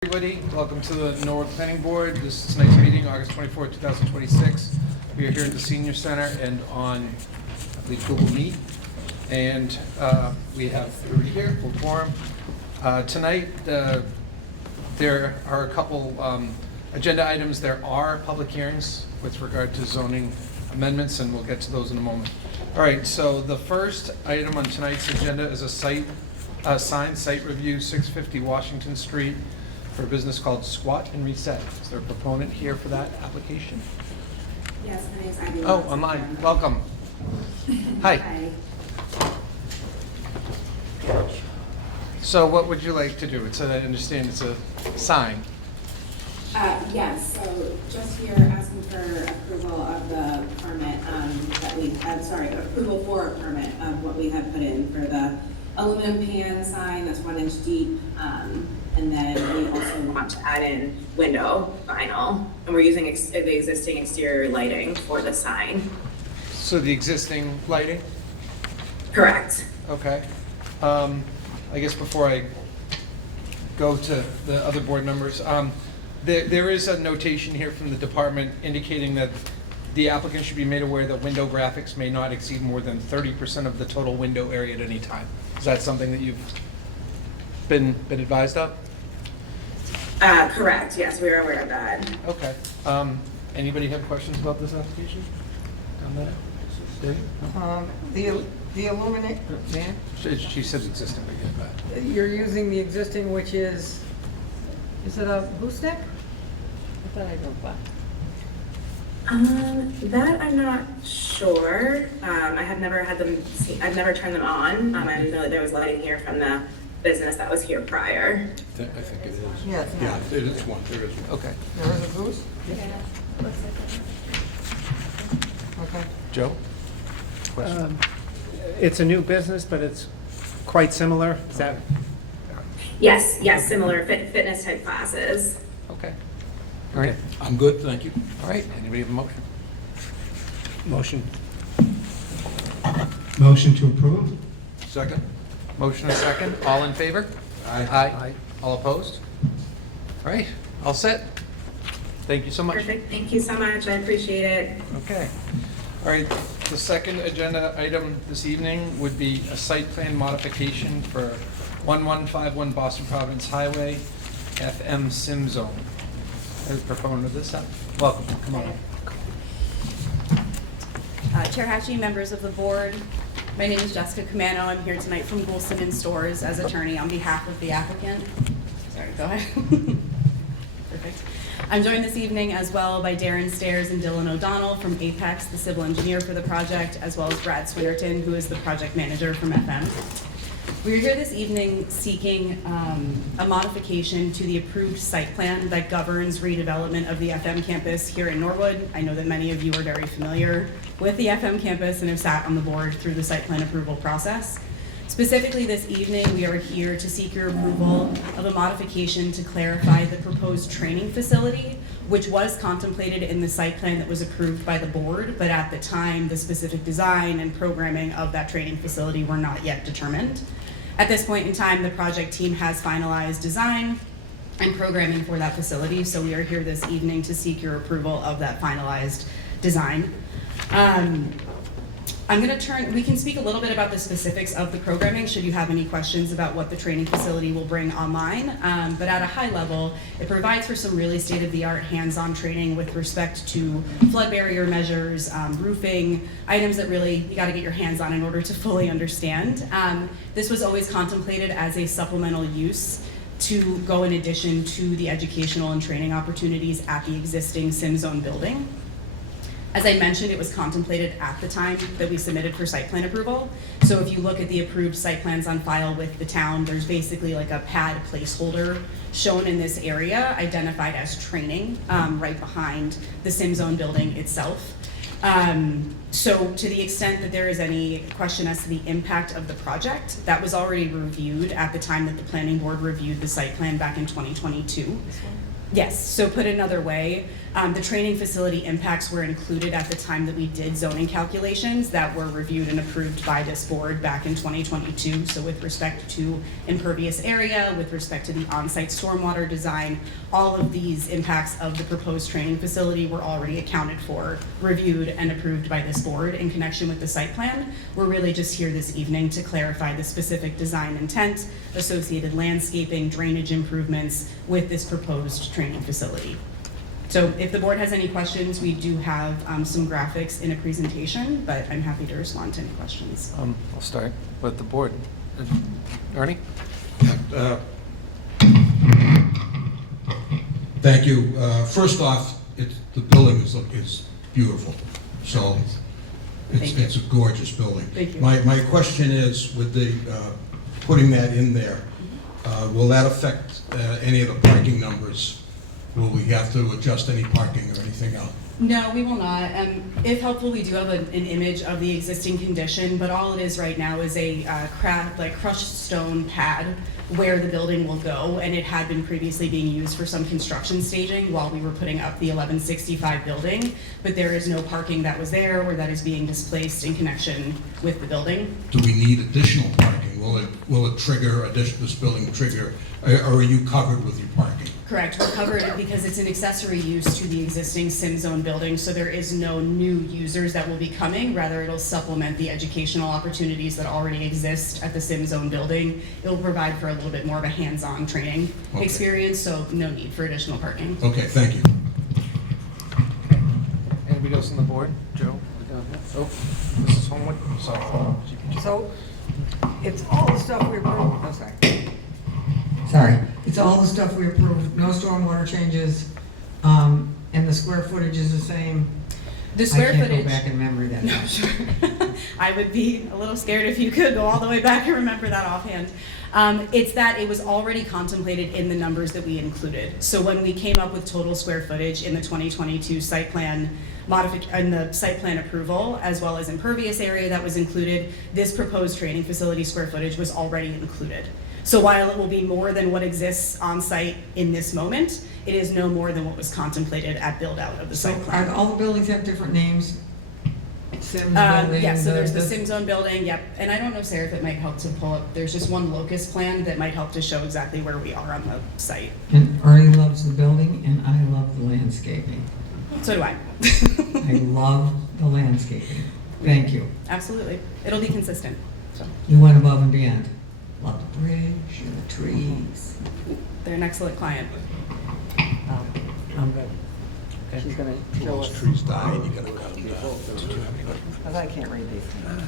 Everybody, welcome to the Norwood Planning Board. This is tonight's meeting, August 24, 2026. We are here at the Senior Center and on, I believe, Google Meet. And we have everybody here, full quorum. Tonight, there are a couple agenda items. There are public hearings with regard to zoning amendments, and we'll get to those in a moment. All right, so the first item on tonight's agenda is a sign site review, 650 Washington Street, for a business called Squat and Reset. Is there a proponent here for that application? Yes, my name is Ivy. Oh, online. Welcome. Hi. Hi. So what would you like to do? I understand it's a sign. Yes, so just here asking for approval of the permit that we have, approval for a permit of what we have put in for the aluminum pan sign that's 1 inch deep. And then we also want to add in window vinyl, and we're using the existing exterior lighting for the sign. So the existing lighting? Correct. Okay. I guess before I go to the other board members, there is a notation here from the department indicating that the applicant should be made aware that window graphics may not exceed more than 30% of the total window area at any time. Is that something that you've been advised of? Correct, yes, we are aware of that. Okay. Anybody have questions about this application? Down there? Dave? The illuminate, man, She says existing, but yeah, but. you're using the existing, which is it a gooseneck? I thought I drove by. That I'm not sure. I have never had them I've never turned them on. I didn't know that there was lighting here from the business that was here prior. I think it is. Yeah, it's Yeah, not. it is one, there is one. Okay. There is a goose? Okay. Joe? Question? It's a new business, but it's quite similar. Is that, Yes, similar fitness type classes. Okay. All right. I'm good, thank you. All right. Anybody have a motion? motion? Motion to approve? Second? Motion and second. All in favor? Aye. Aye. All opposed? All right. All set. Thank you so much. Perfect. Thank you so much. I appreciate it. Okay. All right. The second agenda item this evening would be a site plan modification for 1151 Boston Providence Highway, FM Sim Zone. As proponent of this, welcome. Come on. Chair Hatchie, members of the board, my name is Jessica Camano. I'm here tonight from Goulston Stores as attorney on behalf of the applicant. Sorry, go ahead. Perfect. I'm joined this evening as well by Darren Stairs and Dylan O'Donnell from Apex, the civil engineer for the project, as well as Brad Swinnerton, who is the project manager from FM. We are here this evening seeking a modification to the approved site plan that governs redevelopment of the FM campus here in Norwood. I know that many of you are very familiar with the FM campus and have sat on the board through the site plan approval process. Specifically this evening, we are here to seek your approval of a modification to clarify the proposed training facility, which was contemplated in the site plan that was approved by the board, but at the time, the specific design and programming of that training facility were not yet determined. At this point in time, the project team has finalized design and programming for that facility, so we are here this evening to seek your approval of that finalized design. We can speak a little bit about the specifics of the programming should you have any questions about what the training facility will bring online. But at a high level, it provides for some really state-of-the-art hands-on training with respect to flood barrier measures, roofing, items that really you gotta get your hands on in order to fully understand. This was always contemplated as a supplemental use to go in addition to the educational and training opportunities at the existing Sim Zone building. As I mentioned, it was contemplated at the time that we submitted for site plan approval. So if you look at the approved site plans on file with the town, there's basically like a pad placeholder shown in this area, identified as training, right behind the Sim Zone building itself. So to the extent that there is any question as to the impact of the project, that was already reviewed at the time that the planning board reviewed the site plan back in 2022. Yes, so put another way, the training facility impacts were included at the time that we did zoning calculations that were reviewed and approved by this board back in 2022. So with respect to impervious area, with respect to the on-site stormwater design, all of these impacts of the proposed training facility were already accounted for, reviewed, and approved by this board in connection with the site plan. We're really just here this evening to clarify the specific design intent, associated landscaping, drainage improvements with this proposed training facility. So if the board has any questions, we do have some graphics in a presentation, but I'm happy to respond to any questions. I'll start with the board. Ernie? Thank you. First off, the building is beautiful, so Thank you. it's a gorgeous building. Thank you. My question is, with the putting that in there, will that affect any of the parking numbers? Will we have to adjust any parking or anything else? No, we will not. If helpful, we do have an image of the existing condition, but all it is right now is a crushed stone pad where the building will go, and it had been previously being used for some construction staging while we were putting up the 1165 building, but there is no parking that was there or that is being displaced in connection with the building. Do we need additional parking? Will it trigger, this building trigger, or are you covered with your parking? Correct, we're covered because it's an accessory use to the existing Sim Zone building, so there is no new users that will be coming. Rather, it'll supplement the educational opportunities that already exist at the Sim Zone building. It'll provide for a little bit more of a hands-on training Okay. experience, so no need for additional parking. Okay, thank you. Anybody else on the board? Joe? Oh, Mrs. Homewood? Sorry. So, it's all the stuff we approved, I'm sorry. Sorry, it's all the stuff we approved, no stormwater changes, and the square footage is the same. The square I can't footage. go back and remember that. No, sure. I would be a little scared if you could go all the way back and remember that offhand. It's that it was already contemplated in the numbers that we included. So when we came up with total square footage in the 2022 site plan and the site plan approval, as well as impervious area that was included, this proposed training facility square footage was already included. So while it will be more than what exists on site in this moment, it is no more than what was contemplated at build out of the So site plan. all the buildings have different names? Sims building? Yeah, so there's the Sim Zone building, yep. And I don't know, Sarah, if it might help to pull up, there's just one locus plan that might help to show exactly where we are on the site. And Artie loves the building, and I love the landscaping. So do I. I love the landscaping. Thank you. Absolutely. It'll be consistent, so. You went above and beyond. Love the bridge and the trees. They're an excellent client. I'm good. She's gonna show Those us, trees died, you gotta cut them down. because I can't read these things.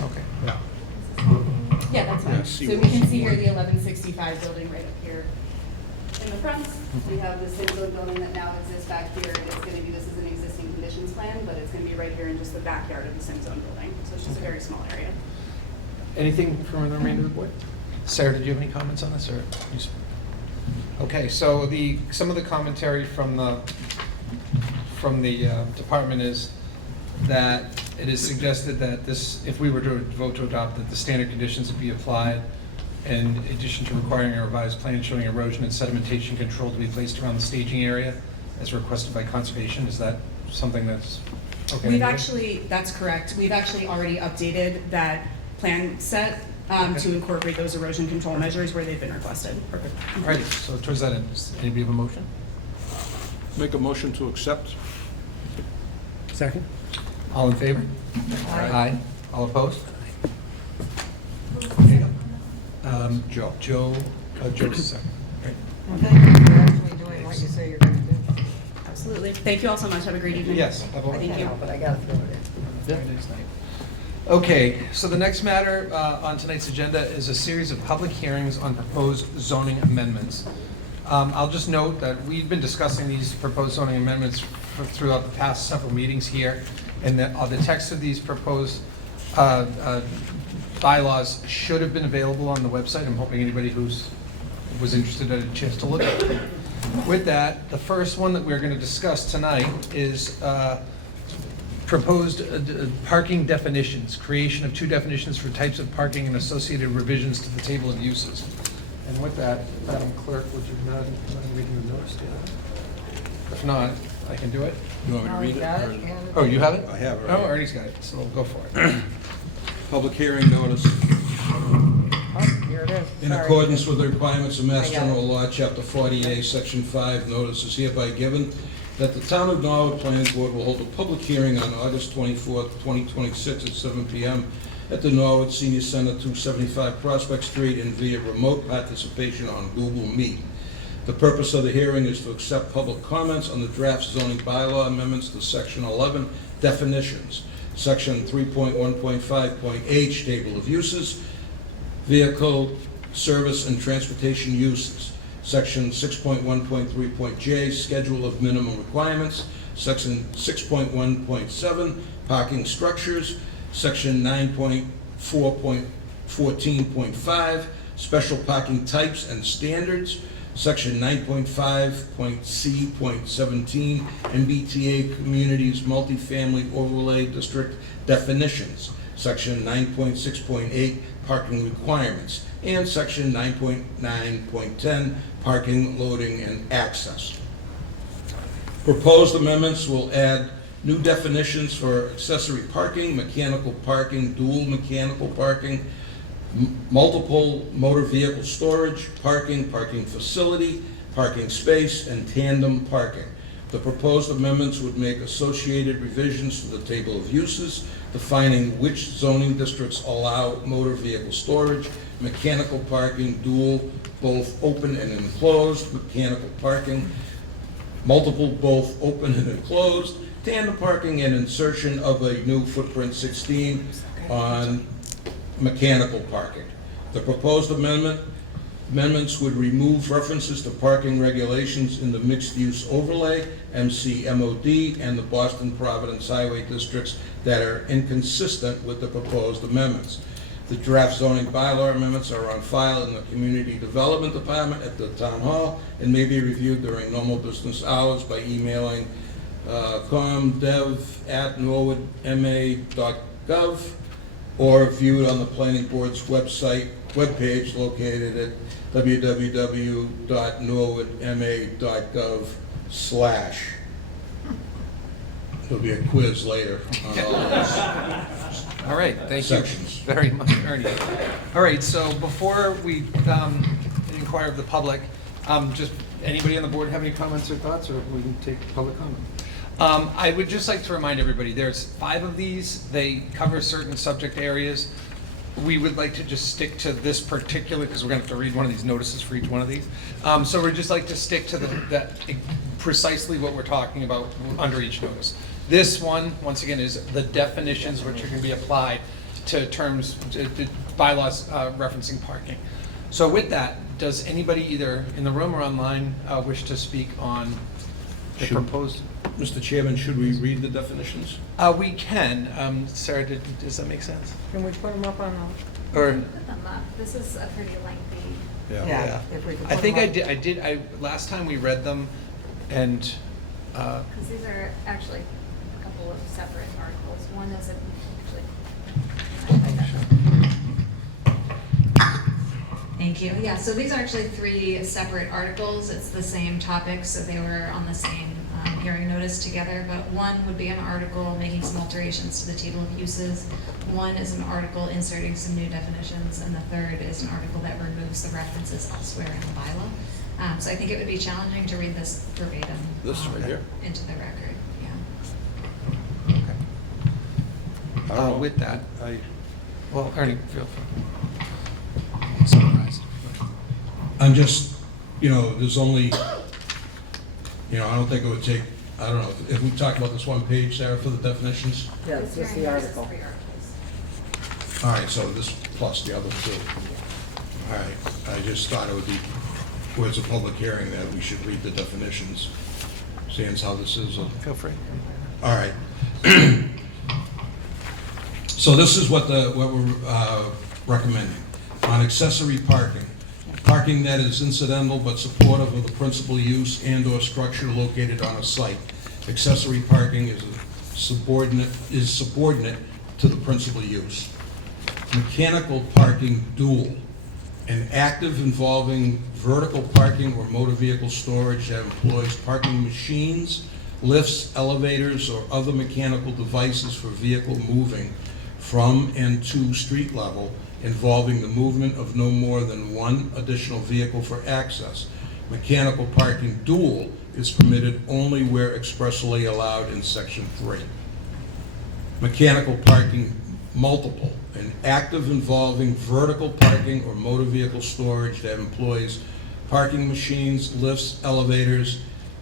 Okay. Yeah, that's Yeah, fine. see So we what's can see here what. the 1165 building right up here. In the front, we have the Sim Zone building that now exists back here. It's gonna be, this is an existing conditions plan, but it's gonna be right here in just the backyard of the Sim Zone building. So it's just a very small area. Anything from the remainder of the board? Sarah, did you have any comments on this, or? Okay, so some of the commentary from the department is that it is suggested that this, if we were to vote to adopt, that the standard conditions would be applied in addition to requiring a revised plan showing erosion and sedimentation control to be placed around the staging area as requested by conservation. Is that something that's okay? We've actually, that's correct. We've actually already updated that plan set to incorporate those erosion control measures where they've been requested. Perfect. All righty, so towards that end, does anybody have a motion? Make a motion to accept? Second? All in favor? Aye. All opposed? Joe. Joe's second. Great. Well, thank you for actually doing what you say you're gonna do. Absolutely. Thank you all so much. Have a great evening. Yes. have a- Thank you. But I gotta throw it in. Very nice night. Okay, so the next matter on tonight's agenda is a series of public hearings on proposed zoning amendments. I'll just note that we've been discussing these proposed zoning amendments throughout the past several meetings here, and that the text of these proposed bylaws should have been available on the website. I'm hoping anybody was interested had a chance to look at it. With that, the first one that we're going to discuss tonight is proposed parking definitions, creation of 2 definitions for types of parking and associated revisions to the table of uses. And with that, Madam Clerk, would you mind reading the notice? If not, I can do it. You want me to read it? Got or- it, and- Oh, you have it? I have it. Oh, Ernie's got it, so go for it. Public hearing notice. Oh, here it is. In Sorry. accordance with the requirements of Mass I got it. General Law, Chapter 48, Section 5, notice is hereby given that the Town of Norwood Planning Board will hold a public hearing on August 24th, 2026 at 7 p.m. at the Norwood Senior Center, 275 Prospect Street, and via remote participation on Google Meet. The purpose of the hearing is to accept public comments on the draft zoning bylaw amendments to Section 11 definitions, Section 3.1.5.h, Table of Uses, Vehicle, Service, and Transportation Uses, Section 6.1.3.j, Schedule of Minimum Requirements, Section 6.1.7, Parking Structures, Section 9.4.14.5, Special Parking Types and Standards, Section 9.5.c.17, MBTA Communities Multifamily Overlay District Definitions, Section 9.6.8, Parking Requirements, and Section 9.9.10, Parking, Loading, and Access. Proposed amendments will add new definitions for accessory parking, mechanical parking, dual mechanical parking, multiple motor vehicle storage, parking, parking facility, parking space, and tandem parking. The proposed amendments would make associated revisions to the table of uses, defining which zoning districts allow motor vehicle storage, mechanical parking, dual, both open and enclosed, mechanical parking, multiple, both open and enclosed, tandem parking, and insertion of a new footprint 16 on mechanical parking. The proposed amendments would remove references to parking regulations in the mixed-use overlay, MCMOD, and the Boston Providence Highway districts that are inconsistent with the proposed amendments. The draft zoning bylaw amendments are on file in the Community Development Department at the Town Hall and may be reviewed during normal business hours by emailing comdev@norwoodma.gov or viewed on the Planning Board's webpage located at www.norwoodma.gov/. There'll be a quiz later on all of this. All right, thank Sections. you very much, Ernie. All right, so before we inquire of the public, just anybody on the board have any comments or thoughts, or we can take public comment? I would just like to remind everybody, there's 5 of these. They cover certain subject areas. We would like to just stick to this particular, because we're going to have to read one of these notices for each one of these. So we'd just like to stick to that precisely what we're talking about under each notice. This one, once again, is the definitions which are going to be applied to terms, to bylaws referencing parking. So with that, does anybody either in the room or online wish to speak on the Should- proposed? Mr. Chairman, should we read the definitions? We can. Sarah, does that make sense? Can we put them up on Or, Put them up. This is a pretty lengthy. Yeah, if we could I put think them I up. did, last time we read them, and, Because these are actually a couple of separate articles. One isn't actually. Thank you. Yeah, so these are actually 3 separate articles. It's the same topic, so they were on the same hearing notice together. But one would be an article making some alterations to the table of uses. One is an article inserting some new definitions, and the third is an article that removes the references elsewhere in the bylaw. So I think it would be challenging to read this verbatim. This right here? Into the record, yeah. with that, well, Ernie, feel free. Summarize. I'm just, there's only, I don't think it would take, I don't know, if we talk about this one page, Sarah, for the definitions? Yeah, it's just the article. 3 articles. All right, so this plus the other 2. All right, I just thought it would be, where it's a public hearing, that we should read the definitions, seeing as how this is. Feel free. All right. So this is what we're recommending. On accessory parking, parking that is incidental but supportive of the principal use and/or structure located on a site. Accessory parking is a is subordinate to the principal use. Mechanical parking dual, an active involving vertical parking or motor vehicle storage that employs parking machines, lifts, elevators, or other mechanical devices for vehicle moving from and to street level, involving the movement of no more than one additional vehicle for access. Mechanical parking dual is permitted only where expressly allowed in Section 3. Mechanical parking multiple, an active involving vertical parking or motor vehicle storage that employs parking machines, lifts, elevators,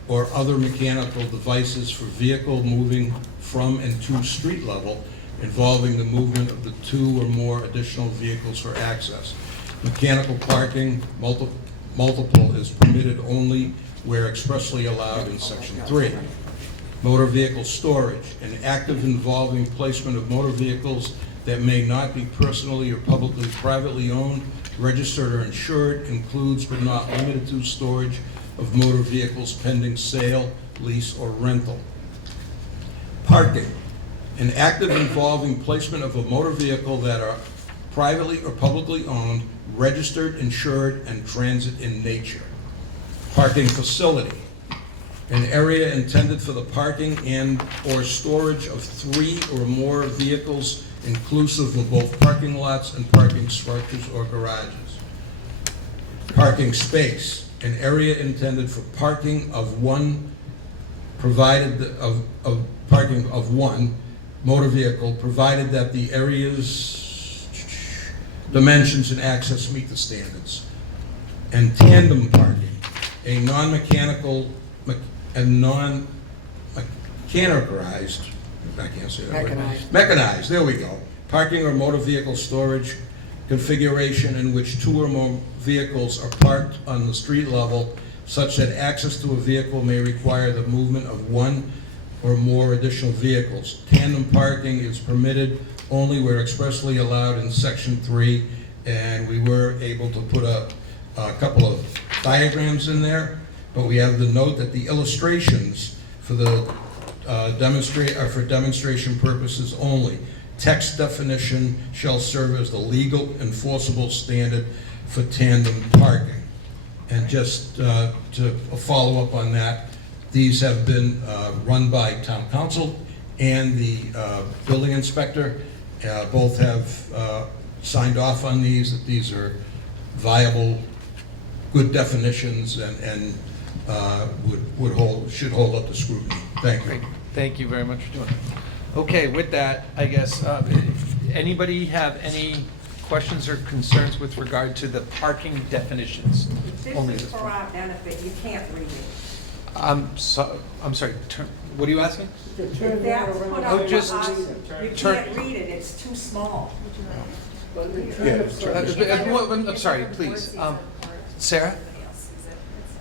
or other mechanical devices for vehicle moving from and to street level, involving the movement of the two or more additional vehicles for access. Mechanical parking multiple is permitted only where expressly allowed in Section 3. Motor vehicle storage, an active involving placement of motor vehicles that may not be personally or publicly privately owned, registered, or insured, includes but not limited to storage of motor vehicles pending sale, lease, or rental. Parking, an active involving placement of a motor vehicle that are privately or publicly owned, registered, insured, and transit in nature. Parking facility, an area intended for the parking and or storage of 3 or more vehicles, inclusive of both parking lots and parking structures or garages. Parking space, an area intended for parking of one, parking of one motor vehicle, provided that the area's dimensions and access meet the standards. And tandem parking, a non-mechanical and non-mechanized, I can't say that word. Mechanized, there we go. Parking or motor vehicle storage configuration in which 2 or more vehicles are parked on the street level, such that access to a vehicle may require the movement of 1 or more additional vehicles. Tandem parking is permitted only where expressly allowed in Section 3, and we were able to put a couple of diagrams in there, but we have the note that the illustrations for the are for demonstration purposes only. Text definition shall serve as the legal enforceable standard for tandem parking. And just to follow up on that, these have been run by town council and the building inspector. Both have signed off on these, that these are viable, good definitions and should hold up to scrutiny. Thank you. Great. Thank you very much for doing it. Okay, with that, I guess, anybody have any questions or concerns with regard to the parking definitions? Only This this is for one. our benefit, you can't read it. I'm sorry, what are you asking? If that's put Oh, up for just us, you turn- can't read it, it's too small. I'm sorry, please. Sarah? It's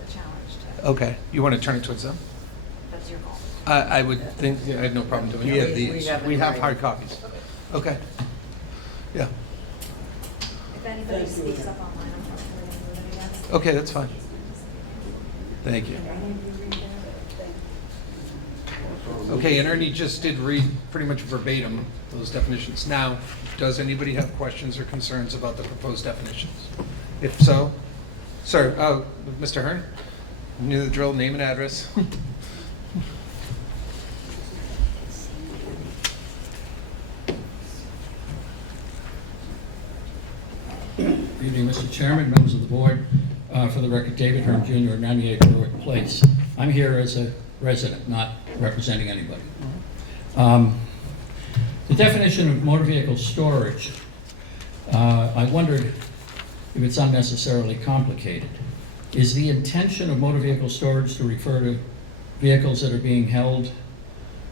a challenge to, Okay, you want to turn it towards them? that's your call. I would think, I have no problem doing We it. have these. We have hard copies. Okay. Yeah, If anybody speaks up online, I'm not really moving against. okay, that's fine. Thank you. Okay, and Ernie just did read pretty much verbatim those definitions. Now, does anybody have questions or concerns about the proposed definitions? If so, sir, Mr. Hearn, knew the drill, name and address. Good evening, Mr. Chairman, members of the board. For the record, David Hearn Jr., 98 Berwick Place. I'm here as a resident, not representing anybody. The definition of motor vehicle storage, I wondered if it's unnecessarily complicated. Is the intention of motor vehicle storage to refer to vehicles that are being held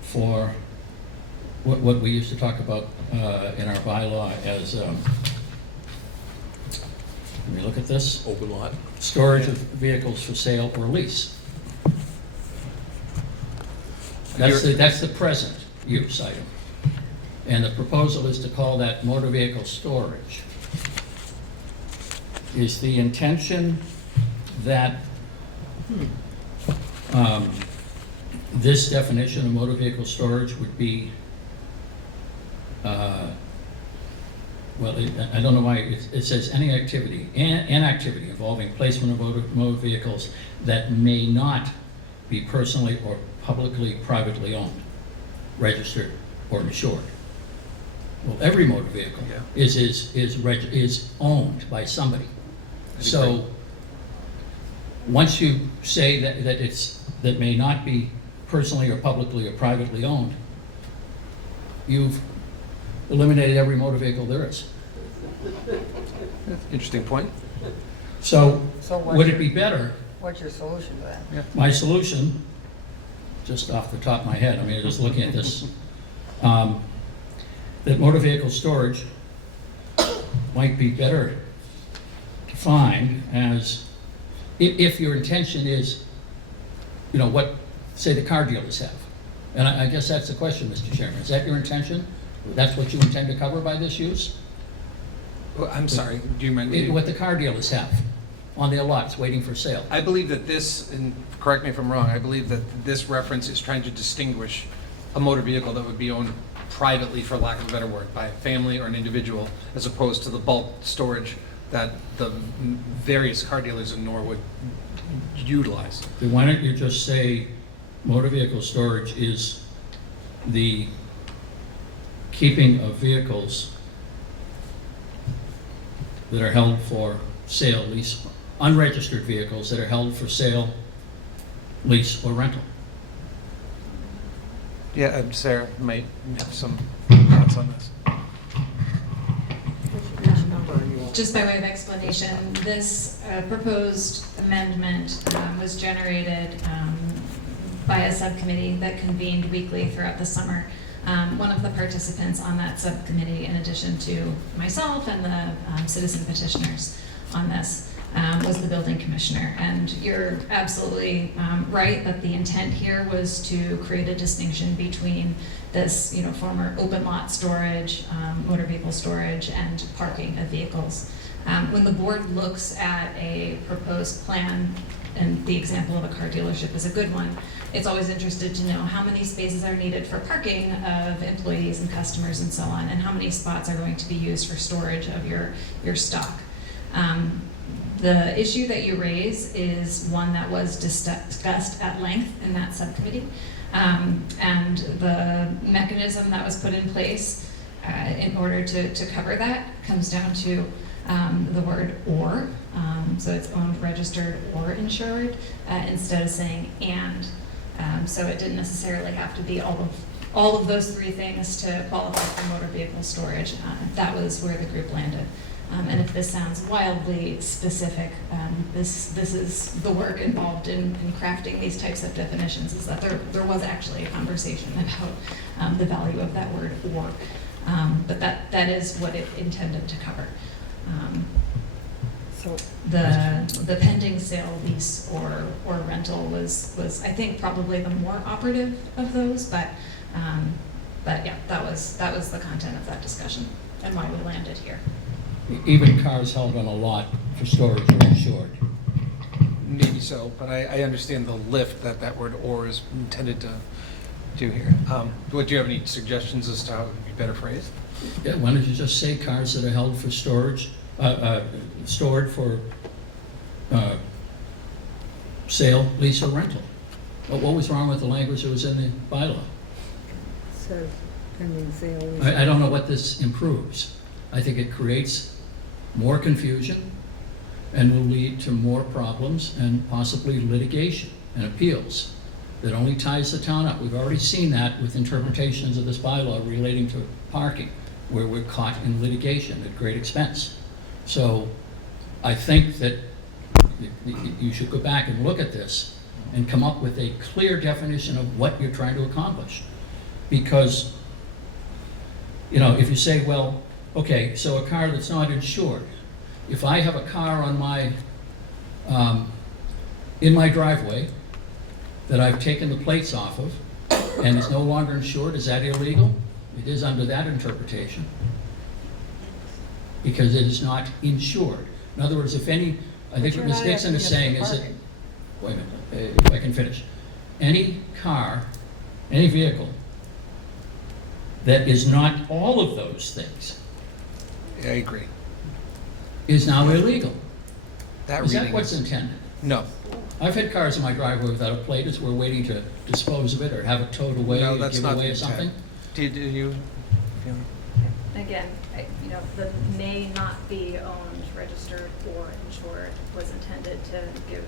for what we used to talk about in our bylaw as let me look at this. Open lot. Storage of vehicles for sale or lease. That's the present use item. And the proposal is to call that motor vehicle storage. Is the intention that this definition of motor vehicle storage would be, I don't know why, it says any activity, an activity involving placement of motor vehicles that may not be personally or publicly, privately owned, registered, or insured. Well, every motor vehicle Yeah. is owned by somebody. I'd So, agree. once you say that may not be personally or publicly or privately owned, you've eliminated every motor vehicle there is. Interesting point. So, So what's would it your- be better, What's your solution to that? my solution, just off the top of my head, I mean, just looking at this, that motor vehicle storage might be better defined as, if your intention is, you know, what, say the car dealers have. And I guess that's the question, Mr. Chairman. Is that your intention? That's what you intend to cover by this use? Well, I'm sorry, do you mind? What the car dealers have on their lots waiting for sale? I believe that this, and correct me if I'm wrong, I believe that this reference is trying to distinguish a motor vehicle that would be owned privately, for lack of a better word, by a family or an individual, as opposed to the bulk storage that the various car dealers in Norwood utilize. Then why don't you just say motor vehicle storage is the keeping of vehicles that are held for sale, lease, unregistered vehicles that are held for sale, lease, or rental? Yeah, Sarah might have some thoughts on this. Which number are you on? Just by way of explanation, this proposed amendment was generated by a subcommittee that convened weekly throughout the summer. One of the participants on that subcommittee, in addition to myself and the citizen petitioners on this, was the building commissioner. And you're absolutely right that the intent here was to create a distinction between this, you know, former open lot storage, motor vehicle storage, and parking of vehicles. When the board looks at a proposed plan, and the example of a car dealership is a good one, it's always interested to know how many spaces are needed for parking of employees and customers and so on, and how many spots are going to be used for storage of your stock. The issue that you raise is one that was discussed at length in that subcommittee. And the mechanism that was put in place in order to cover that comes down to the word or. So it's owned, registered, or insured, instead of saying and. So it didn't necessarily have to be all of those three things to qualify for motor vehicle storage. That was where the group landed. And if this sounds wildly specific, this is the work involved in crafting these types of definitions, is that there was actually a conversation about the value of that word or. But that is what it intended to cover. So, The pending sale, lease, or rental was I think probably the more operative of those, but yeah, that was the content of that discussion and why we landed here. Even cars held on a lot for storage are insured. Maybe so, but I understand the lift that word or is intended to do here. Do you have any suggestions as to how it would be better phrased? Yeah, why don't you just say cars that are held for storage, stored for sale, lease, or rental? What was wrong with the language that was in the bylaw? says pending sale. I don't know what this improves. I think it creates more confusion and will lead to more problems and possibly litigation and appeals that only ties the town up. We've already seen that with interpretations of this bylaw relating to parking, where we're caught in litigation at great expense. So I think that you should go back and look at this and come up with a clear definition of what you're trying to accomplish. Because, you know, if you say, well, okay, so a car that's not insured, if I have a car on my, in my driveway that I've taken the plates off of and is no longer insured, is that illegal? It is under that interpretation, because it is not insured. In other words, if any, I think what Ms. Dixon is saying is that, wait a minute, if I can finish. any car, any vehicle that is not all of those things I agree. is now illegal. That Is that reading what's is, intended? no, I've had cars in my driveway without a plate as we're waiting to dispose of it or have it towed away no, or that's give not away the or something. intent. Do you? Again, the may not be owned, registered, or insured was intended to give.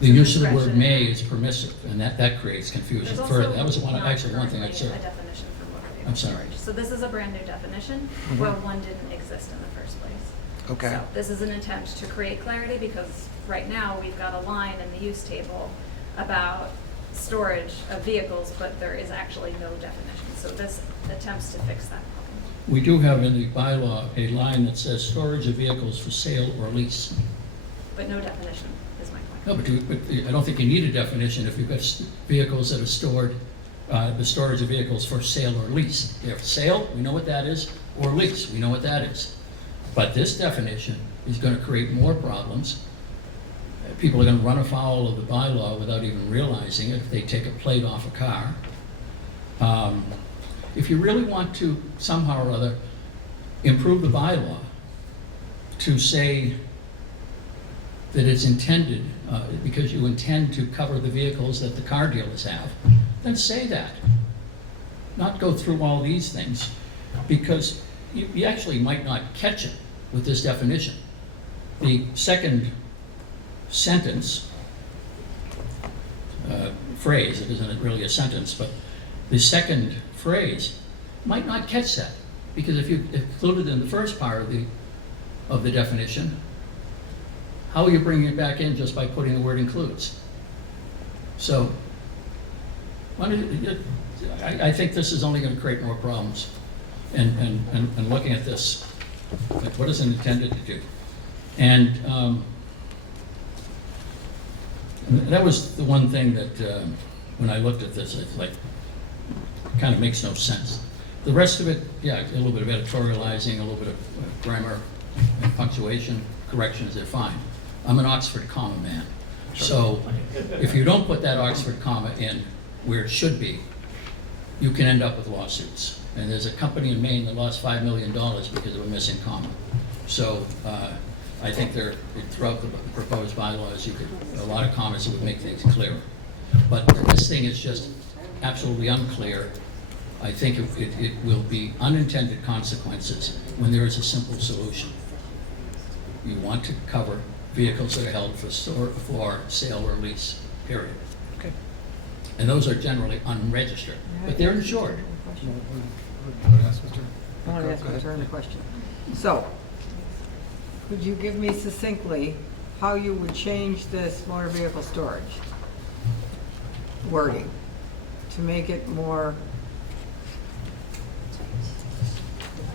The some use of the word discretion. may is permissive, and that creates confusion There's further. also That was not actually one thing I currently said. a definition for motor vehicle I'm sorry. storage. So this is a brand new definition Mhm. where one didn't exist in the first place. Okay. So this is an attempt to create clarity because right now we've got a line in the use table about storage of vehicles, but there is actually no definition. So this attempts to fix that problem. We do have in the bylaw a line that says storage of vehicles for sale or lease. But no definition is my point. No, but I don't think you need a definition if you've got vehicles that are stored, the storage of vehicles for sale or lease. They're for sale, we know what that is, or lease, we know what that is. But this definition is gonna create more problems. People are gonna run afoul of the bylaw without even realizing it if they take a plate off a car. If you really want to somehow or other improve the bylaw to say that it's intended, because you intend to cover the vehicles that the car dealers have, then say that. Not go through all these things, because you actually might not catch it with this definition. The second sentence, phrase, it isn't really a sentence, but the second phrase might not catch that, because if you include it in the first part of the definition, how are you bringing it back in just by putting the word includes? So, I think this is only going to create more problems. And looking at this, like what is it intended to do? And that was the one thing that, when I looked at this, it's like, kind of makes no sense. The rest of it, yeah, a little bit of editorializing, a little bit of grammar and punctuation corrections, they're fine. I'm an Oxford comma man. So if you don't put that Oxford comma in where it should be, you can end up with lawsuits. And there's a company in Maine that lost $5 million because of a missing comma. So I think throughout the proposed bylaws, a lot of comments that would make things clearer. But this thing is just absolutely unclear. I think it will be unintended consequences when there is a simple solution. You want to cover vehicles that are held for sale or lease, period. Okay. And those are generally unregistered, but they're insured. You wanna ask Mr. I want to ask Go a ahead. turn question. So, could you give me succinctly how you would change this motor vehicle storage wording to make it more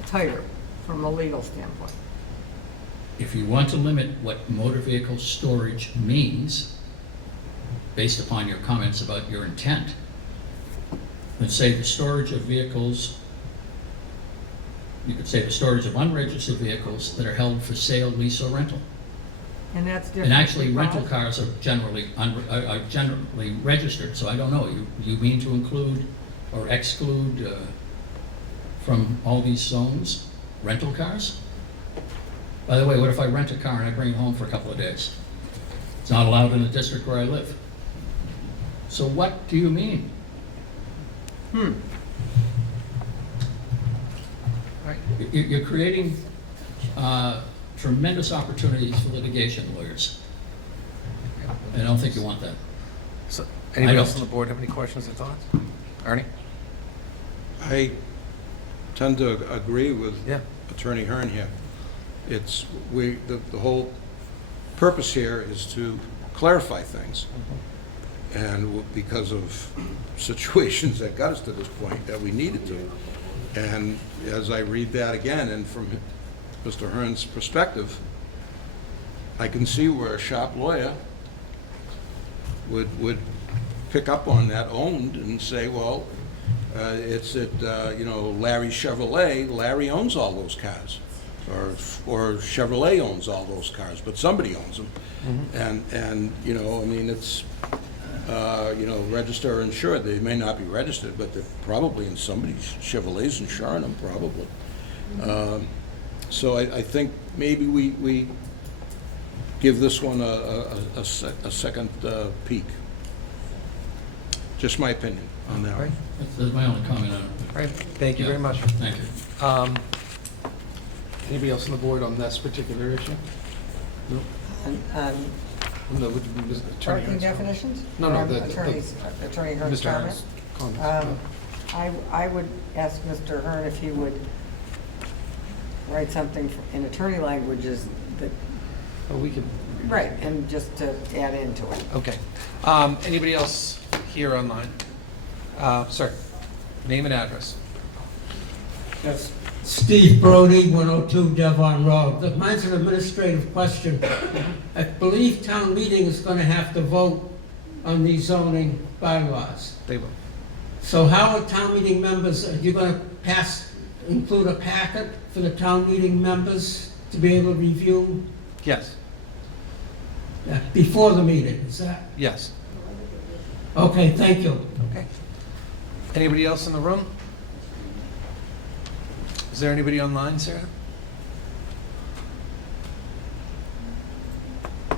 tighter from a legal standpoint? If you want to limit what motor vehicle storage means, based upon your comments about your intent, then say the storage of vehicles, you could say the storage of unregistered vehicles that are held for sale, lease, or rental. And that's different. And actually, rental because- cars are generally registered, so I don't know, you mean to include or exclude from all these zones, rental cars? By the way, what if I rent a car and I bring it home for a couple of days? It's not allowed in the district where I live. So what do you mean? Right. You're creating tremendous opportunities for litigation lawyers. I don't think you want that. So, anybody I else on don't. the board have any questions or thoughts? Ernie? I tend to agree with Yeah. Attorney Hearn here. The whole purpose here is to clarify things. And because of situations that got us to this point that we needed to. And as I read that again, and from Mr. Hearn's perspective, I can see where a sharp lawyer would pick up on that owned and say, well, it's at, Larry Chevrolet, Larry owns all those cars. or Chevrolet owns all those cars, but somebody owns them. And, you know, I mean, it's, you know, register or insured, they may not be registered, but they're probably in somebody's, Chevrolet's insuring them, probably. So I think maybe we give this one a second peek. Just my opinion on that one. That's my only comment on it. All right, thank you very much. Thank you. Anybody else on the board on this particular issue? No, would Attorney Parking Hearn's- definitions? No, no, Or the- Attorney Hearn's Mr. comment? Hearn's comments. I would ask Mr. Hearn if he would write something in attorney languages that, Oh, we can. right, and just to add into it. Okay. Anybody else here online? Sir, name and address. Yes. Steve Brody, 102 Devon Road. Mine's an administrative question. I believe town meeting is going to have to vote on these zoning bylaws. They will. So how are town meeting members, are you going to include a packet for the town meeting members to be able to review Yes, before the meeting? Is that? yes. Okay, thank you. Okay. Anybody else in the room? Is there anybody online, Sarah? I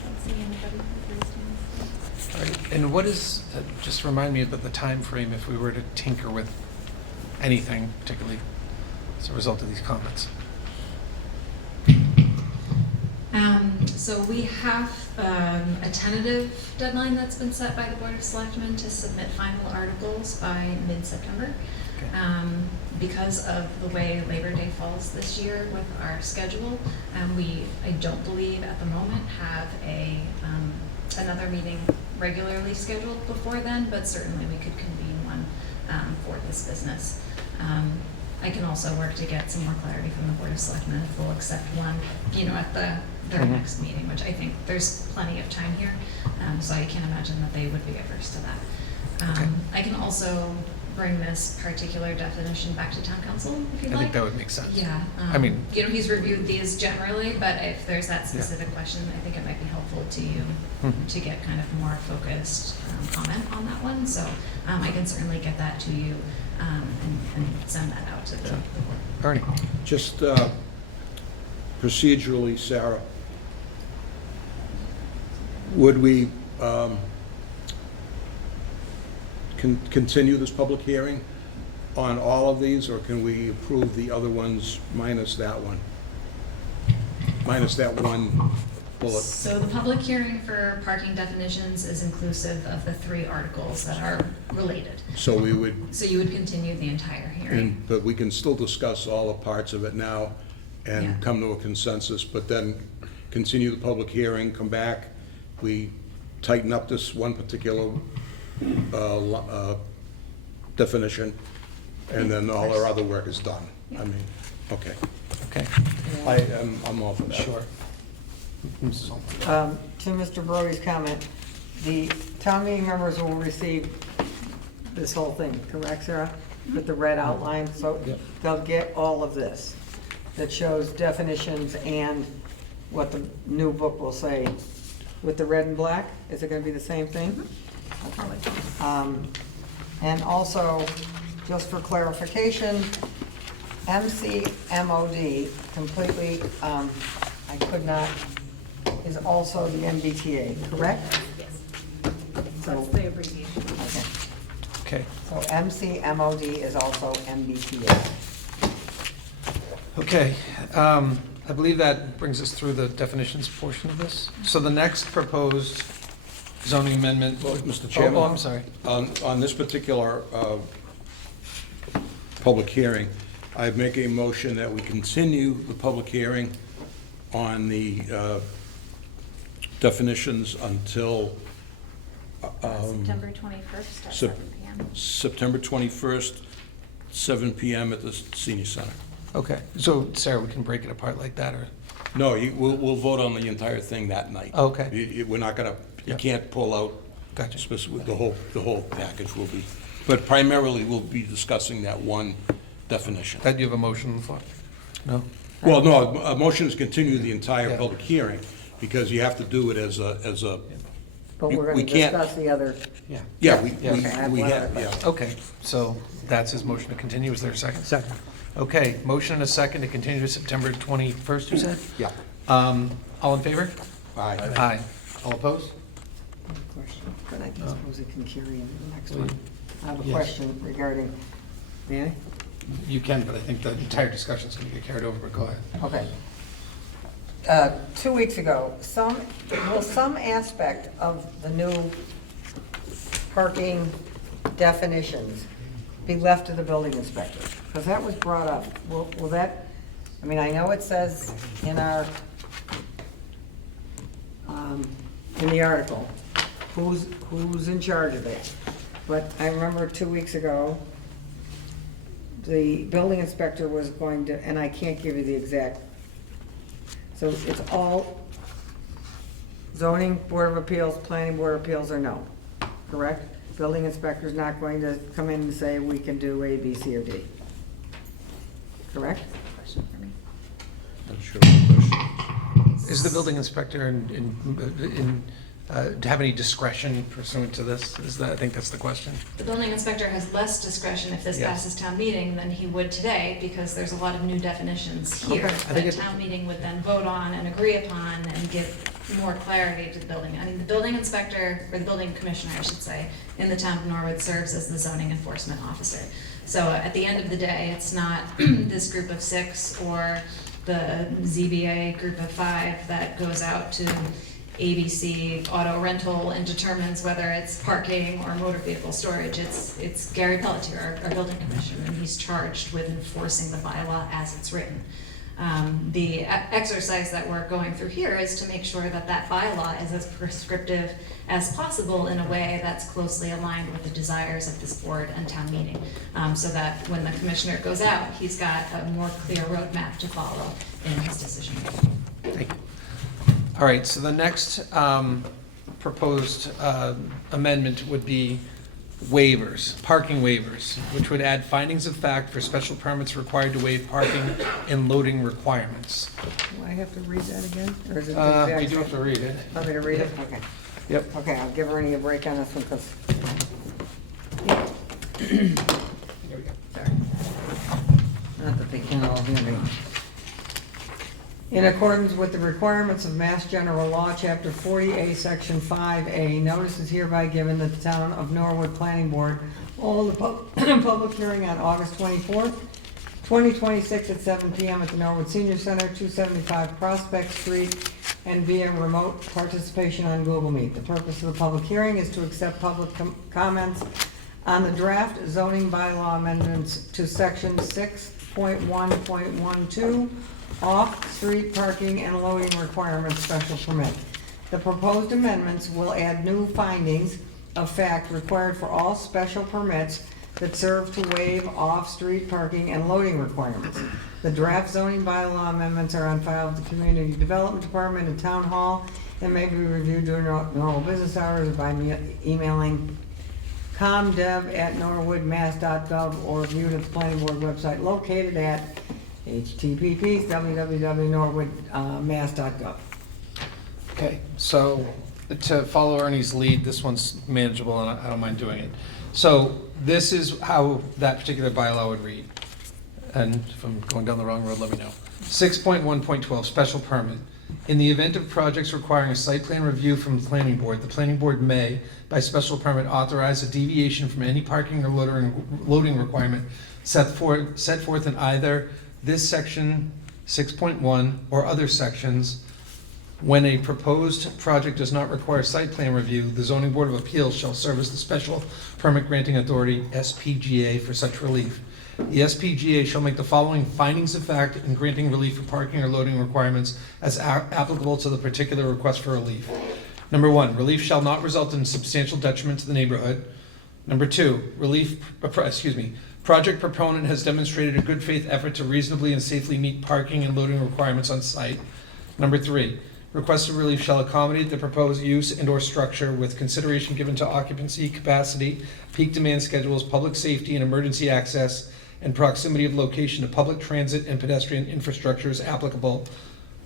don't see anybody who raised hands. All right. And what is, just remind me about the time frame if we were to tinker with anything, particularly as a result of these comments? So we have a tentative deadline that's been set by the Board of Selectmen to submit final articles by mid-September. Okay. Because of the way Labor Day falls this year with our schedule, I don't believe at the moment have another meeting regularly scheduled before then, but certainly we could convene one for this business. I can also work to get some more clarity from the Board of Selectmen if they'll accept one, at their next meeting, which I think there's plenty of time here, so I can't imagine that they would be averse to that. Okay. I can also bring this particular definition back to town council if you'd I like. think that would make sense. Yeah. I mean- He's reviewed these generally, but if there's that specific question, I think it might be helpful to you Mhm. to get kind of more focused comment on that one. So I can certainly get that to you and send that out to the board. Ernie? Just procedurally, Sarah, would we continue this public hearing on all of these, or can we approve the other ones minus that one? Minus that one bullet? So the public hearing for parking definitions is inclusive of the 3 articles that are related. So we would, So you would continue the entire hearing. but we can still discuss all the parts of it now Yeah. and come to a consensus, but then continue the public hearing, come back, we tighten up this one particular definition, and then all our other work is done. I mean, okay. Okay, I'm all for that. sure. Mrs. Holmes? To Mr. Brody's comment, the town meeting members will receive this whole thing, correct, Sarah? With the red outline, so Yep. they'll get all of this that shows definitions and what the new book will say. With the red and black, is it gonna be the same thing? And also, just for clarification, MCMOD completely, I could not, is also the MBTA, correct? Yes, So, that's the abbreviation. okay. Okay, So MCMOD is also MBTA. okay. I believe that brings us through the definitions portion of this. So the next proposed zoning amendment. Well, Mr. Chairman? Oh, I'm sorry. On this particular public hearing, I make a motion that we continue the public hearing on the definitions until September 21st at Sep- 7 PM. September 21st, 7 PM at the senior center. Okay, so Sarah, we can break it apart like that, or? No, we'll vote on the entire thing that night. Okay. We're not gonna, you Yeah. can't pull out Gotcha. the whole package will be, but primarily we'll be discussing that one definition. That you have a motion on the floor? No? Well, no, a motion is continue the entire Yeah. public hearing, because you have to do it as a, But we're We gonna can't- discuss the other, Yeah. yeah, we Okay, I have we one have, other yeah. Okay, so that's his motion to continue. Is there a second? Second. Okay, motion and a second to continue to September 21st, you said? Yeah. All in favor? Aye. Aye. All opposed? question, but I Oh. suppose it can carry into the next Well, one. I have a yes. question regarding, may I? You can, but I think the entire discussion is going to get carried over, but go ahead. Okay. 2 weeks ago, some aspect of the new parking definitions be left to the building inspector? Because that was brought up. Will that, I mean, I know it says in our, in the article, who's in charge of it. But I remember 2 weeks ago, the building inspector was going to, and I can't give you the exact, so it's all zoning, board of appeals, planning board of appeals, or no, correct? Building inspector's not going to come in and say, we can do A, B, C, or D, correct? Question for me. Not sure what the question is. Is the building inspector have any discretion pursuant to this? I think that's the question. The building inspector has less discretion if this Yes. passes town meeting than he would today, because there's a lot of new definitions here Okay, I think that it- town meeting would then vote on and agree upon and give more clarity to the building. I mean, the building inspector, or the building commissioner, I should say, in the town of Norwood serves as the zoning enforcement officer. So at the end of the day, it's not this group of 6 or the ZBA group of 5 that goes out to ABC Auto Rental and determines whether it's parking or motor vehicle storage. It's Gary Pelletier, our building commissioner, and he's charged with enforcing the bylaw as it's written. The exercise that we're going through here is to make sure that that bylaw is as prescriptive as possible in a way that's closely aligned with the desires of this board and town meeting, so that when the commissioner goes out, he's got a more clear roadmap to follow in his decision making. Thank you. All right, so the next proposed amendment would be waivers, parking waivers, which would add findings of fact for special permits required to waive parking and loading requirements. Do I have to read that again, or is it the exact We do have same? to read it. Want me to read it? Okay. Yep. Okay, I'll give Ernie a break on this one, because, Here we go. sorry. Not that they can all hear me. In accordance with the requirements of Mass General Law, Chapter 40A, Section 5A, notice is hereby given that the Town of Norwood Planning Board will hold a public hearing on August 24th, 2026 at 7 PM at the Norwood Senior Center, 275 Prospect Street, and via remote participation on Google Meet. The purpose of the public hearing is to accept public comments on the draft zoning bylaw amendments to Section 6.1.12, off-street parking and loading requirements special permit. The proposed amendments will add new findings of fact required for all special permits that serve to waive off-street parking and loading requirements. The draft zoning bylaw amendments are on file with the Community Development Department and Town Hall and may be reviewed during normal business hours or by emailing comdev@norwoodmass.gov or viewed at the planning board website located at http://www.norwoodmass.gov. Okay, so to follow Ernie's lead, this one's manageable and I don't mind doing it. So this is how that particular bylaw would read. And if I'm going down the wrong road, let me know. 6.1.12, special permit. In the event of projects requiring a site plan review from the planning board, the planning board may, by special permit, authorize a deviation from any parking or loading requirement set forth in either this section 6.1 or other sections. When a proposed project does not require site plan review, the zoning board of appeals shall serve as the special permit granting authority, SPGA, for such relief. The SPGA shall make the following findings of fact in granting relief for parking or loading requirements as applicable to the particular request for relief. Number 1, relief shall not result in substantial detriment to the neighborhood. Number 2, project proponent has demonstrated a good faith effort to reasonably and safely meet parking and loading requirements on site. Number 3, requested relief shall accommodate the proposed use and/or structure with consideration given to occupancy, capacity, peak demand schedules, public safety, and emergency access, and proximity of location to public transit and pedestrian infrastructure is applicable.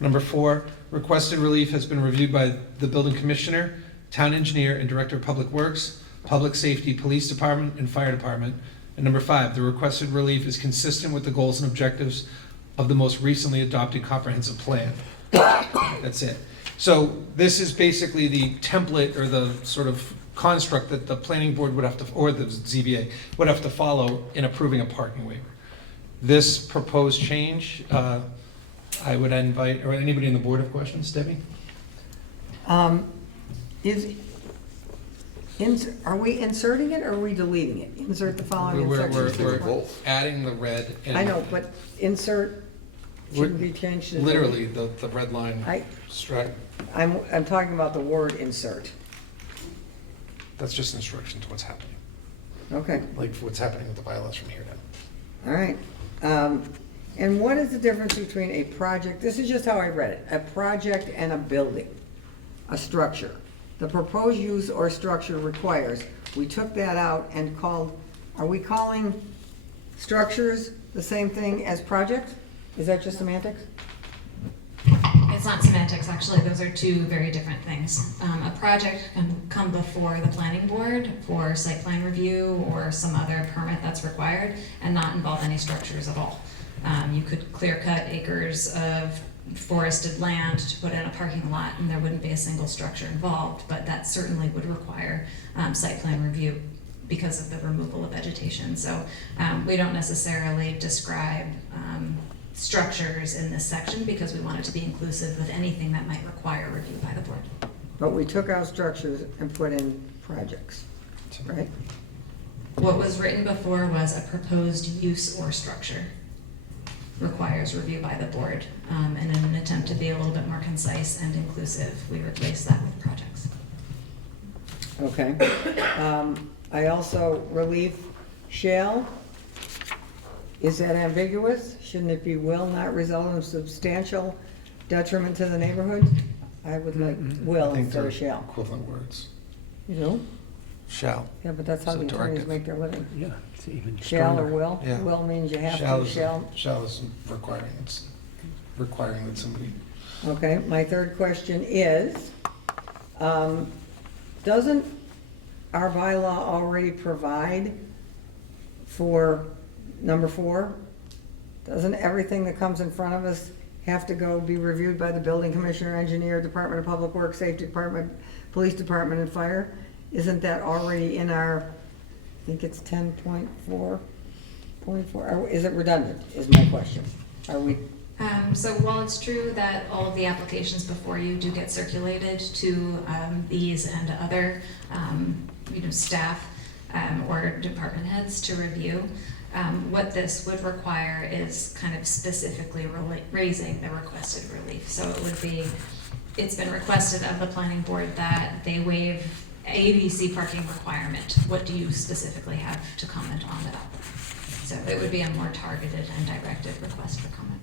Number 4, requested relief has been reviewed by the building commissioner, town engineer, and director of public works, public safety, police department, and fire department. And number 5, the requested relief is consistent with the goals and objectives of the most recently adopted comprehensive plan. That's it. So this is basically the template or the sort of construct that the planning board would have to, or the ZBA, would have to follow in approving a parking waiver. This proposed change, I would invite, or anybody in the board have questions, Debbie? Are we inserting it or are we deleting it? Insert the following in section 2. We're adding the red and. I know, but insert shouldn't be changed to. Literally, the red line I- strike, I'm talking about the word insert. that's just instruction to what's happening, Okay, like what's happening with the bylaws from here now. all right. And what is the difference between a project, this is just how I read it, a project and a building, a structure? The proposed use or structure requires, we took that out and called, are we calling structures the same thing as projects? Is that just semantics? It's not semantics, actually, those are two very different things. A project can come before the planning board for site plan review or some other permit that's required and not involve any structures at all. You could clear cut acres of forested land to put in a parking lot and there wouldn't be a single structure involved, but that certainly would require site plan review because of the removal of vegetation. So we don't necessarily describe structures in this section because we want it to be inclusive with anything that might require review by the board. But we took out structures and put in projects, right? What was written before was a proposed use or structure requires review by the board. And in an attempt to be a little bit more concise and inclusive, we replaced that with projects. Okay. I also, relief shall, is that ambiguous? Shouldn't it be will not result in substantial detriment to the neighborhood? I would like will I think instead they're of shall. equivalent words. You know? Shall. Yeah, but that's how It's a the attorneys directive. make their living. Yeah, it's even Shall or stronger. will? Yeah. Will means you have Shall to, is, shall. shall is requiring, it's requiring that somebody. Okay, my third question is, doesn't our bylaw already provide for number 4? Doesn't everything that comes in front of us have to go be reviewed by the building commissioner, engineer, Department of Public Works, Safety Department, Police Department, and Fire? Isn't that already in our, I think it's 10.4.4, or is it redundant, is my question? Are we, So while it's true that all of the applications before you do get circulated to these and other staff or department heads to review, what this would require is kind of specifically raising the requested relief. So it would be, it's been requested of the planning board that they waive ABC parking requirement. What do you specifically have to comment on about that? So it would be a more targeted and directed request for comment.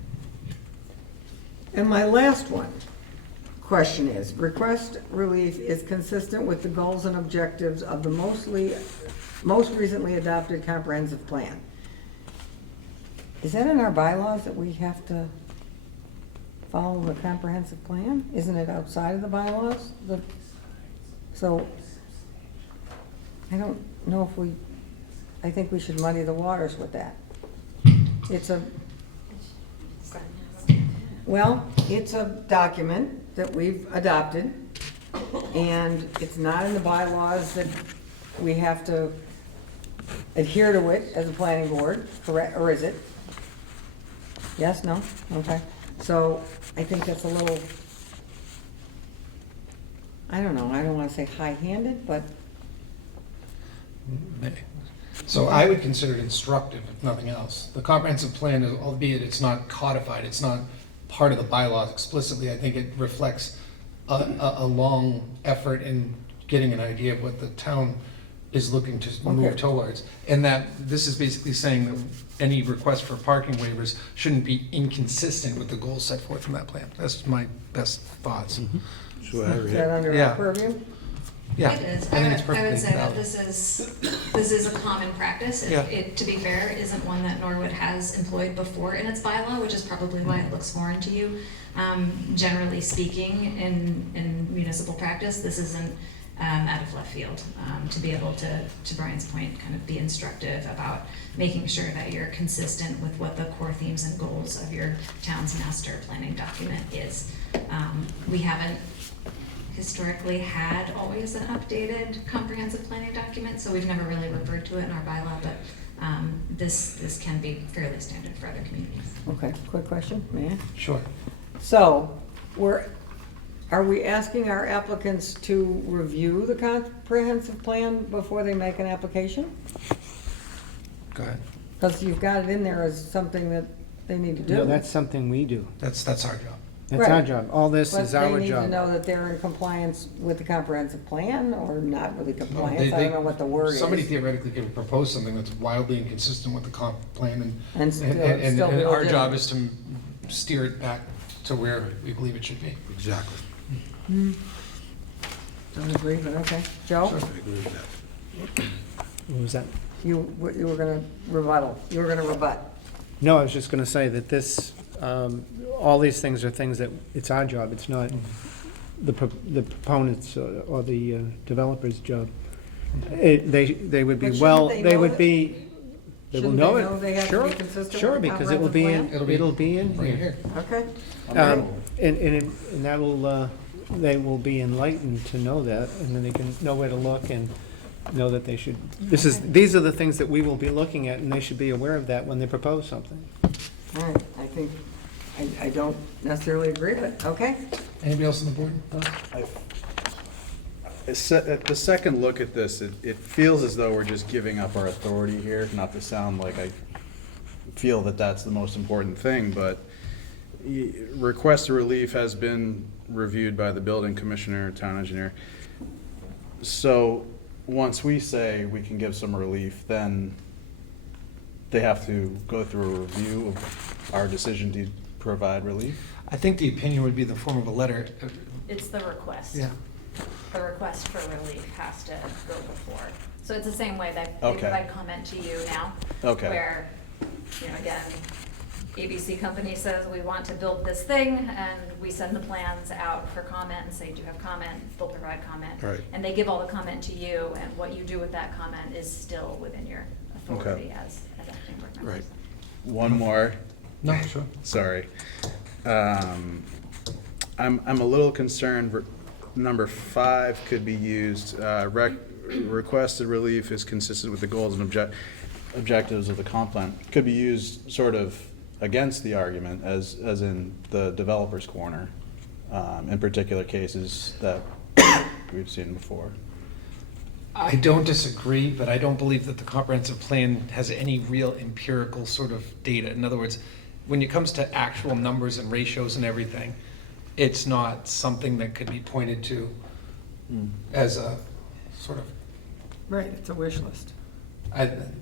and my last question is, request relief is consistent with the goals and objectives of the most recently adopted comprehensive plan. Is that in our bylaws that we have to follow the comprehensive plan? Isn't it outside of the bylaws? So, I don't know if I think we should muddy the waters with that. It's a document that we've adopted, and it's not in the bylaws that we have to adhere to it as a planning board, correct, or is it? Yes, no? Okay. So I think that's a little, I don't know, I don't want to say high-handed, but So I would consider it instructive, if nothing else. The comprehensive plan, is, albeit it's not codified, it's not part of the bylaws explicitly, I think it reflects a long effort in getting an idea of what the town is looking to move Okay. towards. And that this is basically saying that any request for parking waivers shouldn't be inconsistent with the goals set forth in that plan. That's my best thoughts. is that under Yeah. our purview? Yeah, It is. I think it's I perfectly would say that valid. this is a common practice. Yeah. It, to be fair, isn't one that Norwood has employed before in its bylaw, which is probably why it looks foreign to you. Generally speaking, in municipal practice, this isn't out of left field. To be able to Brian's point, kind of be instructive about making sure that you're consistent with what the core themes and goals of your town's master planning document is. We haven't historically had always an updated comprehensive planning document, so we've never really referred to it in our bylaw, but this can be fairly standard for other communities. Okay, quick question, may I? Sure. So, are we asking our applicants to review the comprehensive plan before they make an application? Go ahead. Because you've got it in there as something that they need to do. No, that's something we do. That's our job. That's our Right. job. All this is our But they need to job. know that they're in compliance with the comprehensive plan, or not really They- compliance, I don't know what the word is. Somebody theoretically could propose something that's wildly inconsistent with the comp plan, And still and our legitimate. job is to steer it back to where we believe it should be. Exactly. Don't agree, but okay. Joe, What was that? you were gonna rebuttal, you were gonna rebut. No, I was just gonna say that this, all these things are things that, it's our job, it's not the proponents or the developer's job. They would be But well, shouldn't they they know would that- be, they will Shouldn't know they it. know they have to Sure, be consistent with sure, the because it will be in, comprehensive It'll it'll be in Right here. here. Okay. And that will, they will be enlightened to know that, and then they can know where to look and know that they should, these are the things that we will be looking at, and they should be aware of that when they propose something. All right, I think, I don't necessarily agree, but, okay. Anybody else on the board? At the second look at this, it feels as though we're just giving up our authority here, not to sound like I feel that that's the most important thing, but request for relief has been reviewed by the building commissioner, town engineer. So once we say we can give some relief, then they have to go through a review of our decision to provide relief? I think the opinion would be in the form of a letter. It's the request. Yeah. The request for relief has to go before. So it's the same way that they Okay. provide comment to you now. Okay. Where, again, ABC company says, we want to build this thing, and we send the plans out for comment and say, do you have comment? They'll provide comment. Right. And they give all the comment to you, and what you do with that comment is still within your authority as acting board members. Right. One more. No, sure. Sorry. I'm a little concerned, number 5 could be used, requested relief is consistent with the goals and objectives of the comp plan. Could be used sort of against the argument, as in the developer's corner, in particular cases that we've seen before. I don't disagree, but I don't believe that the comprehensive plan has any real empirical sort of data. In other words, when it comes to actual numbers and ratios and everything, it's not something that could be pointed to as a sort of, Right, it's a wish list.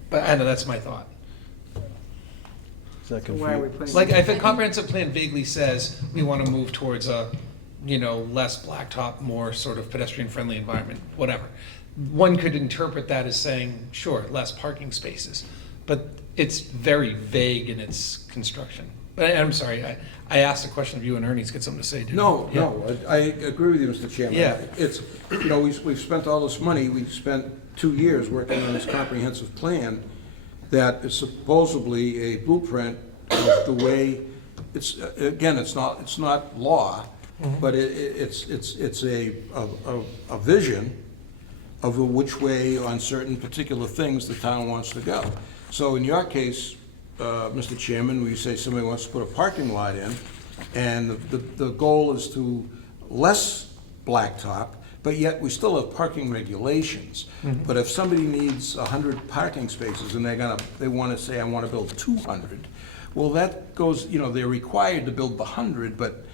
but I know that's my thought. Is that So why are we confusing? putting? Like, if a comprehensive plan vaguely says, we want to move towards a, less blacktop, more sort of pedestrian-friendly environment, whatever. One could interpret that as saying, sure, less parking spaces, but it's very vague in its construction. But I'm sorry, I asked a question of you and Ernie's got something to say, dude. No, Yeah. no, I agree with you, Mr. Chairman. Yeah. It's, we've spent all this money, we've spent 2 years working on this comprehensive plan that is supposedly a blueprint of the way, it's, again, it's not law, but it's a vision of which way on certain particular things the town wants to go. So in your case, Mr. Chairman, we say somebody wants to put a parking lot in, and the goal is to less blacktop, but yet we still have parking regulations. But if somebody needs 100 parking spaces and they want to say, I want to build 200, well, that goes, they're required to build the 100, but,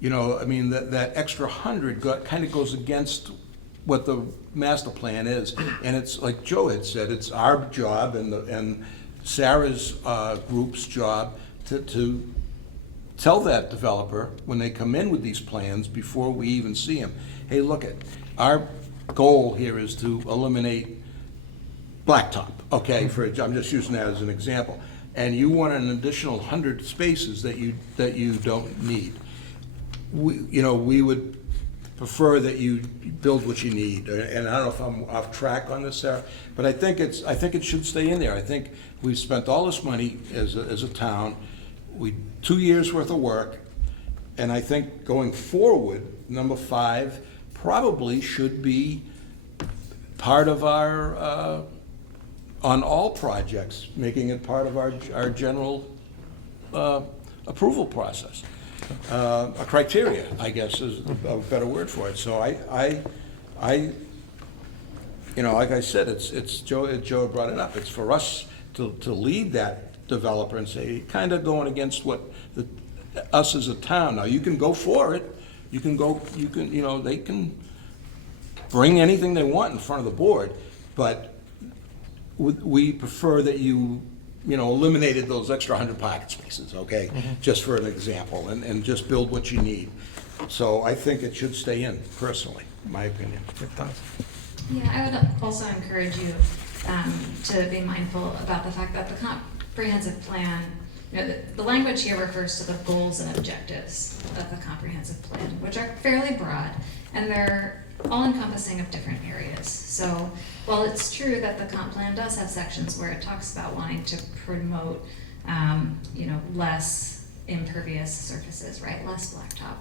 that extra 100 kind of goes against what the master plan is. And it's, like Joe had said, it's our job and Sarah's group's job to tell that developer when they come in with these plans before we even see them, hey, look, our goal here is to eliminate blacktop, okay, I'm just using that as an example. And you want an additional 100 spaces that you don't need. We would prefer that you build what you need. And I don't know if I'm off track on this, Sarah, but I think it should stay in there. I think we've spent all this money as a town, 2 years worth of work, and I think going forward, number 5 probably should be part of our, on all projects, making it part of our general approval process. A criteria, I guess, is a better word for it. So I like I said, it's Joe brought it up. It's for us to lead that developer and say, kind of going against what us as a town. Now, you can go for it. They can bring anything they want in front of the board, but we prefer that you eliminated those extra 100 parking spaces, okay? Just for an example, and just build what you need. So I think it should stay in, personally, in my opinion. Yeah, I would also encourage you to be mindful about the fact that the comprehensive plan, the language here refers to the goals and objectives of the comprehensive plan, which are fairly broad, and they're all encompassing of different areas. So while it's true that the comp plan does have sections where it talks about wanting to promote, less impervious surfaces, right, less blacktop,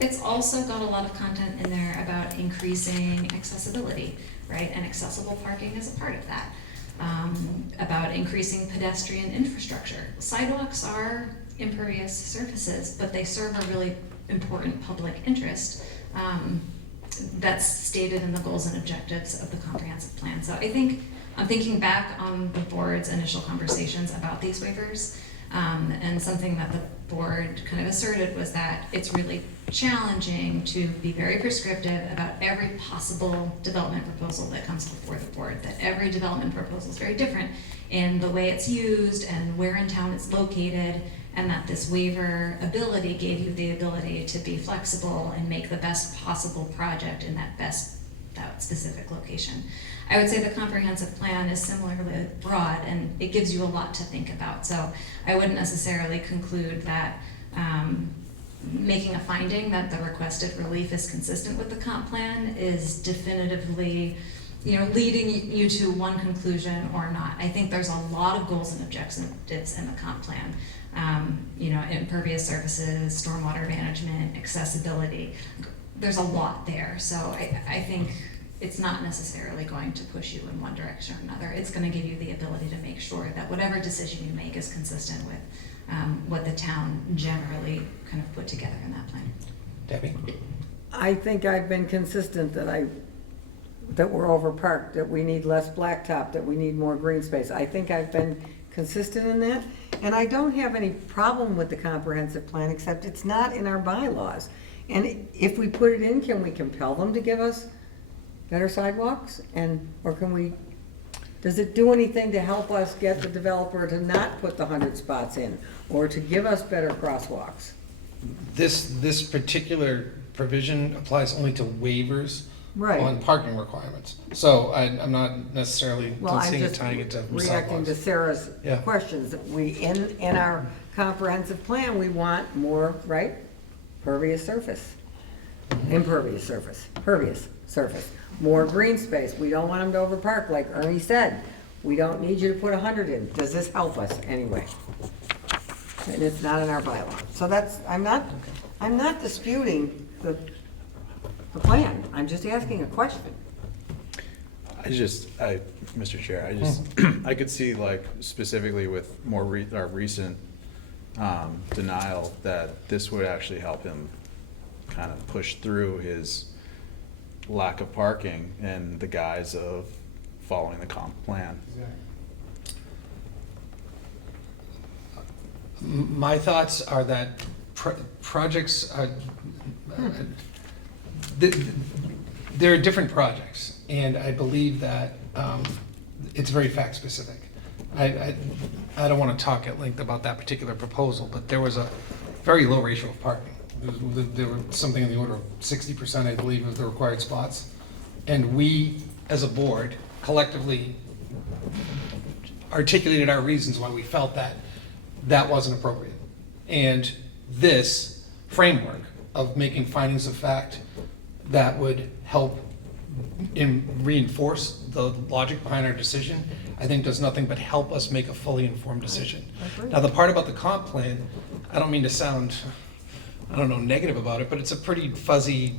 it's also got a lot of content in there about increasing accessibility, right, and accessible parking is a part of that. About increasing pedestrian infrastructure. Sidewalks are impervious surfaces, but they serve a really important public interest. That's stated in the goals and objectives of the comprehensive plan. So I think, I'm thinking back on the board's initial conversations about these waivers, and something that the board kind of asserted was that it's really challenging to be very prescriptive about every possible development proposal that comes before the board, that every development proposal is very different in the way it's used and where in town it's located, and that this waiver ability gave you the ability to be flexible and make the best possible project in that specific location. I would say the comprehensive plan is similarly broad, and it gives you a lot to think about. So I wouldn't necessarily conclude that making a finding that the requested relief is consistent with the comp plan is definitively leading you to one conclusion or not. I think there's a lot of goals and objectives in the comp plan. Impervious surfaces, stormwater management, accessibility. There's a lot there. So I think it's not necessarily going to push you in one direction or another. It's going to give you the ability to make sure that whatever decision you make is consistent with what the town generally kind of put together in that plan. Debbie? I think I've been consistent that we're overparked, that we need less blacktop, that we need more green space. I think I've been consistent in that, and I don't have any problem with the comprehensive plan, except it's not in our bylaws. And if we put it in, can we compel them to give us better sidewalks? Or does it do anything to help us get the developer to not put the 100 spots in, or to give us better crosswalks? This particular provision applies only to waivers Right. on parking requirements. So I'm not necessarily Well, I'm seeing it just tying it to reacting to sidewalks. Sarah's Yeah. questions. In our comprehensive plan, we want more, right? Pervious surface, impervious surface, pervious surface, more green space. We don't want them to overpark, like Ernie said. We don't need you to put 100 in. Does this help us anyway? And it's not in our bylaw. So I'm not disputing the plan. I'm just asking a question. Mr. Chair, I could see specifically with our recent denial that this would actually help him kind of push through his lack of parking in the guise of following the comp plan. My thoughts are that projects are, there are different projects, and I believe that it's very fact specific. I don't want to talk at length about that particular proposal, but there was a very low ratio of parking. There was something in the order of 60%, I believe, of the required spots and we, as a board, collectively articulated our reasons why we felt that that wasn't appropriate. And this framework of making findings of fact that would help reinforce the logic behind our decision, I think does nothing but help us make a fully informed decision. Now, the part about the comp plan, I don't mean to sound, I don't know, negative about it, but it's a pretty fuzzy,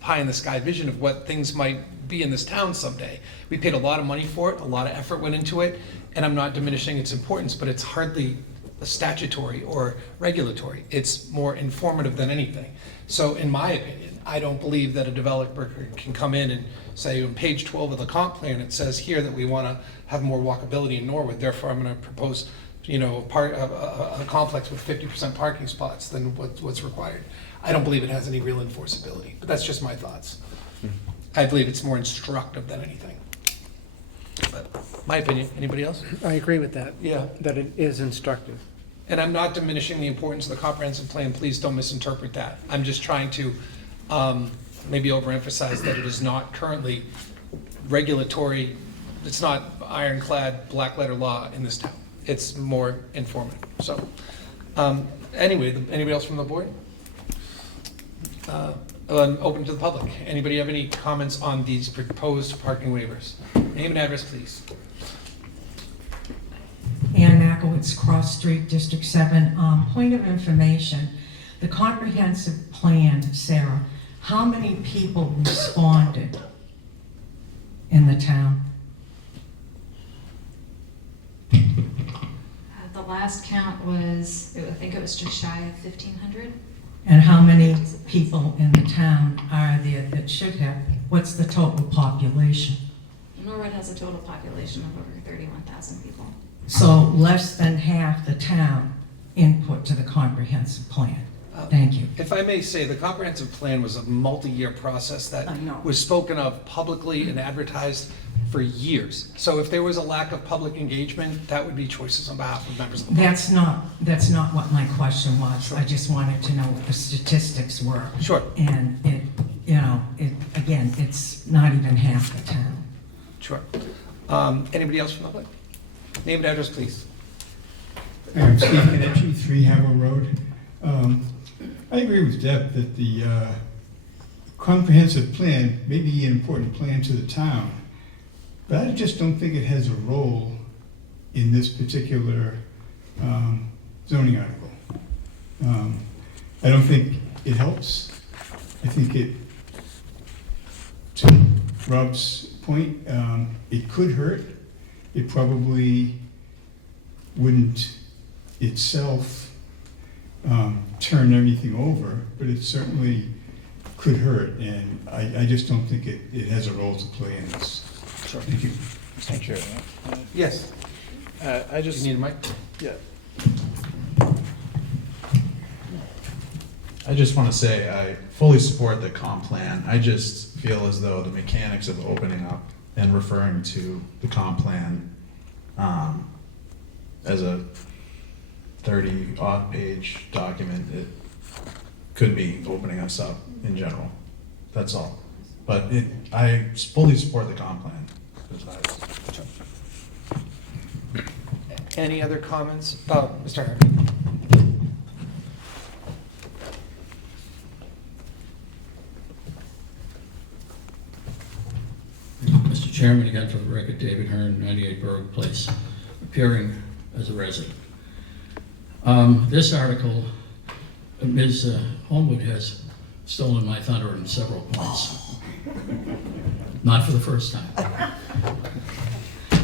pie in the sky vision of what things might be in this town someday. We paid a lot of money for it, a lot of effort went into it, and I'm not diminishing its importance, but it's hardly statutory or regulatory. It's more informative than anything. So in my opinion, I don't believe that a developer can come in and say on page 12 of the comp plan, it says here that we want to have more walkability in Norwood, therefore I'm going to propose a complex with 50% parking spots than what's required. I don't believe it has any real enforceability, but that's just my thoughts. I believe it's more instructive than anything. But my opinion, anybody else? I agree with that. Yeah. That it is instructive. And I'm not diminishing the importance of the comprehensive plan, please don't misinterpret that. I'm just trying to maybe overemphasize that it is not currently regulatory, it's not ironclad black letter law in this town. It's more informative. So anyway, anybody else from the board? Open to the public. Anybody have any comments on these proposed parking waivers? Name and address, please. Ann Makowitz, Cross Street, District 7. Point of information, the comprehensive plan, Sarah, how many people responded in the town? The last count was, I think it was just shy of 1,500. And how many people in the town are there that should have? What's the total population? Norwood has a total population of over 31,000 people. So less than half the town input to the comprehensive plan. Thank you. If I may say, the comprehensive plan was a multi-year process that I know. was spoken of publicly and advertised for years. So if there was a lack of public engagement, that would be choices on behalf of members of the public. That's not what my question was. I just wanted to know what the statistics were. Sure. And again, it's not even half the town. Sure. Anybody else from the public? Name and address, please. I'm Steve Canetti, 3 Harrow Road. I agree with Deb that the comprehensive plan may be an important plan to the town, but I just don't think it has a role in this particular zoning article. I don't think it helps. I think to Rob's point, it could hurt. It probably wouldn't itself turn everything over, but it certainly could hurt, and I just don't think it has a role to play in this. Sure. Thank you. Mr. Chair. Yes. I just, You need a mic? yeah. I just want to say I fully support the comp plan. I just feel as though the mechanics of opening up and referring to the comp plan as a 30-odd page document, it could be opening us up in general. That's all. But I fully support the comp plan. Any other comments? Oh, Mr. Harvey. Mr. Chairman, again for the record, David Hearn, 98 Berwick Place, appearing as a resident. This article, Ms. Homewood has stolen my thunder in several points. Not for the first time.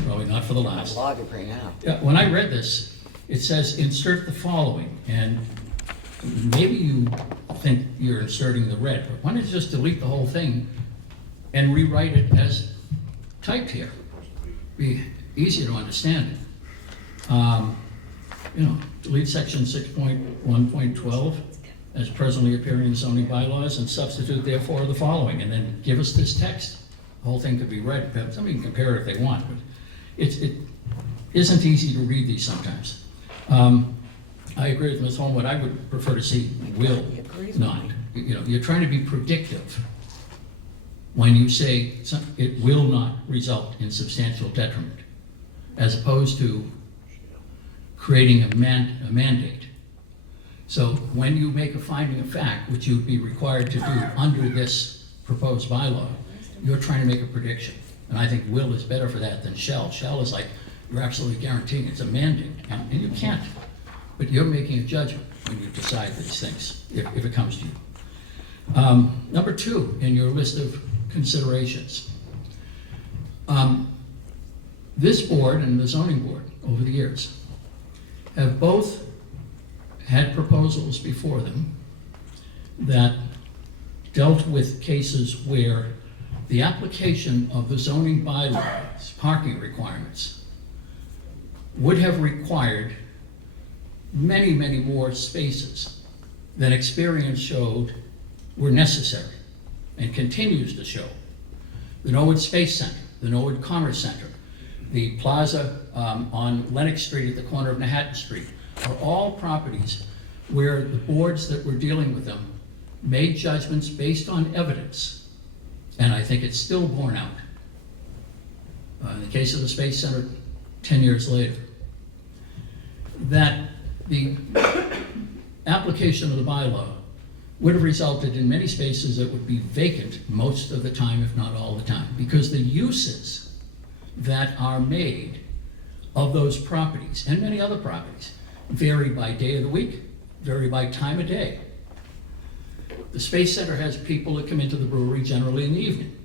Probably not for the last. Law degree now. Yeah, when I read this, it says insert the following, and maybe you think you're inserting the red, but why don't you just delete the whole thing and rewrite it as typed here? Be easier to understand it. Delete section 6.1.12 as presently appearing in zoning bylaws and substitute therefore the following, and then give us this text. The whole thing could be read. Somebody can compare it if they want, but it isn't easy to read these sometimes. I agree with Ms. Homewood. I would prefer to see will, not. You're trying to be predictive. when you say it will not result in substantial detriment, as opposed to creating a mandate. So when you make a finding of fact, which you'd be required to do under this proposed bylaw, you're trying to make a prediction. And I think will is better for that than shall. Shall is like, you're absolutely guaranteeing it's a mandate, and you can't. But you're making a judgment when you decide these things, if it comes to you. Number 2 in your list of considerations. This board and the zoning board over the years have both had proposals before them that dealt with cases where the application of the zoning bylaws, parking requirements, would have required many, many more spaces than experience showed were necessary and continues to show. The Norwood Space Center, the Norwood Commerce Center, the plaza on Lenox Street at the corner of Manhattan Street are all properties where the boards that were dealing with them made judgments based on evidence, and I think it's still borne out. In the case of the Space Center 10 years later, that the application of the bylaw would have resulted in many spaces that would be vacant most of the time, if not all the time, because the uses that are made of those properties and many other properties vary by day of the week, vary by time of day. The Space Center has people that come into the brewery generally in the evening.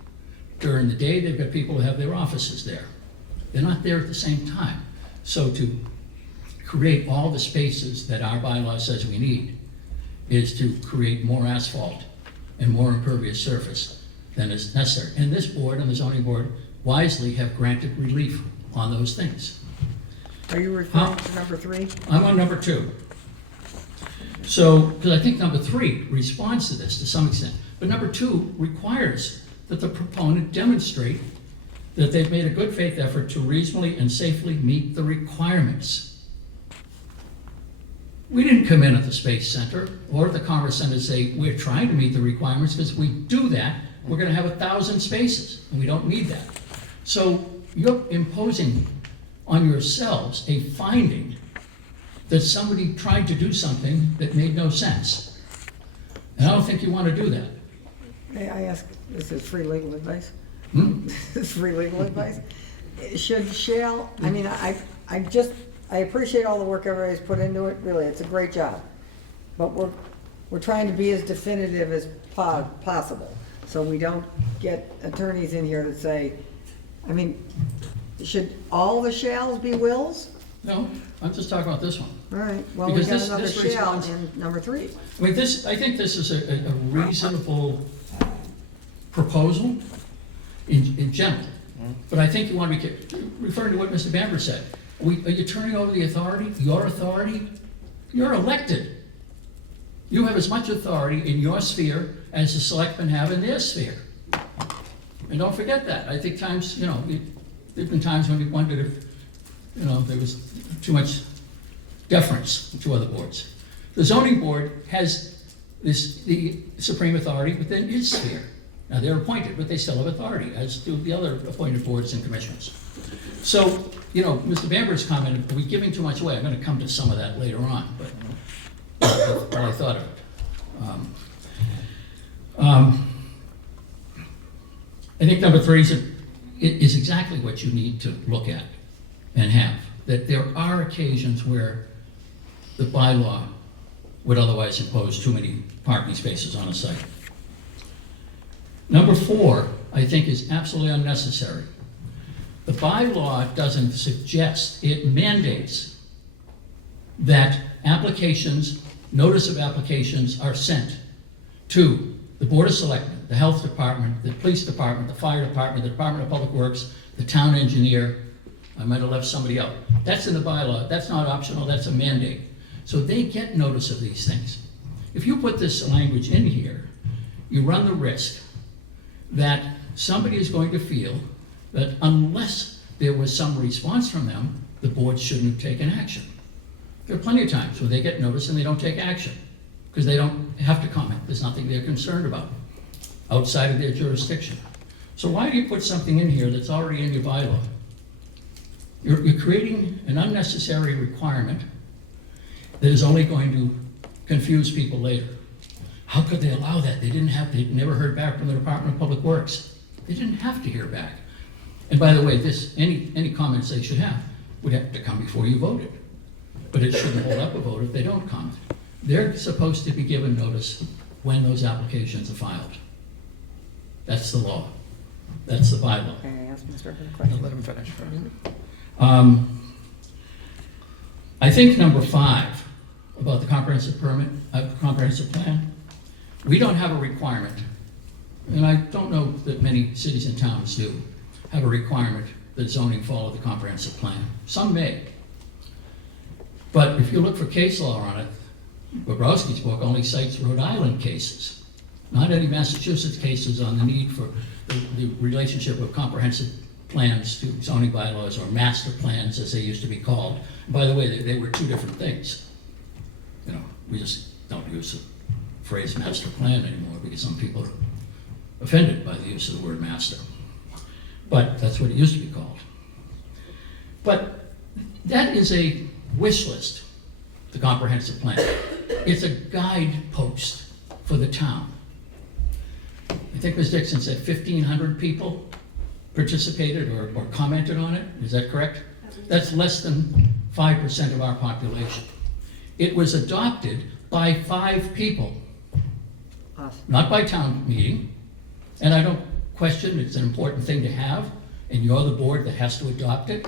During the day, they've got people who have their offices there. They're not there at the same time. So to create all the spaces that our bylaw says we need is to create more asphalt and more impervious surface than is necessary. And this board and the zoning board wisely have granted relief on those things. Are you referring to number 3? I'm on number 2. So, because I think number 3 responds to this to some extent, but number 2 requires that the proponent demonstrate that they've made a good faith effort to reasonably and safely meet the requirements. We didn't come in at the Space Center or at the Commerce Center and say, we're trying to meet the requirements, because if we do that, we're gonna have 1,000 spaces, and we don't need that. So you're imposing on yourselves a finding that somebody tried to do something that made no sense. And I don't think you want to do that. May I ask, this is free legal advice? Hmm? This is free legal advice? Shall, I mean, I appreciate all the work everybody's put into it, really, it's a great job. But we're trying to be as definitive as possible, so we don't get attorneys in here that say, I mean, should all the shalls be wills? No, I'm just talking about this one. All right, well, we Because got this another shall responds- in number 3. I mean, I think this is a reasonable proposal in general. But I think you want to be, referring to what Mr. Bamber said, are you turning over the authority, your authority? You're elected. You have as much authority in your sphere as the selectmen have in their sphere. And don't forget that. I think times, there've been times when we wondered if, there was too much deference to other boards. The zoning board has the supreme authority within its sphere. Now, they're appointed, but they still have authority, as do the other appointed boards and commissions. So, Mr. Bamber's comment, are we giving too much away? I'm gonna come to some of that later on, but what I thought of it. I think number 3 is exactly what you need to look at and have, that there are occasions where the bylaw would otherwise impose too many parking spaces on a site. Number 4, I think, is absolutely unnecessary. The bylaw doesn't suggest, it mandates that notice of applications are sent to the Board of Selectmen, the Health Department, the Police Department, the Fire Department, the Department of Public Works, the Town Engineer. I might have left somebody out. That's in the bylaw. That's not optional. That's a mandate. So they get notice of these things. If you put this language in here, you run the risk that somebody is going to feel that unless there was some response from them, the board shouldn't have taken action. There are plenty of times where they get notice and they don't take action because they don't have to comment. There's nothing they're concerned about outside of their jurisdiction. So why do you put something in here that's already in your bylaw? You're creating an unnecessary requirement that is only going to confuse people later. How could they allow that? They'd never heard back from the Department of Public Works. They didn't have to hear back. And by the way, any comments they should have would have to come before you voted. But it shouldn't hold up a vote if they don't comment. They're supposed to be given notice when those applications are filed. That's the law. That's the bylaw. May I ask Mr. Hurd a question? Let him finish first. I think number 5, about the comprehensive comprehensive plan, we don't have a requirement, and I don't know that many cities and towns do, have a requirement that zoning follow the comprehensive plan. Some may. But if you look for case law on it, Bobrowski's book only cites Rhode Island cases, not any Massachusetts cases on the need for the relationship of comprehensive plans to zoning bylaws, or master plans as they used to be called. By the way, they were 2 different things. You know, we just don't use the phrase master plan anymore because some people are offended by the use of the word master. But that's what it used to be called. But that is a wish list, the comprehensive plan. It's a guidepost for the town. I think Ms. Dixon said 1,500 people participated or commented on it. Is that correct? That's less than 5% of our population. It was adopted by 5 people, not by town meeting. And I don't question it's an important thing to have, and you're the board that has to adopt it.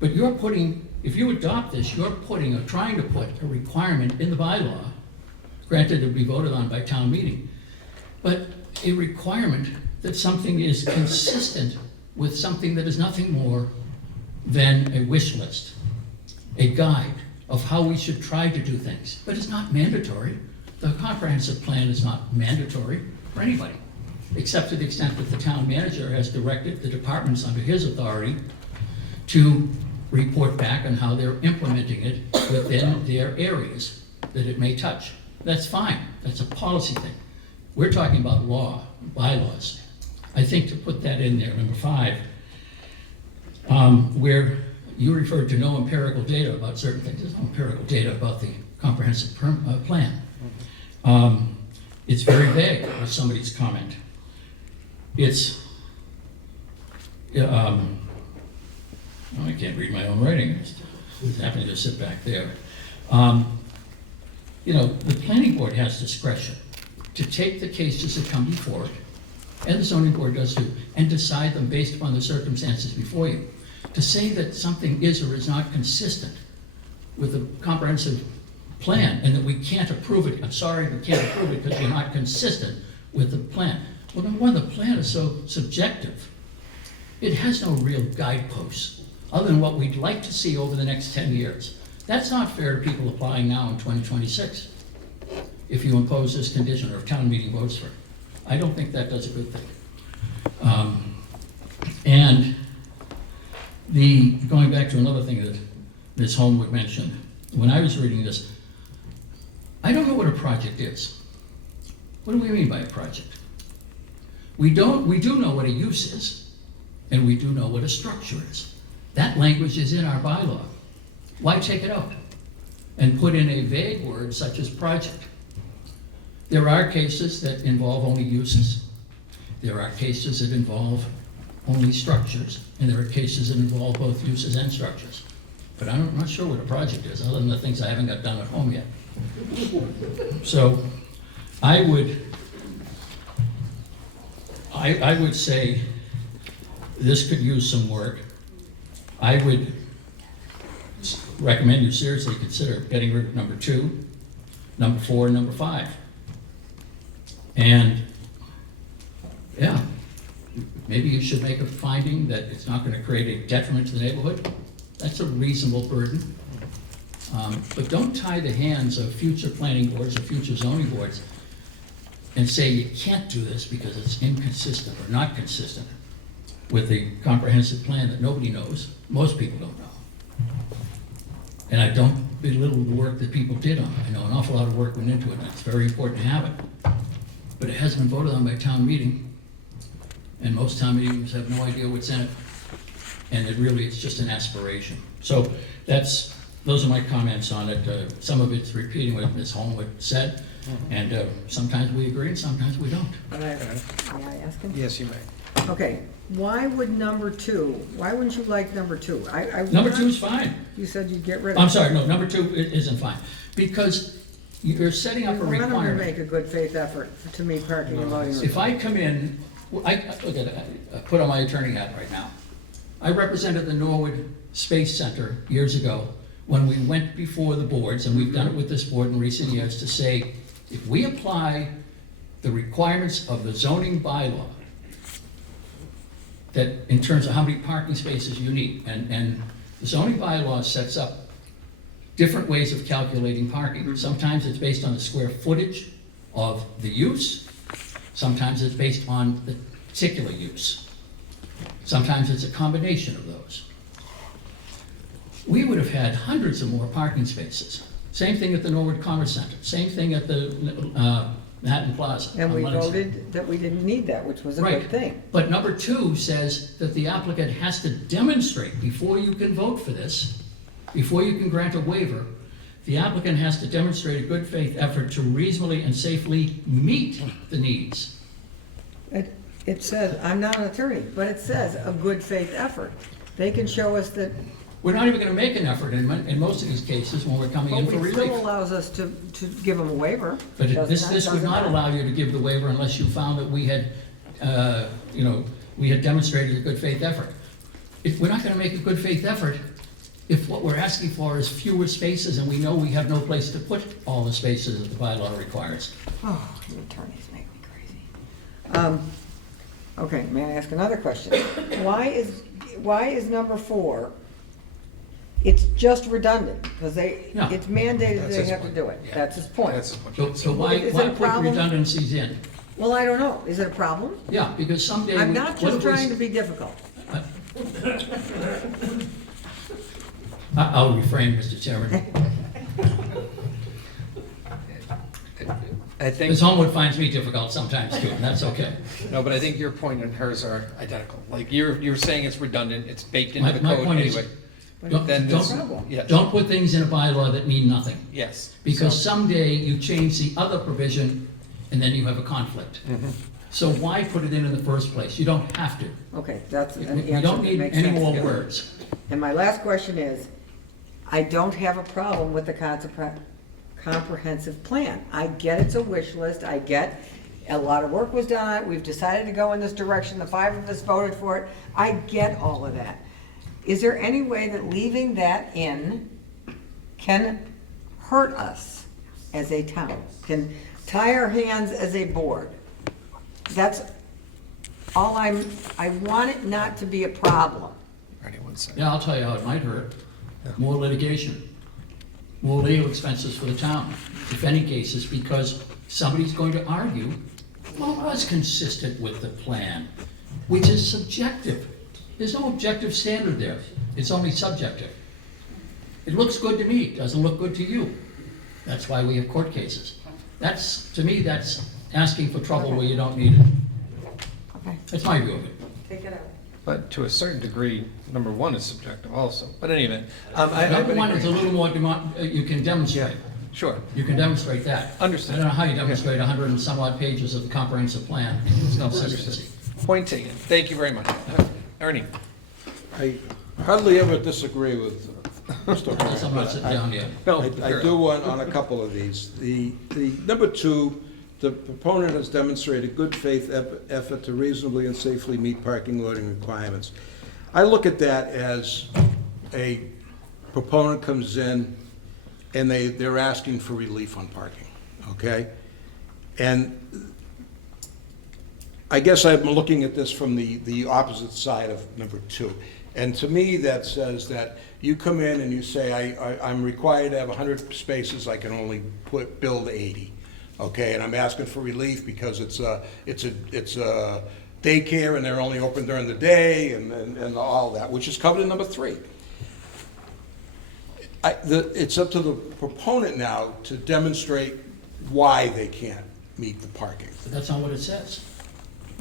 But you're putting, if you adopt this, you're putting or trying to put a requirement in the bylaw, granted it would be voted on by town meeting, but a requirement that something is consistent with something that is nothing more than a wish list, a guide of how we should try to do things. But it's not mandatory. The comprehensive plan is not mandatory for anybody, except to the extent that the town manager has directed the departments under his authority to report back on how they're implementing it within their areas that it may touch. That's fine. That's a policy thing. We're talking about law, bylaws. I think to put that in there, number 5, where you referred to no empirical data about certain things. There's no empirical data about the comprehensive plan. It's very vague with somebody's comment. It's, I can't read my own writing. It's happening to sit back there. You know, the planning board has discretion to take the cases that come before it, and the zoning board does too, and decide them based upon the circumstances before you. To say that something is or is not consistent with the comprehensive plan and that we can't approve it, I'm sorry, we can't approve it because you're not consistent with the plan. Well, number 1, the plan is so subjective. It has no real guideposts other than what we'd like to see over the next 10 years. That's not fair to people applying now in 2026 if you impose this condition or if town meeting votes for it. I don't think that does a good thing. And going back to another thing that Ms. Holmwood mentioned, when I was reading this, I don't know what a project is. What do we mean by a project? We do know what a use is, and we do know what a structure is. That language is in our bylaw. Why take it out and put in a vague word such as project? There are cases that involve only uses. There are cases that involve only structures, and there are cases that involve both uses and structures. But I'm not sure what a project is, other than the things I haven't got done at home yet. So I would say this could use some work. I would recommend you seriously consider getting rid of number 2, number 4, and number 5. And, yeah, maybe you should make a finding that it's not going to create a detriment to the neighborhood. That's a reasonable burden. But don't tie the hands of future planning boards or future zoning boards and say you can't do this because it's inconsistent or not consistent with the comprehensive plan that nobody knows. Most people don't know. And I don't belittle the work that people did on it. I know an awful lot of work went into it, and it's very important to have it. But it hasn't been voted on by town meeting. and most town meeting members have no idea what's in it. And it's just an aspiration. So those are my comments on it. Some of it's repeating what Ms. Holmwood said, and sometimes we agree and sometimes we don't. May I ask him? Yes, you may. Okay, why wouldn't you like number two? Number 2 is fine. You said you'd get rid of it. I'm sorry, no, number 2 isn't fine. Because you're setting up a Why don't we requirement. make a good faith effort to meet parking and loading If I come in, look at it, I put on my attorney hat right now. I represented the Norwood Space Center years ago when we went before the boards, and we've done it with this board in recent years, to say, if we apply the requirements of the zoning bylaw, that in terms of how many parking spaces you need, and the zoning bylaw sets up different ways of calculating parking. Sometimes it's based on the square footage of the use, sometimes it's based on the particular use. Sometimes it's a combination of those. We would have had hundreds of more parking spaces. Same thing at the Norwood Commerce Center, same thing at the Manhattan Plaza. And on we Leonard Street. voted that we didn't need that, which was a Right. good thing. But number 2 says that the applicant has to demonstrate, before you can vote for this, before you can grant a waiver, the applicant has to demonstrate a good faith effort to reasonably and safely meet the needs. It says, I'm not an attorney, but it says a good faith effort. They can show us that, We're not even gonna make an effort in most of these cases when we're coming in but for it relief. still allows us to give them a waiver. But this Doesn't would not that? allow you to give the waiver unless you found that we had, we had demonstrated a good faith effort. If we're not gonna make a good faith effort, if what we're asking for is fewer spaces and we know we have no place to put all the spaces that the bylaw requires. Oh, you attorneys make me crazy. Okay, may I ask another question? Why is number 4, it's just redundant, because Yeah. it's mandated That's they his have to point. do it. Yeah. That's his point. That's his point. So why Is it a put problem? redundancies in? Well, I don't know. Is it a problem? Yeah, because someday. I'm not just trying to be difficult. I'll refrain, Mr. Chairman. I think, Ms. Homewood finds me difficult sometimes too, and that's okay. no, but I think your point and hers are identical. Like, you're saying it's redundant, it's baked into the My code point is, anyway. Don't- Then don't- this, yes, Don't put things in a bylaw that mean nothing. yes. Because So- someday you change the other provision and then you have a conflict. So why put it in the first place? You don't have to. Okay, that's an We answer don't that need makes any sense. more Yeah. words. And my last question is, I don't have a problem with the comprehensive plan. I get it's a wish list, I get a lot of work was done on it, we've decided to go in this direction, the 5 of us voted for it. I get all of that. Is there any way that leaving that in can hurt us as a town? Can tie our hands as a board? That's all I want it not to be a problem. Ready, one second. Yeah, I'll tell you how it might hurt. More litigation, more legal expenses for the town, if any cases, because somebody's going to argue, well, it was consistent with the plan, which is subjective. There's no objective standard there. It's only subjective. It looks good to me, it doesn't look good to you. That's why we have court cases. To me, that's asking for trouble where you don't need it. Okay, That's my view of it. take it out. But to a certain degree, number 1 is subjective also. But anyway, Number 1 is a little more, you can demonstrate. Sure. You can demonstrate that. Understood. I don't know how you demonstrate 100 and some odd pages of the comprehensive plan. There's no consistency. Point taken. Thank you very much. Ernie? I hardly ever disagree with Mr. Unless I'm not sitting down yet. No, I do on a couple of these. The number 2, the proponent has demonstrated good faith effort to reasonably and safely meet parking loading requirements. I look at that as a proponent comes in and they're asking for relief on parking, okay? And I guess I'm looking at this from the opposite side of number 2. And to me, that says that you come in and you say, I'm required to have 100 spaces, I can only build 80. Okay, and I'm asking for relief because it's a daycare and they're only open during the day and all that, which is covered in number 3. It's up to the proponent now to demonstrate why they can't meet the parking. But that's not what it says.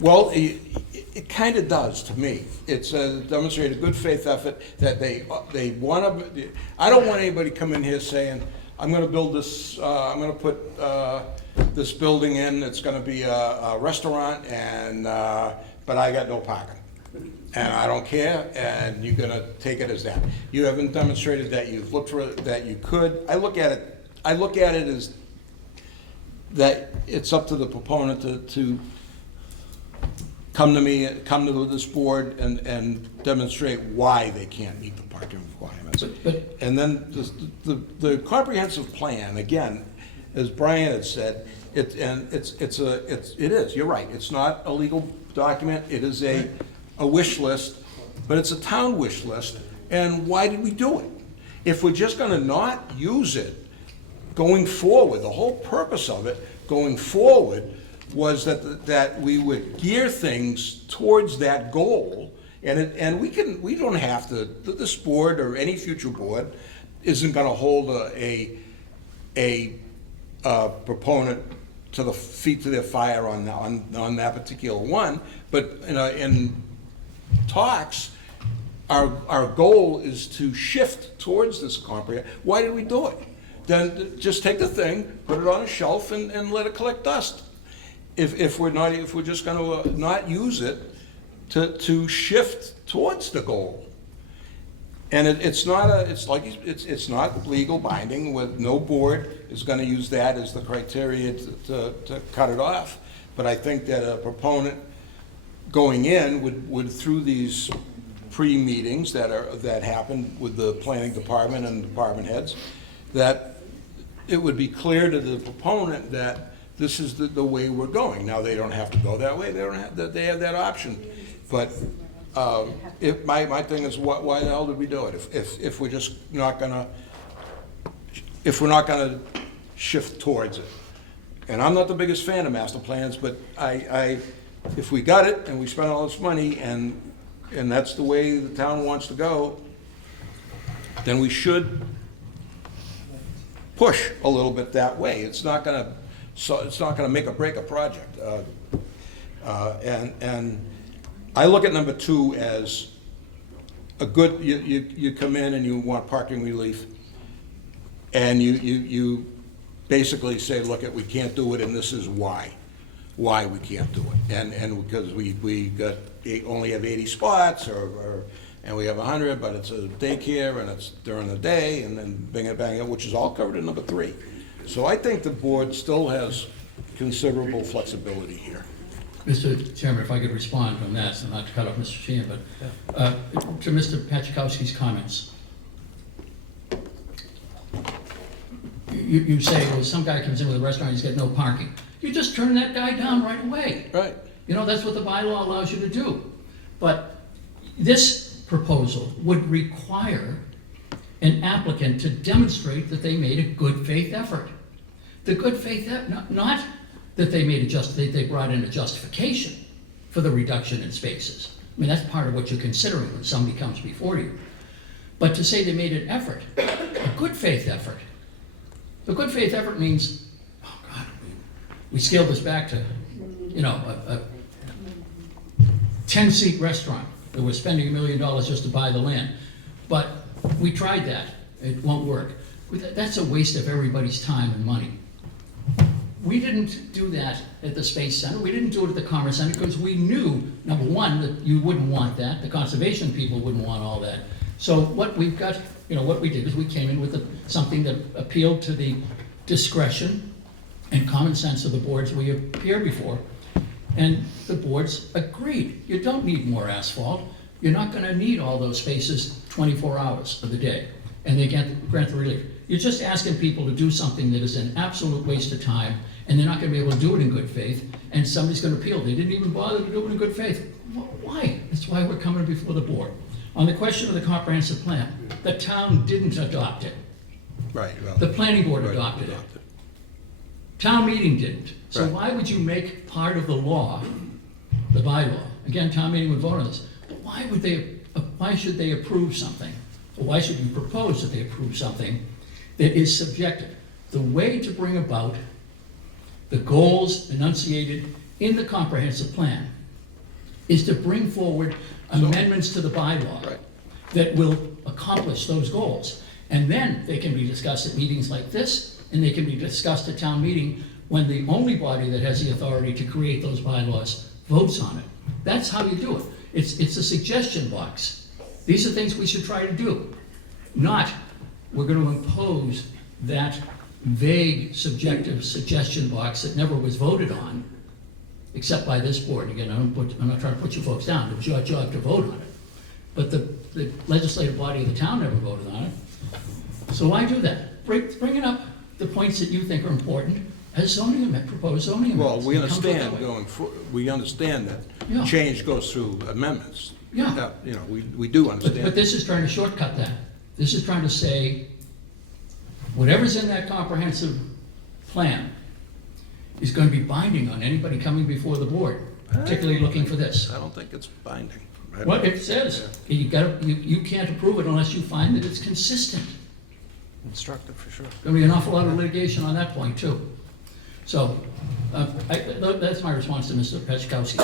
Well, it kind of does to me. It's demonstrated a good faith effort that they want to, I don't want anybody come in here saying, I'm going to build this, I'm going to put this building in, it's going to be a restaurant, and, but I got no parking. And I don't care, and you're going to take it as that. You haven't demonstrated that you've looked for, that you could. I look at it as that it's up to the proponent to come to this board and demonstrate why they can't meet the parking requirements. And then the comprehensive plan, again, as Brian had said, it is, you're right, it's not a legal document, it is a wish list, but it's a town wish list, and why did we do it? If we're just gonna not use it going forward, the whole purpose of it going forward was that we would gear things towards that goal, and we don't have to, this board or any future board isn't gonna hold a proponent to the feet to their fire on that particular one, but in talks, our goal is to shift towards this comprehensive. Why did we do it? Then just take the thing, put it on a shelf, and let it collect dust. If we're just going to not use it to shift towards the goal. And it's not legal binding. With no board is going to use that as the criteria to cut it off. But I think that a proponent going in would through these pre-meetings that happen with the planning department and department heads, that it would be clear to the proponent that this is the way we're going. Now, they don't have to go that way. They have that option. But my thing is, why the hell did we do it? If we're just not gonna, if we're not gonna shift towards it. And I'm not the biggest fan of master plans, but if we got it and we spent all this money and that's the way the town wants to go, then we should push a little bit that way. It's not gonna make or break a project. And I look at number 2 as a good, you come in and you want parking relief, and you basically say, look, we can't do it, and this is why we can't do it. And because we only have 80 spots, and we have 100, but it's a daycare, and it's during the day, and then bang it, which is all covered in number 3. So I think the board still has considerable flexibility here. Mr. Chairman, if I could respond on that, so not to cut off Mr. Sheehan, but to Mr. Pachakowski's comments. You say, well, some guy comes in with a restaurant, he's got no parking. You just turn that guy down right away. Right. You know, that's what the bylaw allows you to do. But this proposal would require an applicant to demonstrate that they made a good faith effort. The good faith effort, not that they brought in a justification for the reduction in spaces. I mean, that's part of what you're considering when somebody comes before you. But to say they made an effort, a good faith effort. The good faith effort means, oh God, we scaled this back to, you know, a 10-seat restaurant that we're spending $1 million just to buy the land. But we tried that. It won't work. That's a waste of everybody's time and money. We didn't do that at the Space Center. We didn't do it at the Commerce Center because we knew, number one, that you wouldn't want that. The conservation people wouldn't want all that. So what we've got, you know, what we did is we came in with something that appealed to the discretion and common sense of the boards we appeared before. And the boards agreed. You don't need more asphalt. You're not going to need all those spaces 24 hours of the day. And they grant the relief. You're just asking people to do something that is an absolute waste of time, and they're not going to be able to do it in good faith, and somebody's going to appeal. They didn't even bother to do it in good faith. Why? That's why we're coming before the board. On the question of the comprehensive plan, the town didn't adopt it. Right. Well, The planning board adopted it. Town meeting didn't. So Right. why would you make part of the law, the bylaw? Again, town meeting would vote on this. But why should they approve something? Or why should we propose that they approve something that is subjective? The way to bring about the goals enunciated in the comprehensive plan is to bring forward amendments to the bylaw Right. that will accomplish those goals. And then they can be discussed at meetings like this, and they can be discussed at town meeting when the only body that has the authority to create those bylaws votes on it. That's how you do it. It's a suggestion box. These are things we should try to do. Not, we're gonna impose that vague, subjective suggestion box that never was voted on, except by this board. Again, I'm not trying to put you folks down, it was your job to vote on it. But the legislative body of the town never voted on it. So why do that? Bring up the points that you think are important as zoning amendment, proposed zoning amendments. Well, we and come to it that understand way. going for, we understand Yeah. that change goes through amendments. Yeah. You know, we do But understand. this is trying to shortcut that. This is trying to say, whatever's in that comprehensive plan is going to be binding on anybody coming before the board, particularly looking for this. I don't think it's binding. What it says, you can't approve it unless you find that it's consistent. Instructive, for sure. There'll be an awful lot of litigation on that point, too. So, that's my response to Mr. Peczkowski.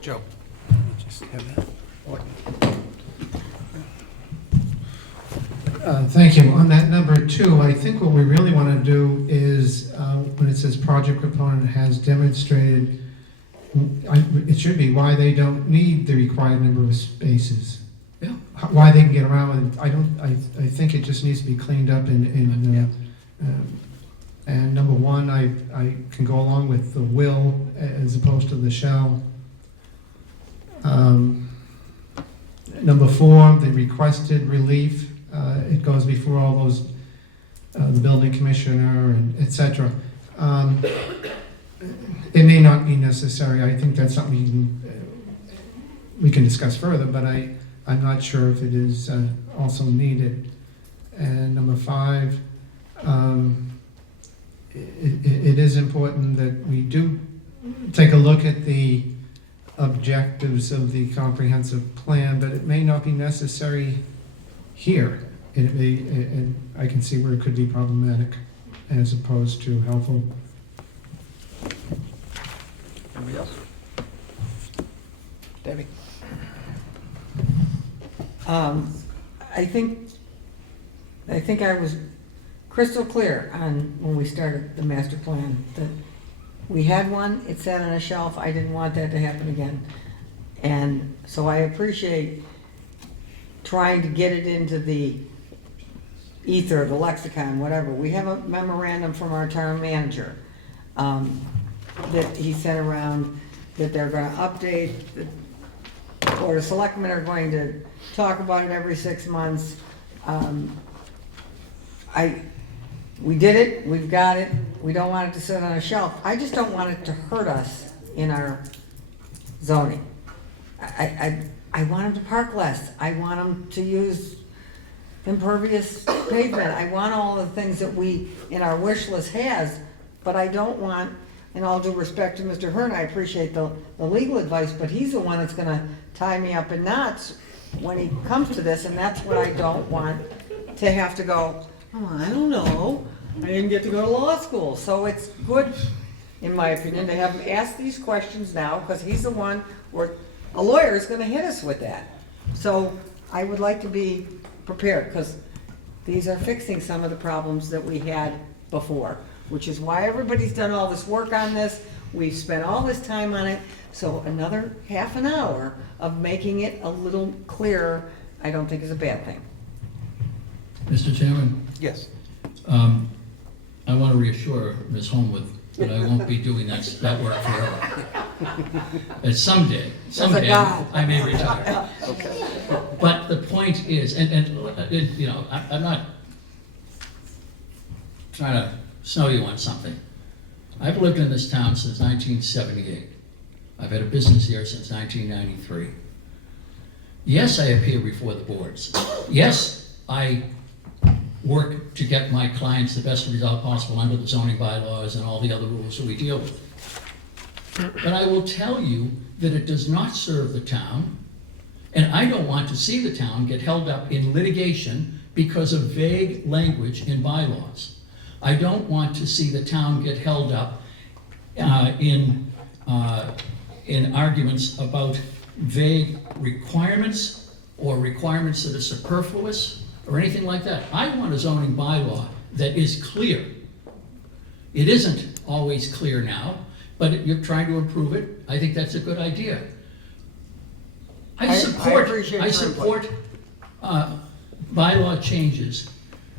Joe? Just have that. Thank you. On that number 2, I think what we really want to do is, when it says project proponent has demonstrated, it should be why they don't need the required number of spaces. Yeah. Why they can get around with it. I think it just needs to be cleaned up and number 1, I can go along with the will as opposed to the shall. Number 4, the requested relief. It goes before all those, the building commissioner and et cetera. It may not be necessary. I think that's something we can discuss further, but I'm not sure if it is also needed. And number 5, it is important that we do take a look at the objectives of the comprehensive plan, but it may not be necessary here. And I can see where it could be problematic as opposed to helpful. Anybody else? Debbie? I think I was crystal clear on when we started the master plan, that we had one, it sat on a shelf, I didn't want that to happen again. And so I appreciate trying to get it into the ether, the lexicon, whatever. We have a memorandum from our town manager that he sent around, that they're gonna update, or the selectmen are going to talk about it every 6 months. We did it, we've got it, we don't want it to sit on a shelf. I just don't want it to hurt us in our zoning. I want them to park less, I want them to use impervious pavement, I want all the things that we, in our wish list has, but I don't want, in all due respect to Mr. Hearn, I appreciate the legal advice, but he's the one that's gonna tie me up in knots when he comes to this, and that's what I don't want to have to go, oh, I don't know, I didn't get to go to law school. So it's good, in my opinion, to have him ask these questions now, because he's the one, or a lawyer is gonna hit us with that. So I would like to be prepared, because these are fixing some of the problems that we had before, which is why everybody's done all this work on this. We've spent all this time on it, so another half an hour of making it a little clearer, I don't think is a bad thing. Mr. Chairman, Yes. I want to reassure Ms. Homewood that I won't be doing that work forever. And someday, God. I may retire. Okay. But the point is, you know, I'm not trying to snow you on something. I've lived in this town since 1978. I've had a business here since 1993. Yes, I appear before the boards. Yes, I work to get my clients the best result possible under the zoning bylaws and all the other rules that we deal with. But I will tell you that it does not serve the town, and I don't want to see the town get held up in litigation because of vague language in bylaws. I don't want to see the town get held up in arguments about vague requirements or requirements that are superfluous or anything like that. I want a zoning bylaw that is clear. It isn't always clear now, but you're trying to improve it. I think that's a good idea. I support bylaw changes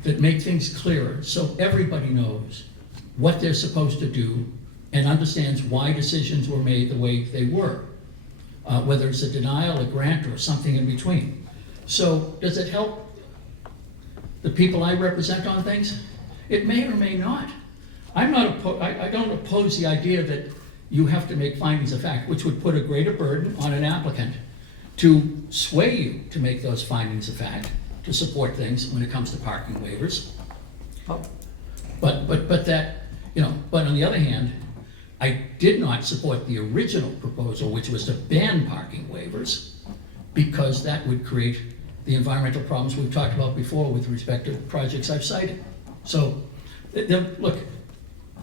that make things clearer so everybody knows what they're supposed to do and understands why decisions were made the way they were, whether it's a denial, a grant, or something in between. So does it help the people I represent on things? It may or may not. I don't oppose the idea that you have to make findings of fact, which would put a greater burden on an applicant to sway you to make those findings of fact, to support things when it comes to parking waivers. But that, you know, but on the other hand, I did not support the original proposal, which was to ban parking waivers, because that would create the environmental problems we've talked about before with respect to projects I've cited. So, look,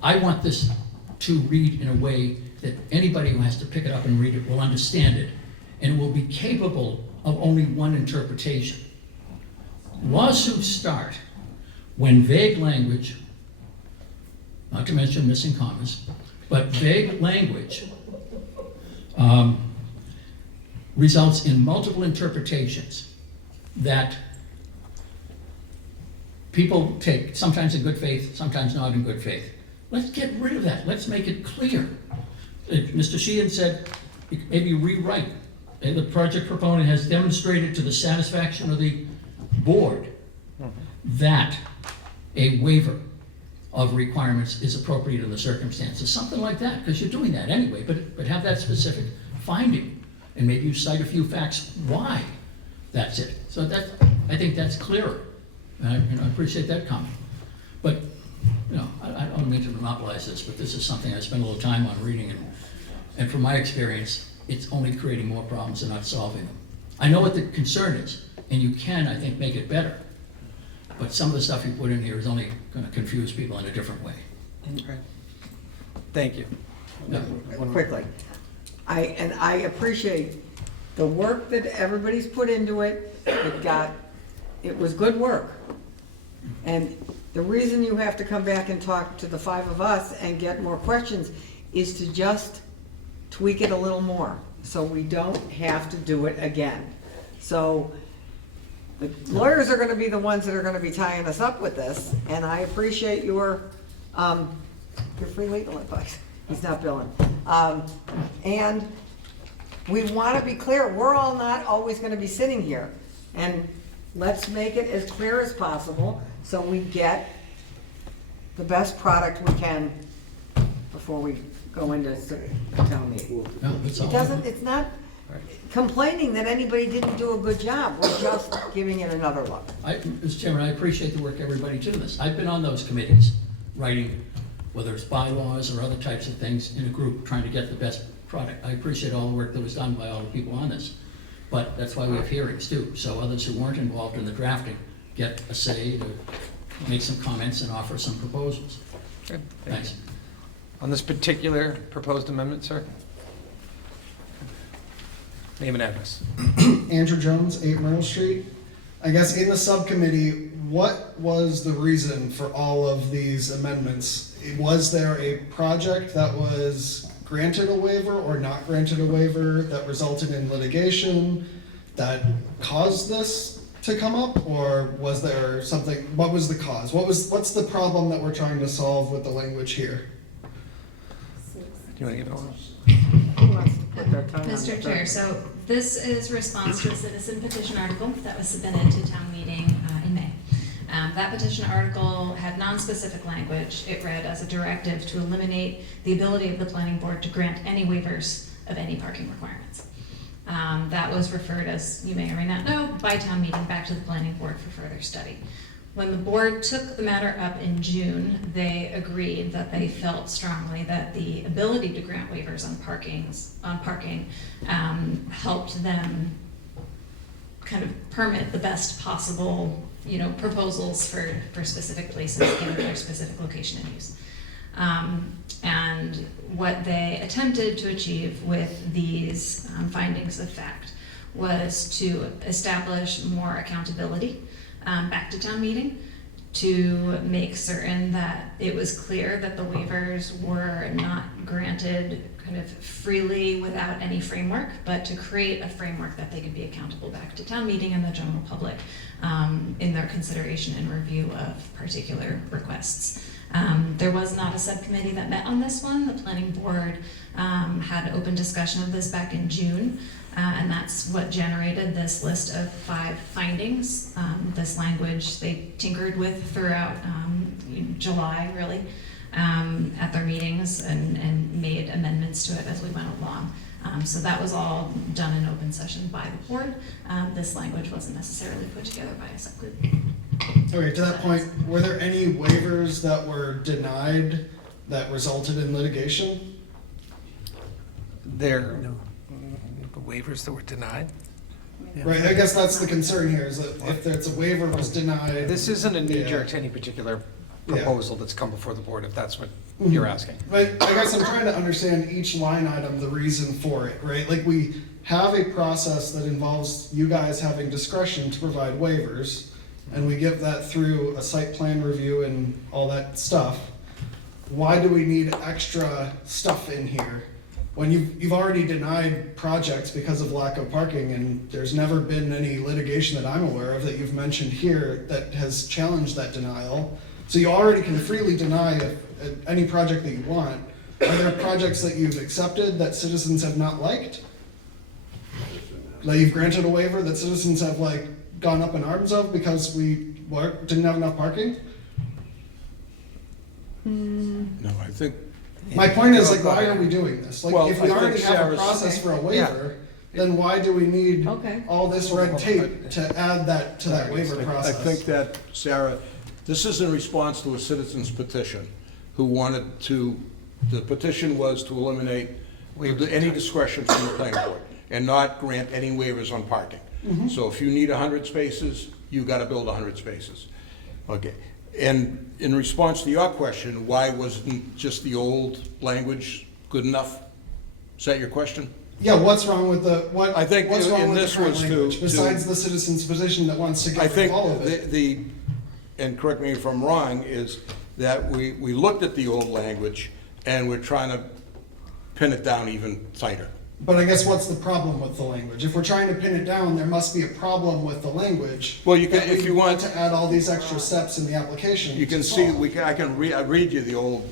I want this to read in a way that anybody who has to pick it up and read it will understand it, and will be capable of only one interpretation. Lawsuits start when vague language, not to mention missing commas, but vague language results in multiple interpretations that people take, sometimes in good faith, sometimes not in good faith. Let's get rid of that. Let's make it clear. Mr. Sheehan said, maybe rewrite. And the project proponent has demonstrated to the satisfaction of the board that a waiver of requirements is appropriate in the circumstances, something like that, because you're doing that anyway, but have that specific finding, and maybe you cite a few facts why that's it. So that, I think that's clearer, and I appreciate that comment. But, you know, I don't mean to monopolize this, but this is something I spend a little time on reading, and from my experience, it's only creating more problems and not solving them. I know what the concern is, and you can, I think, make it better. But some of the stuff you put in here is only going to confuse people in a different way. Thank you. No. Quickly. I appreciate the work that everybody's put into it. It was good work. And the reason you have to come back and talk to the five of us and get more questions is to just tweak it a little more, so we don't have to do it again. So the lawyers are gonna be the ones that are gonna be tying us up with this, and I appreciate your free legal advice. He's not billing. And we wanna be clear, we're all not always gonna be sitting here. And let's make it as clear as possible so we get the best product we can before we go into town meeting. No, that's all. It's not complaining that anybody didn't do a good job, we're just giving it another look. Mr. Chairman, I appreciate the work everybody did in this. I've been on those committees, writing, whether it's bylaws or other types of things, in a group, trying to get the best product. I appreciate all the work that was done by all the people on this. But that's why we have hearings too, so others who weren't involved in the drafting get a say to make some comments and offer some proposals. Good. Thanks. On this particular proposed amendment, sir? Name and address. Andrew Jones, 8 Myrtle Street. I guess in the subcommittee, what was the reason for all of these amendments? Was there a project that was granted a waiver or not granted a waiver that resulted in litigation that caused this to come up? Or was there something, what was the cause? What's the problem that we're trying to solve with the language here? Do you want to give it over? Who wants to put their tongue on Mr. the Chair, thread? so this is response to a citizen petition article that was submitted to town meeting in May. That petition article had non-specific language. It read as a directive to eliminate the ability of the planning board to grant any waivers of any parking requirements. That was referred, as you may or may not know, by town meeting back to the planning board for further study. When the board took the matter up in June, they agreed that they felt strongly that the ability to grant waivers on parking helped them kind of permit the best possible, proposals for specific places given their specific location and use. And what they attempted to achieve with these findings of fact was to establish more accountability back to town meeting, to make certain that it was clear that the waivers were not granted kind of freely without any framework, but to create a framework that they could be accountable back to town meeting and the general public in their consideration and review of particular requests. There was not a subcommittee that met on this one. The planning board had open discussion of this back in June, and that's what generated this list of 5 findings. This language they tinkered with throughout July, really, at their meetings and made amendments to it as we went along. So that was all done in open session by the board. This language wasn't necessarily put together by a subgroup. Okay, to that point, were there any waivers that were denied that resulted in litigation? There, waivers that were denied? Right, I guess that's the concern here, is that if there's a waiver was denied. This isn't a knee-jerk Yeah. to any particular Yeah. proposal that's come before the board, if that's what Mhm. you're asking. But I guess I'm trying to understand each line item, the reason for it, right? Like, we have a process that involves you guys having discretion to provide waivers, and we give that through a site plan review and all that stuff. Why do we need extra stuff in here? When you've already denied projects because of lack of parking, and there's never been any litigation that I'm aware of that you've mentioned here that has challenged that denial. So you already can freely deny any project that you want. Are there projects that you've accepted that citizens have not liked? That you've granted a waiver that citizens have like gone up in arms of because we didn't have enough parking? No, I think, My point is, like, why are we doing this? Like, Well, if we I think already have a Sarah's- process for a Yeah. waiver, then why do we need Okay. all this red tape to add that to that waiver I process? think that, Sarah, this is in response to a citizen's petition who wanted to, the petition was to eliminate any discretion from the planning board and not grant any waivers on parking. So if you need 100 spaces, you gotta build 100 spaces. Okay, and in response to your question, why wasn't just the old language good enough? Is that your question? Yeah, what's wrong with the, I think what's wrong in with the this current was to- language, besides the citizen's petition that wants to I get rid think of all of it? the, and correct me if I'm wrong, is that we looked at the old language and we're trying to pin it down even tighter. But I guess what's the problem with the language? If we're trying to pin it down, there must be a problem with the language. Well, you can, that if we you want, to add all these extra steps in the application. you can to see, solve. I can read you the old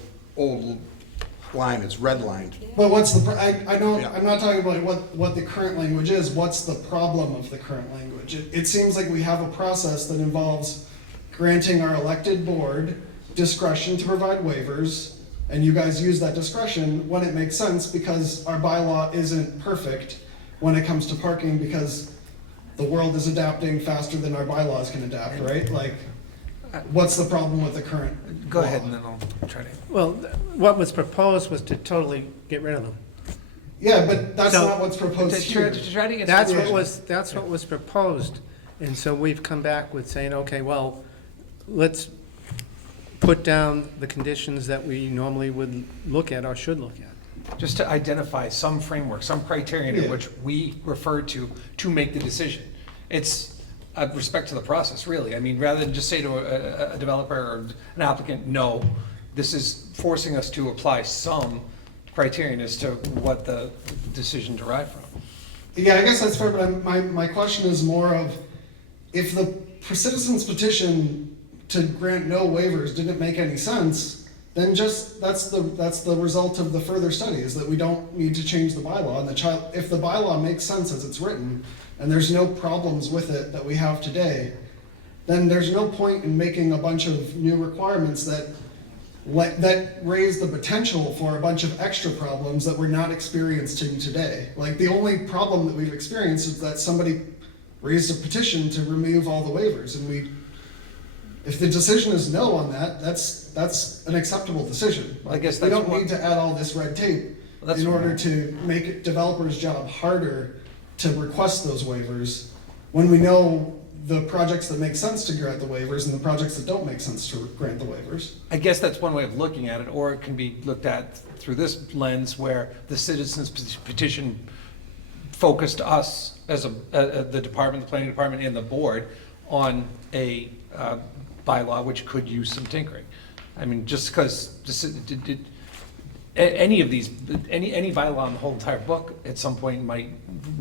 line, it's redlined. But what's the, I don't, Yeah. I'm not talking about what the current language is, what's the problem of the current language? It seems like we have a process that involves granting our elected board discretion to provide waivers, and you guys use that discretion when it makes sense, because our bylaw isn't perfect when it comes to parking, because the world is adapting faster than our bylaws can adapt, right? Like, what's the problem with the current Go law? ahead and then I'll try to. Well, what was proposed was to totally get rid of them. Yeah, but that's So, not what's proposed here. To try to answer That's the what question. that's what was proposed. And so we've come back with saying, okay, well, let's put down the conditions that we normally would look at or should look at. Just to identify some framework, some criterion in Yeah. which we refer to make the decision. It's respect to the process, really. I mean, rather than just say to a developer or an applicant, no, this is forcing us to apply some criterion as to what the decision derived from. Yeah, I guess that's fair, but my question is more of, if the citizen's petition to grant no waivers didn't make any sense, then just, that's the result of the further study, is that we don't need to change the bylaw, and if the bylaw makes sense as it's written, and there's no problems with it that we have today, then there's no point in making a bunch of new requirements that raise the potential for a bunch of extra problems that we're not experiencing today. Like, the only problem that we've experienced is that somebody raised a petition to remove all the waivers, and if the decision is no on that, that's an acceptable decision. I guess We that's don't one- need to add all this red tape in order to make developers' job harder to request those waivers, when we know the projects that make sense to grant the waivers and the projects that don't make sense to grant the waivers. I guess that's one way of looking at it, or it can be looked at through this lens where the citizens petition focused us as the department, the planning department, and the board on a bylaw which could use some tinkering. I mean, just because any of these, any bylaw in the whole entire book at some point might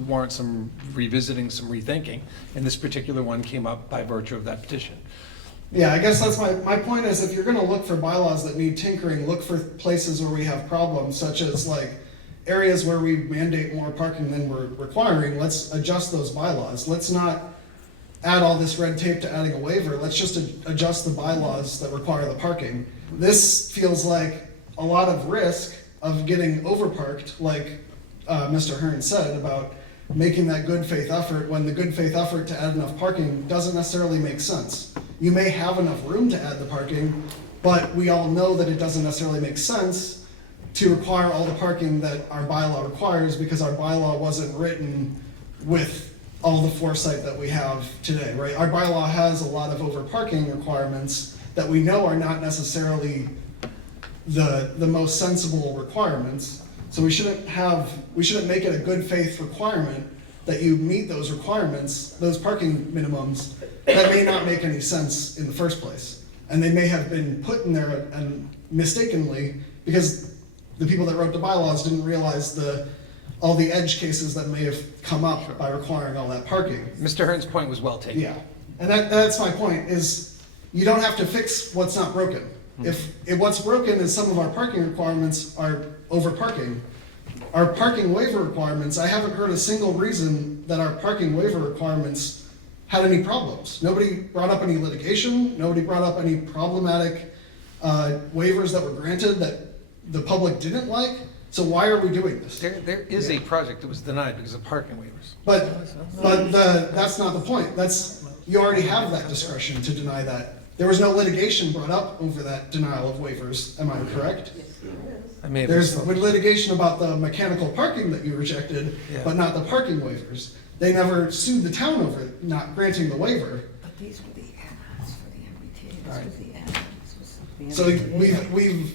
warrant some revisiting, some rethinking, and this particular one came up by virtue of that petition. Yeah, I guess that's my point is if you're gonna look for bylaws that need tinkering, look for places where we have problems, such as like areas where we mandate more parking than we're requiring. Let's adjust those bylaws. Let's not add all this red tape to adding a waiver. Let's just adjust the bylaws that require the parking. This feels like a lot of risk of getting overparked, like Mr. Hearn said, about making that good faith effort when the good faith effort to add enough parking doesn't necessarily make sense. You may have enough room to add the parking, but we all know that it doesn't necessarily make sense to require all the parking that our bylaw requires because our bylaw wasn't written with all the foresight that we have today, right? Our bylaw has a lot of overparking requirements that we know are not necessarily the most sensible requirements. So we shouldn't make it a good faith requirement that you meet those requirements, those parking minimums that may not make any sense in the first place. And they may have been put in there and mistakenly because the people that wrote the bylaws didn't realize all the edge cases that may have come up by requiring all that parking. Mr. Hearn's point was well taken. Yeah, and that's my point, is you don't have to fix what's not broken. If what's broken is some of our parking requirements are over parking. Our parking waiver requirements, I haven't heard a single reason that our parking waiver requirements had any problems. Nobody brought up any litigation, nobody brought up any problematic waivers that were granted that the public didn't like. So why are we doing this? There is a project that was denied because of parking waivers. But that's not the point. You already have that discretion to deny that. There was no litigation brought up over that denial of waivers, am I correct? I may have There's misspoken. litigation about the mechanical parking that you rejected, Yeah. but not the parking waivers. They never sued the town over it, not granting the waiver. But these were the add-ons for the MBTA, this was the add-ons, was the So MBTA.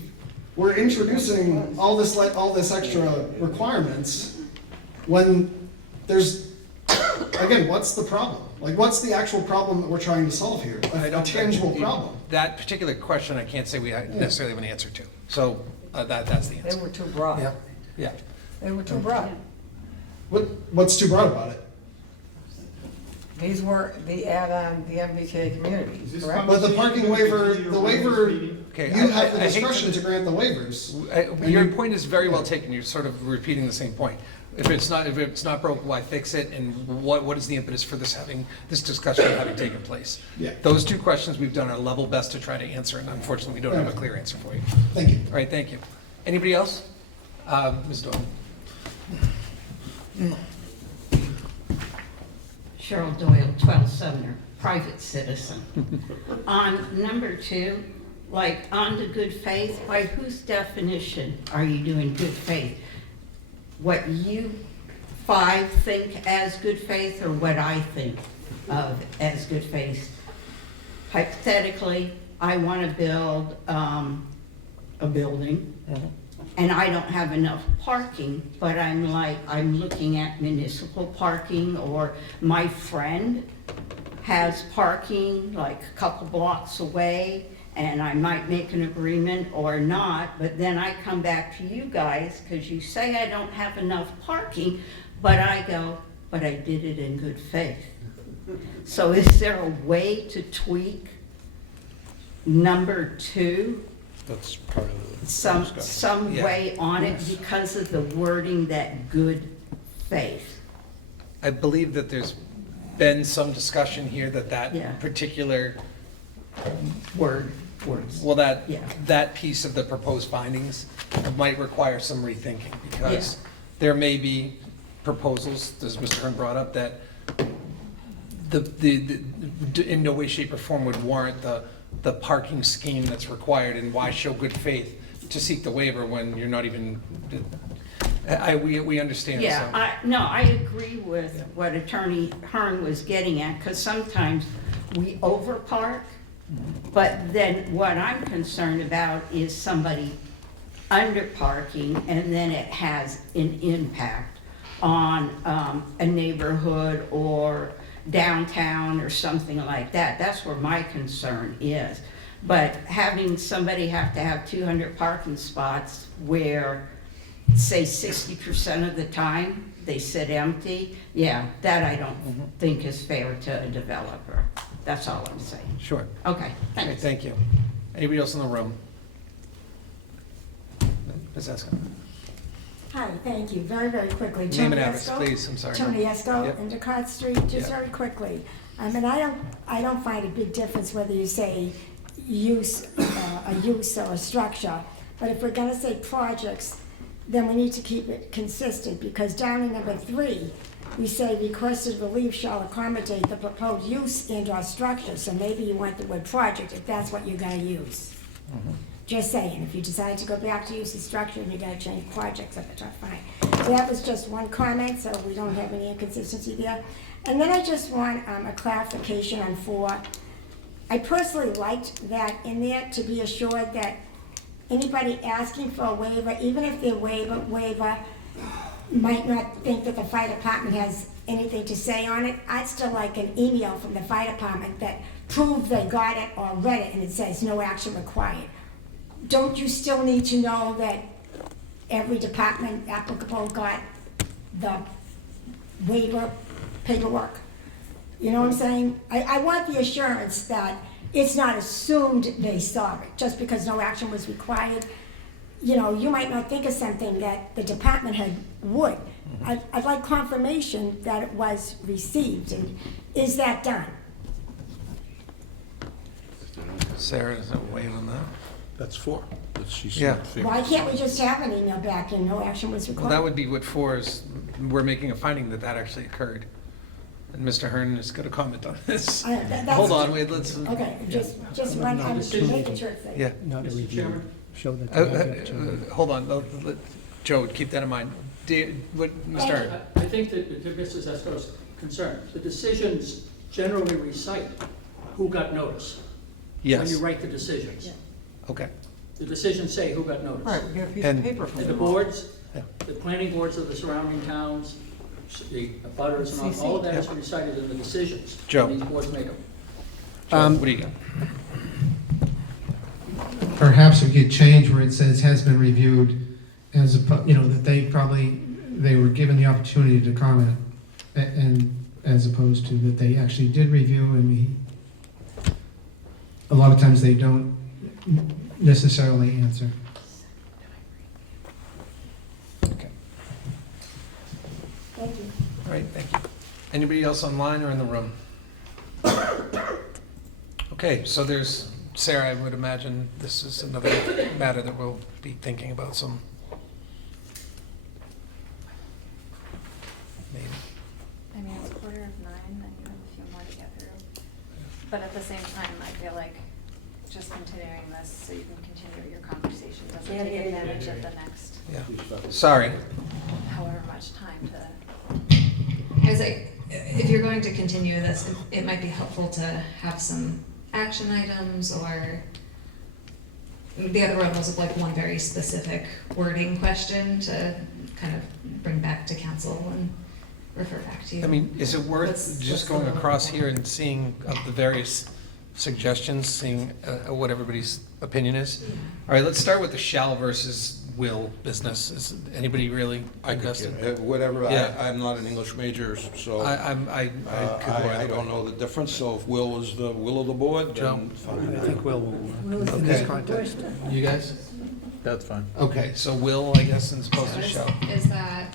we're introducing all this extra requirements when there's, again, what's the problem? Like, what's the actual problem that we're trying to solve here? A tangible problem. That particular question, I can't say we necessarily have an answer to. So that's the They answer. were too broad. Yeah. They were too broad. What's too broad about it? These were the add-on, the MBTA communities, correct? But the parking waiver, Okay, you have the I hate discretion to grant the waivers. Your point is very well taken. You're sort of repeating the same point. If it's not broke, why fix it? And what is the impetus for this discussion having taken place? Yeah. Those two questions we've done our level best to try to answer, and unfortunately, we don't have a clear answer for you. Thank you. All right, thank you. Anybody else? Ms. Doyle. Cheryl Doyle, 12 Sumner, private citizen. On number 2, like on the good faith, by whose definition are you doing good faith? What you 5 think as good faith or what I think of as good faith? Hypothetically, I want to build a building and I don't have enough parking, but I'm looking at municipal parking, or my friend has parking like a couple blocks away, and I might make an agreement or not, but then I come back to you guys because you say I don't have enough parking, but I go, but I did it in good faith. So is there a way to tweak number 2? That's part of the Some Yeah. way on it because of the wording that good faith. I believe that there's been some discussion here that Yeah. particular, Words. well, Yeah. that piece of the proposed findings might require some rethinking, because Yeah. there may be proposals, as Mr. Hearn brought up, that in no way, shape, or form would warrant the parking scheme that's required, and why show good faith to seek the waiver when you're not even, We understand, Yeah, so. no, I agree with what Attorney Hearn was getting at, because sometimes we overpark, but then what I'm concerned about is somebody underparking, and then it has an impact on a neighborhood or downtown or something like that. That's where my concern is. But having somebody have to have 200 parking spots where, say, 60% of the time they sit empty, yeah, that I don't think is fair to a developer. That's all I'm saying. Sure. Okay, Okay, thanks. thank you. Anybody else in the room? Ms. Esco? Hi, thank you. Very, very quickly. Name Tony and address, Esco. please. I'm sorry. Tony Esco, Yep. Endicott Street, just Yep. very quickly. And I don't find a big difference whether you say use, a use or a structure. But if we're gonna say projects, then we need to keep it consistent, because down in number 3, we say requested relief shall accommodate the proposed use and/or structure. So maybe you want the word project if that's what you're gonna use. Just saying, if you decide to go back to use of structure and you're gonna change projects at the top, fine. So that was just one comment, so we don't have any inconsistency there. And then I just want a clarification on 4. I personally liked that in there, to be assured that anybody asking for a waiver, even if their waiver might not think that the fire department has anything to say on it, I'd still like an email from the fire department that proved they got it or read it and it says no action required. Don't you still need to know that every department applicable got the waiver paperwork? You know what I'm saying? I want the assurance that it's not assumed they saw it, just because no action was required. You know, you might not think of something that the department head would. I'd like confirmation that it was received, and is that done? Sarah, does that weigh in on that? That's 4. Yeah. Why can't we just have an email back and no action was required? Well, that would be what 4 is. We're making a finding that that actually occurred. And Mr. Hearn is going to comment on this. That's- Hold on, wait, let's. Okay, just one, I'm just making sure it's. Yeah. Not a review. Show that. Hold on, Joe, keep that in mind. Mr. Hearn? I think that to Mrs. Esco's concern, the decisions generally recite who got notice. When Yes. you write the decisions. Okay. The decisions say who got notice. Right, we get a piece And- of paper from And the them. boards, Yeah. the planning boards of the surrounding towns, the butters and all of that is recited in the decisions. Joe. These boards make them. Joe, what do you got? Perhaps we could change where it says has been reviewed, as that they were given the opportunity to comment, and as opposed to that they actually did review, and a lot of times they don't necessarily answer. Okay. Thank you. All right, thank you. Anybody else online or in the room? Okay, so there's, Sarah, I would imagine this is another matter that we'll be thinking about some. Maybe. I mean, it's 8:45, and you have a few more to get through. But at the same time, I feel like just continuing this so you can continue your conversation doesn't take advantage of the next Yeah. Sorry. however much time to. I was like, if you're going to continue this, it might be helpful to have some action items, or the other one was like one very specific wording question to kind of bring back to council and refer back to you. I mean, is it worth What's just the going level? across here and seeing of the various suggestions, seeing what everybody's opinion is? All right, let's start with the shall versus will business. Is anybody really invested? Whatever, Yeah. I'm not an English major, so I I don't know the difference, so if will is the will of the board, Joe? then fine. I think Will will, in Okay. this context. You guys? That's fine. Okay, so will, I guess, as opposed to shall. Is that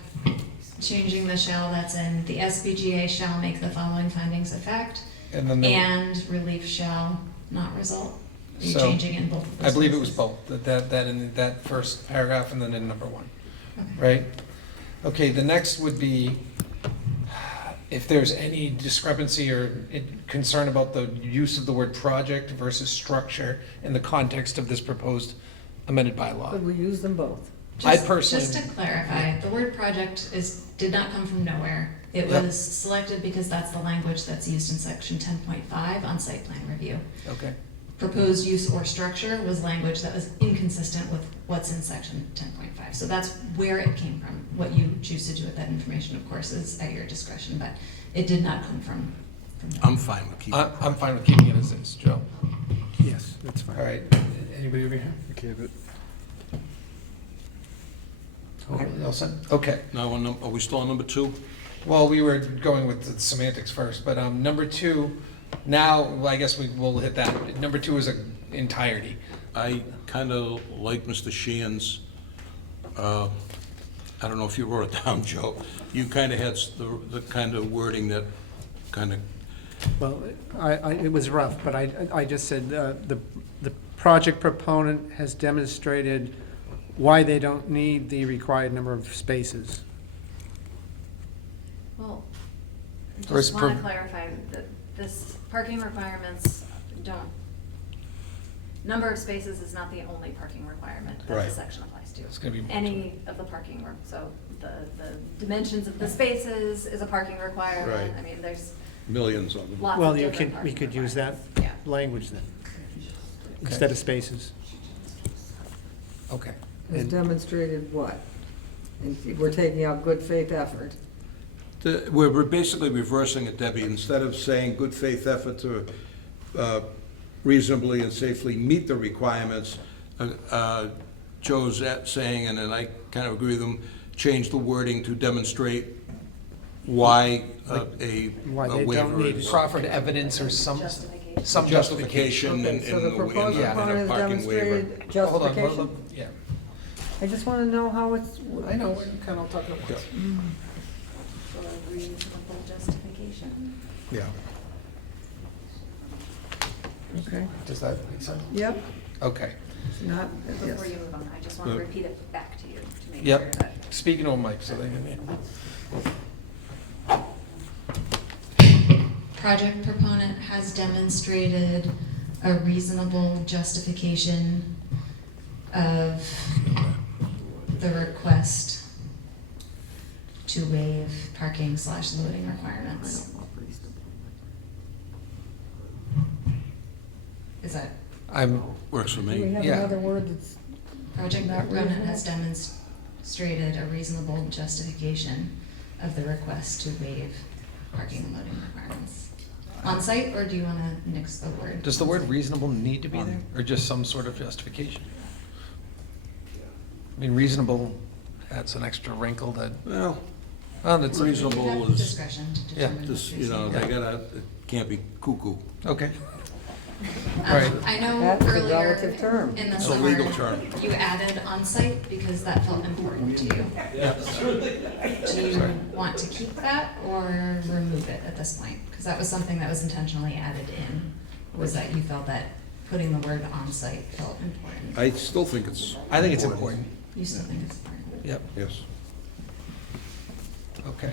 changing the shall that's in the SBGA shall make the following findings of fact, And then, and relief shall not result? Are you So, changing in both of those I believe it was places? both, that in that first paragraph and then in number 1, Okay. right? Okay, the next would be if there's any discrepancy or concern about the use of the word project versus structure in the context of this proposed amended bylaw. Could we use them both? I Just- personally. Just to clarify, the word project did not come from nowhere. It Yep. was selected because that's the language that's used in section 10.5 on site plan review. Okay. Proposed use or structure was language that was inconsistent with what's in section 10.5. So that's where it came from. What you choose to do with that information, of course, is at your discretion, but it did not come from I'm fine with keeping it. I'm fine with keeping it as is, Joe. Yes, that's fine. All right, anybody over here? Okay, but All set? Okay. Now, are we still on number 2? Well, we were going with the semantics first, but number 2, now, well, I guess we'll hit that. Number 2 is an entirety. I kind of like Mr. Sheehan's, I don't know if you wrote it down, Joe. You kind of had the kind of wording that kind of, Well, it was rough, but I just said, the project proponent has demonstrated why they don't need the required number of spaces. Well, Or is just want per- to clarify that this parking requirements don't, number of spaces is not the only parking requirement that Right. this section applies to. It's gonna be Any of the parking, so the dimensions of the spaces is a parking requirement. Right. I mean, there's millions of them. lots Well, of you different could, we parking could use that requirements. Yeah. language then, instead of spaces. Okay. Has And- demonstrated what? And we're taking out good faith effort. We're basically reversing it, Debbie. Instead of saying good faith effort to reasonably and safely meet the requirements, Joe's saying, and then I kind of agree with him, change the wording to demonstrate why a Why they don't waiver need is. Proffered evidence or some justification. Justification Okay, so the in proposed yeah. a proponent has parking waiver. demonstrated Hold on, justification. yeah. I just want to know how it's. I know, we're kind of talking about. For a reasonable justification. Yeah. Okay, Does that make sense? yep, Okay. it's not, Before yes. you move on, I just want to repeat it back to you to make sure Yep. that. Speaking on mic, so they can hear. project proponent has demonstrated a reasonable justification of the request to waive parking/loading requirements. Is that, Works for Do we me. have Yeah. another word that's, project Not proponent reasonable? has demonstrated a reasonable justification of the request to waive parking and loading requirements? On site, or do you want to nix the word? Does the word reasonable need to be there, or just some sort of justification? I mean, reasonable adds an extra wrinkle that, Well, that's You reasonable have is, discretion to Yeah. determine this, what's you know, they reasonable. gotta, it can't be cuckoo. okay. Right. I know That's a earlier relative term. in the It's a summer, legal term. you added on-site because that felt important to you. Do you want to keep that or remove it at this point? Because that was something that was intentionally added in, was that you felt that putting the word on-site felt important. I still think it's. I think it's important. You still think it's important? Yep, Yes. okay.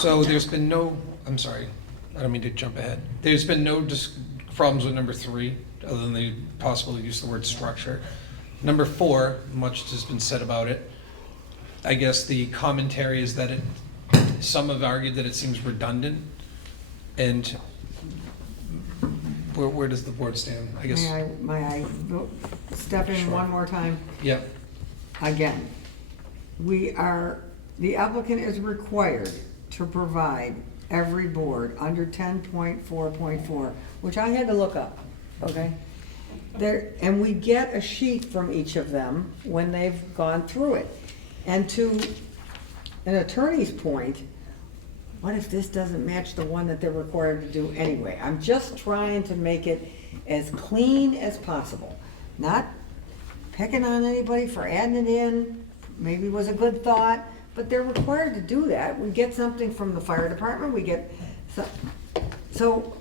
So there's been no, I'm sorry, I don't mean to jump ahead. There's been no problems with number 3, other than the possible use of the word structure. Number 4, much has been said about it. I guess the commentary is that some have argued that it seems redundant, and where does the board stand? I guess, may I step in Sure. one more time? yep, Again, the applicant is required to provide every board under 10.4.4, which I had to look up, okay? And we get a sheet from each of them when they've gone through it. And to an attorney's point, what if this doesn't match the one that they're required to do anyway? I'm just trying to make it as clean as possible, not picking on anybody for adding it in, maybe it was a good thought, but they're required to do that. We get something from the fire department, we get, so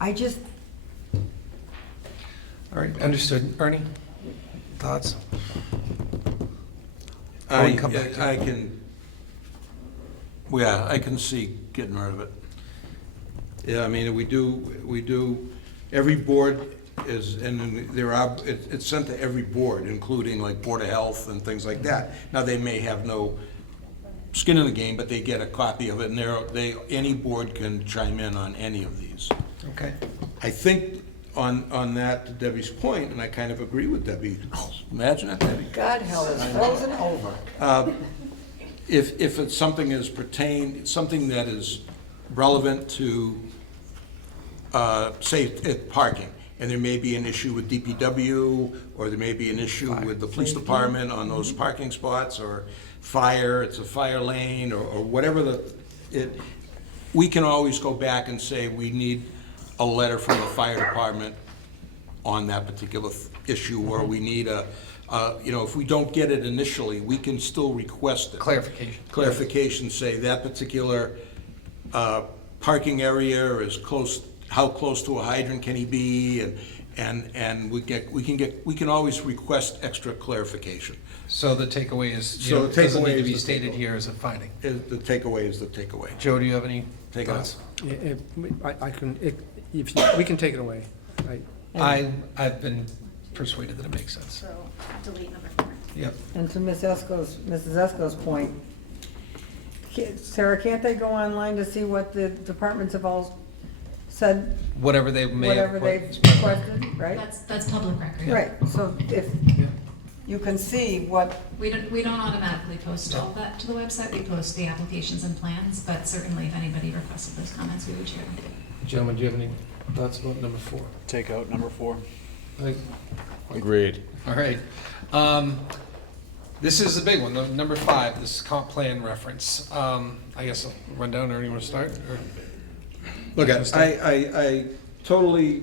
I just, all right, understood. Ernie, thoughts? I would come back to it. I can see getting rid of it. Yeah, I mean, we do, every board is, and then there are, it's sent to every board, including like Board of Health and things like that. Now, they may have no skin in the game, but they get a copy of it, and any board can chime in on any of these. Okay. I think on that, to Debbie's point, and I kind of agree with Debbie, imagine that, Debbie. God, hell is frozen over. If it's something something that is relevant to, say, parking, and there may be an issue with DPW, or there may be an issue with the police department on those parking spots, or fire, it's a fire lane, or whatever we can always go back and say, we need a letter from the fire department on that particular issue, or we need if we don't get it initially, we can still request it. Clarification, say that particular parking area is close, how close to a hydrant can he be, and we can always request extra clarification. So the takeaway is, So the doesn't need takeaway to is be the stated takeaway. here as a finding. The takeaway is the takeaway. Joe, do you have any Take it thoughts? We can take it away. I've been persuaded that it makes sense. So delete number 4. Yep. And to Mrs. Esco's point, Sarah, can't they go online to see what the departments have all said, Whatever they may have. whatever they've requested, right? That's public record. Right, so if you can see what, We don't automatically post all that to the website, we post the applications and plans, but certainly if anybody requested those comments, we would share them. Gentlemen, do you have any thoughts about number 4? Take out number 4. Like, Agreed. all right. This is a big one, number 5, this comp plan reference. I guess I'll run down, or anyone want to start? Or- Look, I totally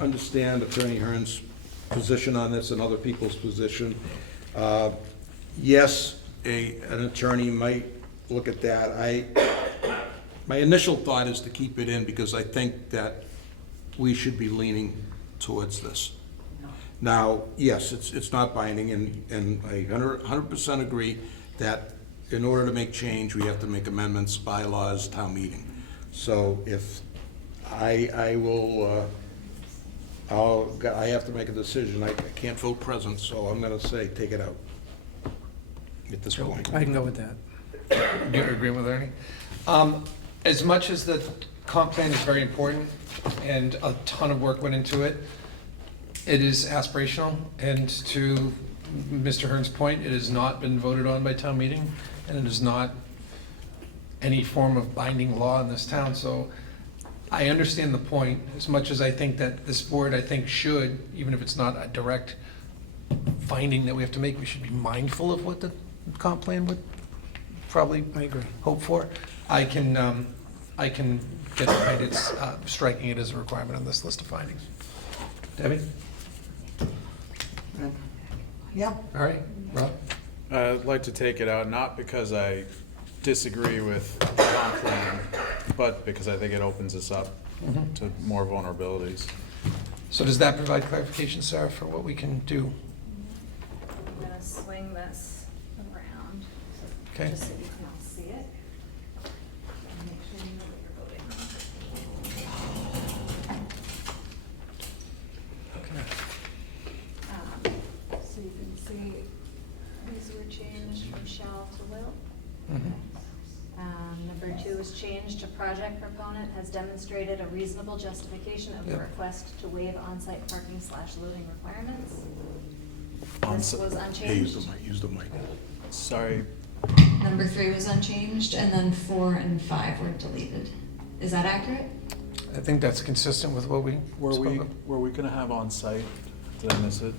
understand Attorney Hearn's position on this and other people's position. Yes, an attorney might look at that. My initial thought is to keep it in because I think that we should be leaning towards this. Now, yes, it's not binding, and I 100% agree that in order to make change, we have to make amendments, bylaws, town meeting. So if I will, I have to make a decision. I can't vote present, so I'm gonna say, take it out at this point. I can go with that. Do you agree with Ernie? As much as the comp plan is very important, and a ton of work went into it, it is aspirational, and to Mr. Hearn's point, it has not been voted on by town meeting, and it is not any form of binding law in this town, so I understand the point, as much as I think that this board, I think, should, even if it's not a direct finding that we have to make, we should be mindful of what the comp plan would probably I agree. hope for. I can get behind it, striking it as a requirement on this list of findings. Debbie? yeah, All right, Rob? I'd like to take it out, not because I disagree with the comp plan, but because I think it opens us up to more vulnerabilities. So does that provide clarification, Sarah, for what we can do? I'm gonna swing this around, Okay. just so you can all see it. And make sure you know what you're voting on. So you can see, these were changed from shall to will. Mhm. Number 2 is changed to project proponent has demonstrated a reasonable justification of the Yep. request to waive on-site parking/loading requirements. This On-site- was Hey, unchanged. use the mic. Sorry, Number 3 was unchanged, and then 4 and 5 were deleted. Is that accurate? I think that's consistent with what we spoke of. were we gonna have on-site? Did I miss it?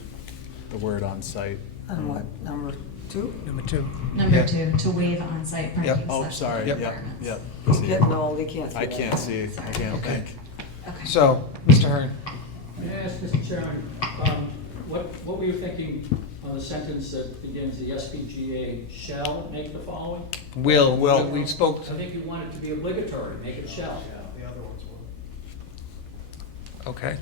The word on-site? on what, number 2? Number 2. Number Yeah. 2, to waive on-site parking Yep. Oh, slash sorry, loading yep, requirements. yep. He's See. getting old, he can't see I that. can't see, I can't Okay. think. Okay. So, Mr. Hearn? May I ask, Mr. Chairman, what were you thinking on the sentence that begins, the SPGA shall make the following? Will, we spoke, I think you want it to be obligatory, make it shall. The other ones will. okay.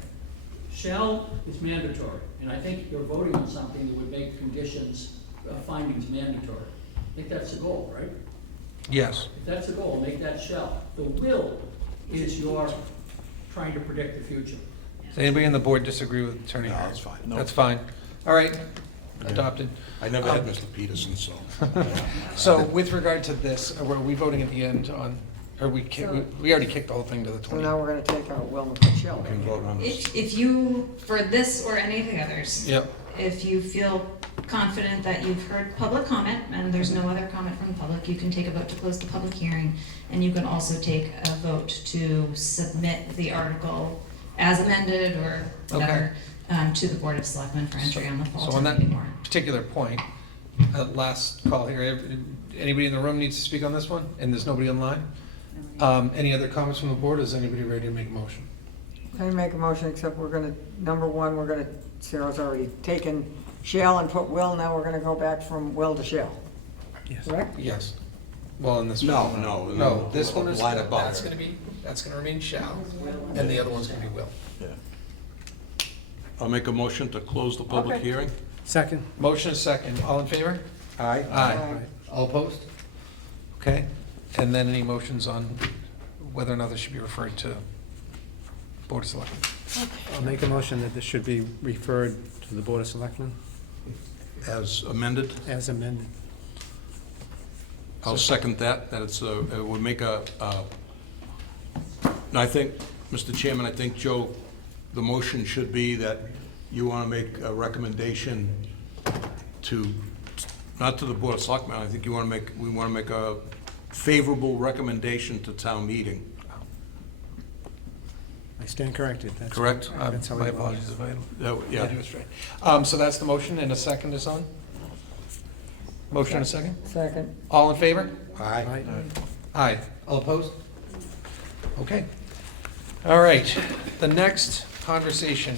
Shall is mandatory, and I think you're voting on something that would make conditions, findings mandatory. I think that's the goal, right? Yes. If that's the goal, make that shall. The will is your trying to predict the future. Does anybody on the board disagree with Attorney No, Harris? that's fine. That's fine. All right, adopted. I never had Mr. Peterson, so. So with regard to this, are we voting at the end on, or we already kicked the whole thing to the So 20th? now we're gonna take out Will McCutcheon. We can vote on this. If you, for this or any of the others, Yep. if you feel confident that you've heard public comment and there's no other comment from the public, you can take a vote to close the public hearing. And you can also take a vote to submit the article as amended or whatever to the Board of Selectmen for entry on the fall So on town that meeting warrant. particular point, last call here, anybody in the room needs to speak on this one? And there's nobody online? Any other comments from the board? Is anybody ready to make a motion? I make a motion, except we're gonna, number one, we're gonna, Sarah's already taken Shell and put Will, now we're gonna go back from Will to Shell. Yes. Correct? Yes. Well, in this No, one. no, No, no. this one is, Line above. that's gonna remain shall, and the other one's gonna be will. Yeah. I'll make a motion to close the public Okay. hearing. Second. Motion is second. All in favor? Aye. Aye. All opposed? Okay. And then any motions on whether or not this should be referred to Board of Selectmen? I'll make a motion that this should be referred to the Board of Selectmen As amended. as amended. I'll second that it's, it would make and I think, Mr. Chairman, I think, Joe, the motion should be that you want to make a recommendation to, not to the Board of Selectmen, I think we want to make a favorable recommendation to town meeting. I stand corrected. That's Correct? That's how My we vote. apologies if I Yeah. did it straight. So that's the motion, and a second is on? Motion and a second? Second. All in favor? Aye. Aye. All opposed? Okay. All right. The next conversation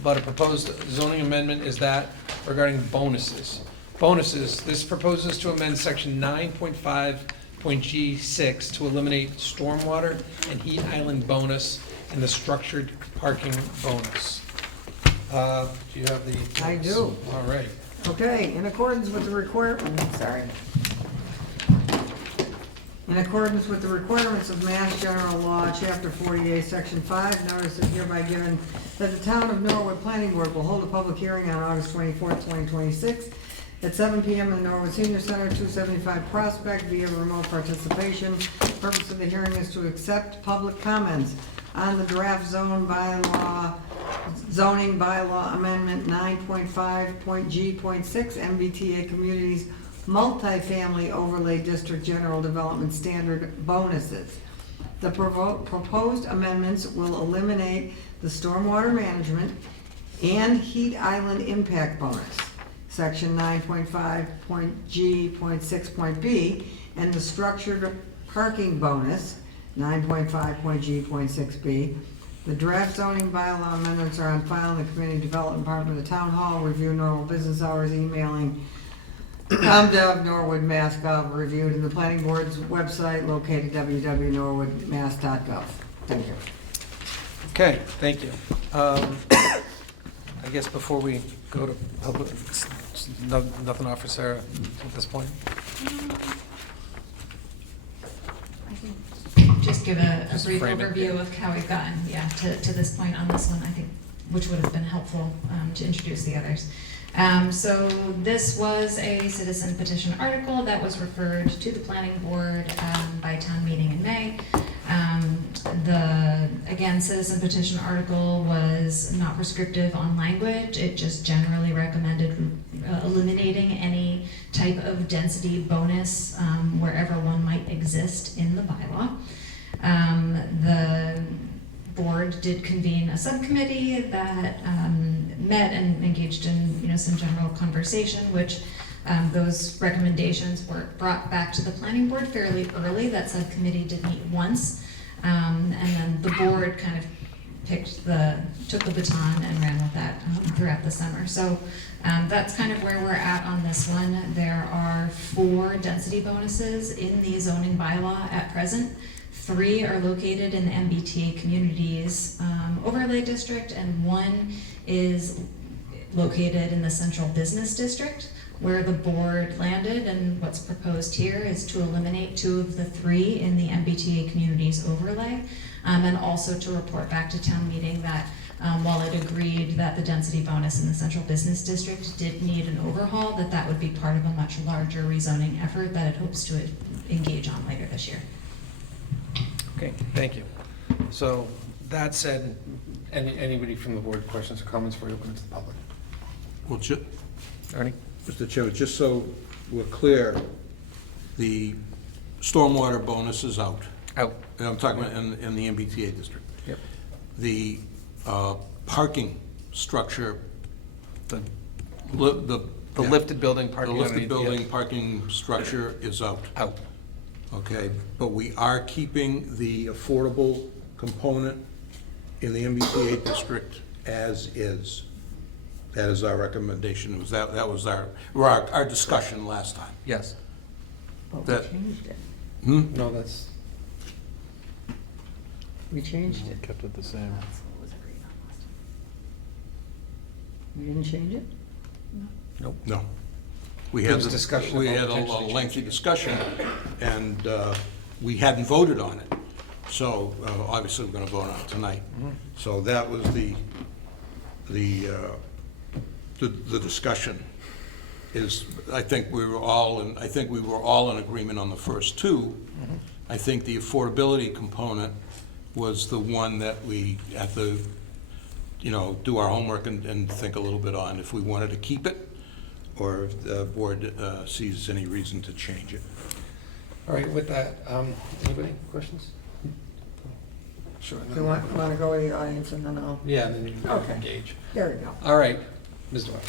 about a proposed zoning amendment is that regarding bonuses. Bonuses, this proposes to amend section 9.5.G6 to eliminate stormwater and heat island bonus and the structured parking bonus. Do you have the? I do. All right. Okay, in accordance with the In accordance with the requirements of Mass General Law, Chapter 48, Section 5, notice is hereby given that the Town of Norwood Planning Board will hold a public hearing on August 24th, 2026, at 7 p.m. in the Norwood Senior Center, 275 Prospect, via remote participation. The purpose of the hearing is to accept public comments on the draft zoning bylaw amendment 9.5.G.6 MBTA Communities Multifamily Overlay District General Development Standard Bonuses. The proposed amendments will eliminate the stormwater management and heat island impact bonus, section 9.5.G.6.B, and the structured parking bonus, 9.5.G.6B. The draft zoning bylaw amendments are on file in the Community Development Department of the Town Hall. Review normal business hours, emailing ComDev, Norwood, MassGov, reviewed in the planning board's website located www.norwoodmass.gov. Thank you. Okay, thank you. I guess before we go to public, nothing off for Sarah at this point? Just give a Just brief frame it. overview of how we've gotten, to this point on this one, I think, which would have been helpful to introduce the others. So this was a citizen petition article that was referred to the planning board by town meeting in May. The, again, citizen petition article was not prescriptive on language. It just generally recommended eliminating any type of density bonus wherever one might exist in the bylaw. The board did convene a subcommittee that met and engaged in some general conversation, which those recommendations were brought back to the planning board fairly early. That subcommittee did meet once, and then the board kind of took the baton and ran with that throughout the summer. So that's kind of where we're at on this one. There are 4 density bonuses in the zoning bylaw at present. 3 are located in the MBTA Communities Overlay District, and 1 is located in the Central Business District, where the board landed, and what's proposed here is to eliminate 2 of the 3 in the MBTA Communities Overlay, and also to report back to town meeting that While it agreed that the density bonus in the central business district did need an overhaul, that would be part of a much larger rezoning effort that it hopes to engage on later this year. Okay, thank you. So, that said, anybody from the board, questions or comments before we open it to the public? Well, Ernie? Mr. Chairman, just so we're clear, the stormwater bonus is out. Out. And I'm talking about in the MBTA district. Yep. The parking structure, the lifted building parking. The lifted underneath, building yeah. parking structure is out. Out. Okay, but we are keeping the affordable component in the MBTA district as is. That is our recommendation. That was our discussion last time. Yes. But That- we changed it. No, that's. We changed it. Kept it the same. We didn't change it? Nope. No. We There had was the- discussion We about had a potentially lengthy changing it. discussion, and we hadn't voted on it. So obviously, we're going to vote on it tonight. So that was the discussion. I think we were all in agreement on the first two. I think the affordability component was the one that we have to, do our homework and think a little bit on if we wanted to keep it, or if the board sees any reason to change it. All right, with that, anybody, questions? Sure. You want to go to the audience and then I'll? Yeah, and then you can Okay. engage. There we go. All right, Ms. Doyle.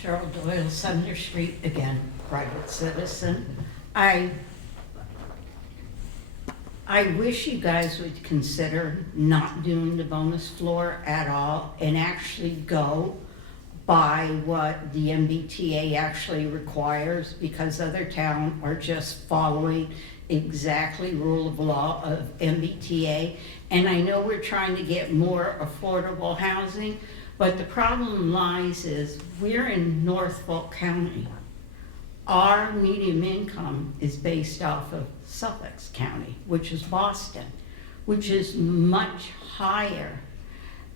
Cheryl Doyle, Sumner Street, again, private citizen. I wish you guys would consider not doing the bonus floor at all and actually go by what the MBTA actually requires, because other towns are just following exactly rule of law of MBTA. And I know we're trying to get more affordable housing, but the problem lies is we're in Norfolk County. Our median income is based off of Suffolk County, which is Boston, which is much higher.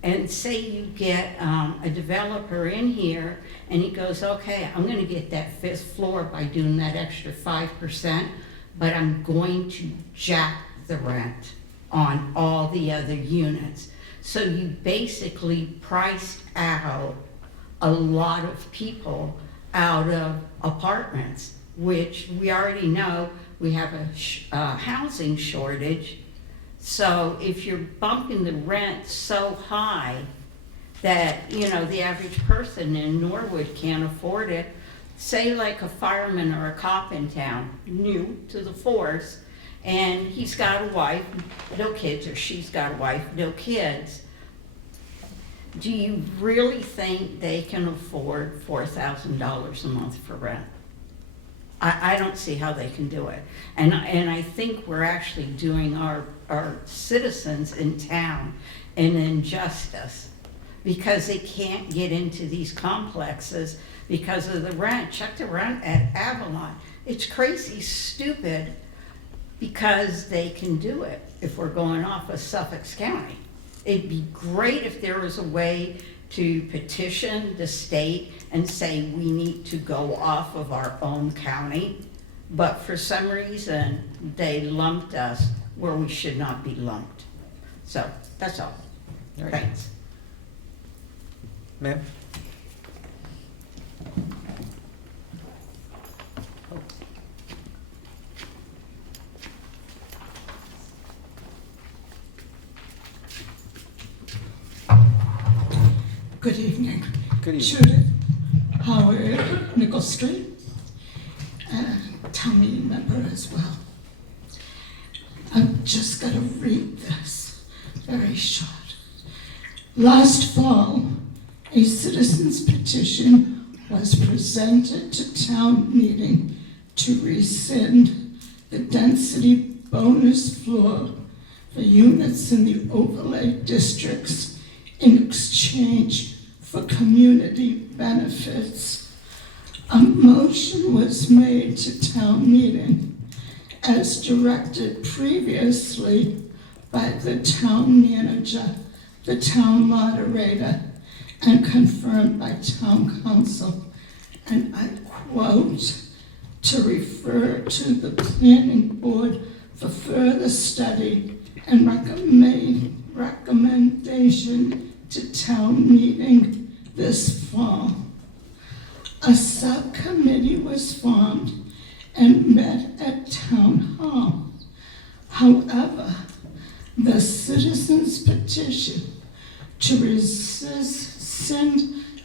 And say you get a developer in here and he goes, okay, I'm gonna get that 5th floor by doing that extra 5%, but I'm going to jack the rent on all the other units. So you basically priced out a lot of people out of apartments, which we already know we have a housing shortage. So if you're bumping the rent so high that, the average person in Norwood can't afford it, say like a fireman or a cop in town, new to the force, and he's got a wife, no kids, or she's got a wife, no kids. Do you really think they can afford $4,000 a month for rent? I don't see how they can do it. And I think we're actually doing our citizens in town an injustice, because they can't get into these complexes because of the rent. Check the rent at Avalon. It's crazy stupid, because they can do it if we're going off of Suffolk County. It'd be great if there was a way to petition the state and say we need to go off of our own county, but for some reason, they lumped us where we should not be lumped. So, that's all. All right. Thanks. Ma'am? Good evening. Good evening. Judith Howard, Nickel Street, town meeting member as well. I'm just gonna read this, very short. Last fall, a citizen's petition was presented to town meeting to rescind the density bonus floor for units in the overlay districts in exchange for community benefits. A motion was made to town meeting as directed previously by the town manager, the town moderator, and confirmed by town council. And I quote, to refer to the planning board for further study and recommendation to town meeting this fall. A subcommittee was formed and met at town hall. However, the citizens' petition to rescind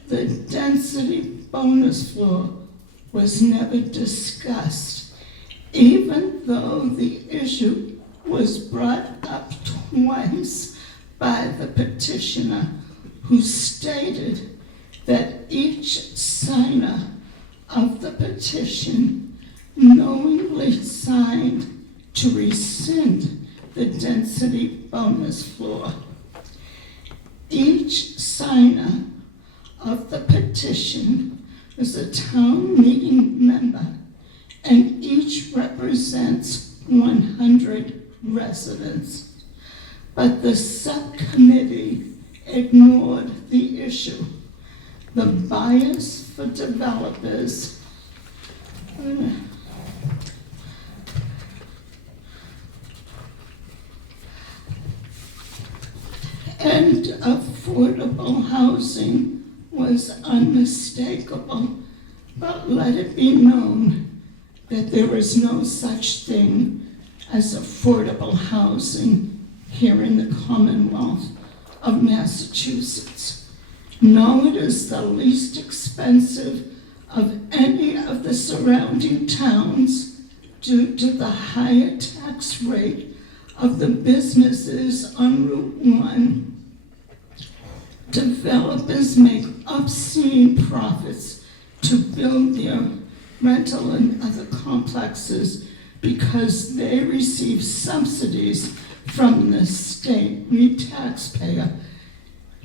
the density bonus floor was never discussed, even though the issue was brought up twice by the petitioner, who stated that each signer of the petition knowingly signed to rescind the density bonus floor. Each signer of the petition was a town meeting member, and each represents 100 residents. But the subcommittee ignored the issue. The bias for developers and affordable housing was unmistakable, but let it be known that there is no such thing as affordable housing here in the Commonwealth of Massachusetts. No, it is the least expensive of any of the surrounding towns due to the higher tax rate of the businesses on Route 1. Developers make obscene profits to build their rental and other complexes because they receive subsidies from the state, we taxpayer,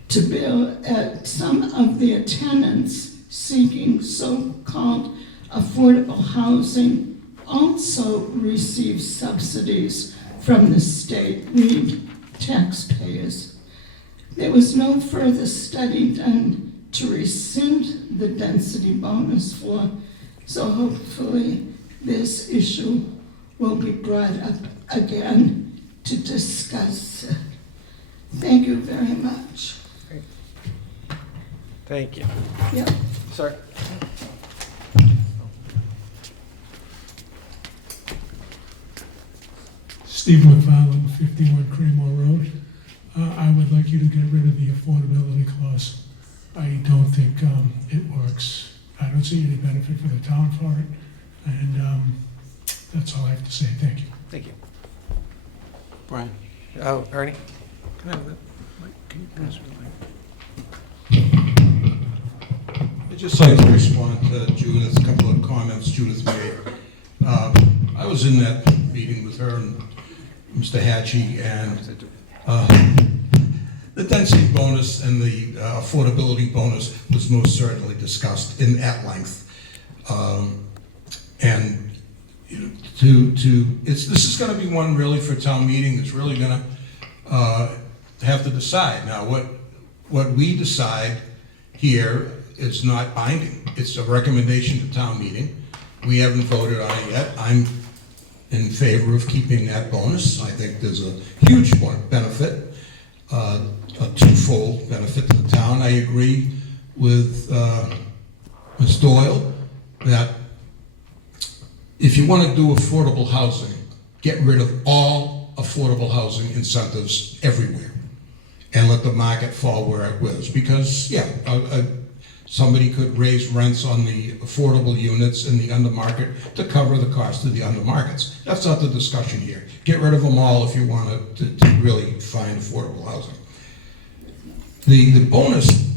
to build some of their tenants seeking so-called affordable housing also receive subsidies from the state, we taxpayers. There was no further study done to rescind the density bonus floor, so hopefully this issue will be brought up again to discuss it. Thank you very much. Thank you. Yep. Sir? Steve McFarland, 51 Craymore Road. I would like you to get rid of the affordability clause. I don't think it works. I don't see any benefit for the town for it, and that's all I have to say. Thank you. Thank you. Brian? Oh, Ernie? Can I have that? Can you pass me the mic? I'd just like to respond to Judith, a couple of comments Judith made. I was in that meeting with her and Mr. Hatchie, and the density bonus and the affordability bonus was most certainly discussed at length. And this is going to be one really for town meeting that's really going to have to decide. Now, what we decide here is not binding. It's a recommendation to town meeting. We haven't voted on it yet. I'm in favor of keeping that bonus. I think there's a huge benefit, a twofold benefit to the town. I agree with Ms. Doyle that if you want to do affordable housing, get rid of all affordable housing incentives everywhere and let the market fall where it was. Because, yeah, somebody could raise rents on the affordable units in the undermarket to cover the cost of the undermarkets. That's not the discussion here. Get rid of them all if you want to really find affordable housing. The bonus,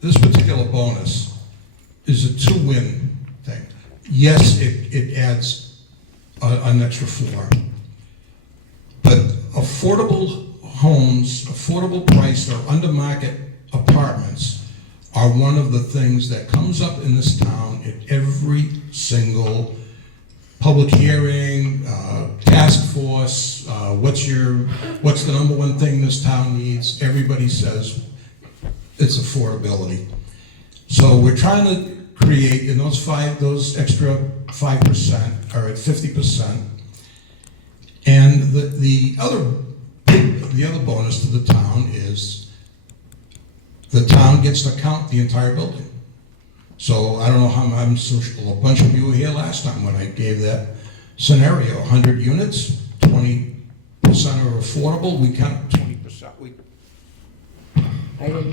this particular bonus, is a two-win thing. Yes, it adds an extra floor, but affordable homes, affordable priced or undermarket apartments are one of the things that comes up in this town at every single public hearing, task force, what's the number one thing this town needs? Everybody says it's affordability. So we're trying to create, in those extra 5% are at 50%. And the other bonus to the town is the town gets to count the entire building. So I don't know how, a bunch of you were here last time when I gave that scenario, 100 units, 20% are affordable, we count 20%.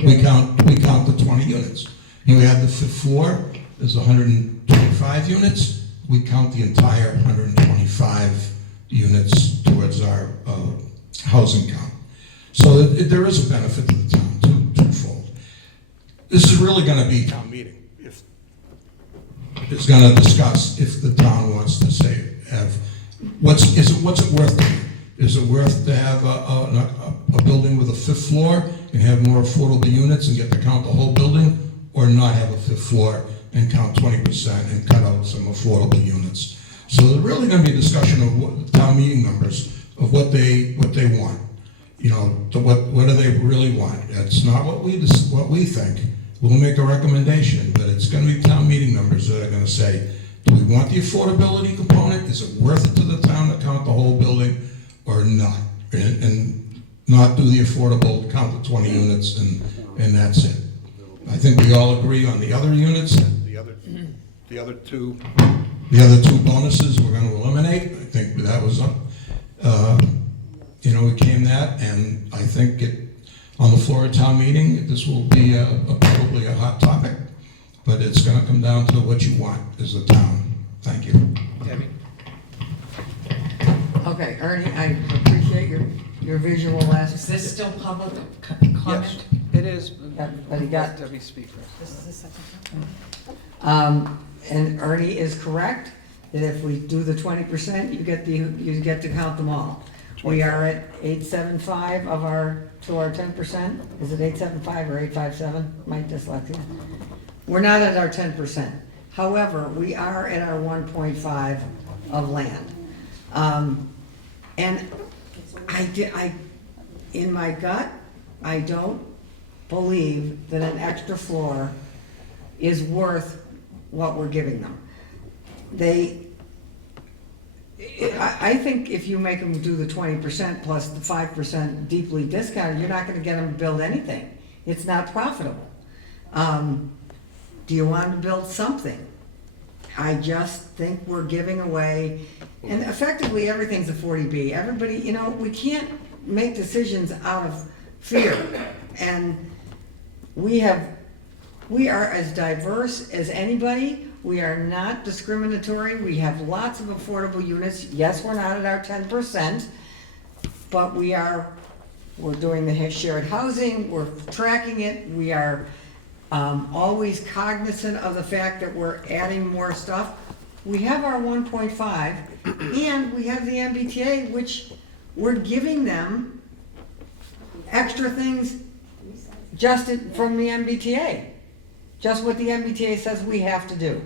We count the 20 units. You have the fifth floor, there's 125 units, we count the entire 125 units towards our housing count. So there is a benefit to the town, twofold. This is really going to be town meeting. It's going to discuss if the town wants to say, what's it worth to you? Is it worth to have a building with a fifth floor and have more affordable units and get to count the whole building, or not have a fifth floor and count 20% and cut out some affordable units? So there's really going to be a discussion of what town meeting members of what they want. You know, what do they really want? It's not what we think. We'll make a recommendation, but it's going to be town meeting members that are going to say, do we want the affordability component? Is it worth it to the town to count the whole building or not? And not do the affordable, count the 20 units, and that's it. I think we all agree on the other units, and the other two bonuses we're going to eliminate. I think that was up. We came that, and I think on the floor of town meeting, this will be probably a hot topic, but it's going to come down to what you want as a town. Thank you. Debbie? Okay, Ernie, I appreciate your visual last. Is this still public comment? Yes, it is. Yeah, but he got- Let Debbie speak first. This is the second. And Ernie is correct, that if we do the 20%, you get to count them all. We are at 875 to our 10%. Is it 875 or 857? My dyslexia. We're not at our 10%. However, we are at our 1.5 of land. And in my gut, I don't believe that an extra floor is worth what we're giving them. I think if you make them do the 20% plus the 5% deeply discounted, you're not gonna get them to build anything. It's not profitable. Do you want to build something? I just think we're giving away, and effectively everything's a 40B. Everybody, we can't make decisions out of fear. And we are as diverse as anybody. We are not discriminatory. We have lots of affordable units. Yes, we're not at our 10%, but we're doing the shared housing, we're tracking it, we are always cognizant of the fact that we're adding more stuff. We have our 1.5, and we have the MBTA, which we're giving them extra things just from the MBTA. Just what the MBTA says we have to do.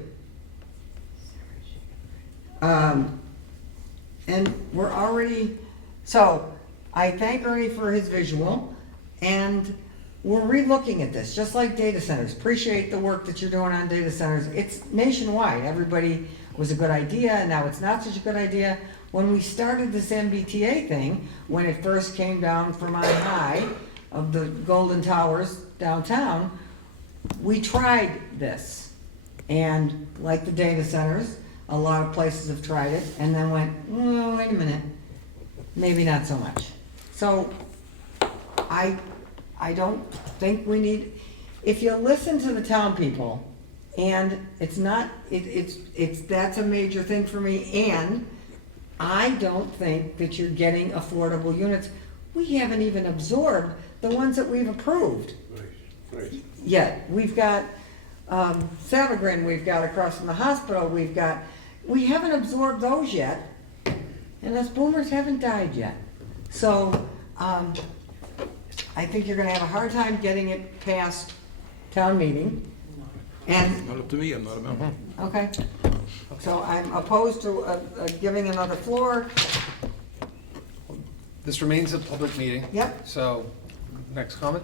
And we're already, so I thank Ernie for his visual, and we're re-looking at this, just like data centers. Appreciate the work that you're doing on data centers. It's nationwide. Everybody was a good idea, and now it's not such a good idea. When we started this MBTA thing, when it first came down from on high of the Golden Towers downtown, we tried this. And like the data centers, a lot of places have tried it and then went, oh, wait a minute, maybe not so much. So I don't think we need, if you listen to the town people, and it's not, that's a major thing for me, and I don't think that you're getting affordable units. We haven't even absorbed the ones that we've approved. Right. Yet. We've got Savagrin, we've got across from the hospital, we haven't absorbed those yet, and those boomers haven't died yet. So I think you're gonna have a hard time getting it past town meeting. And Not up to me, I'm not a member. okay, So I'm opposed to giving another floor. This remains a public meeting. Yep. So, next comment?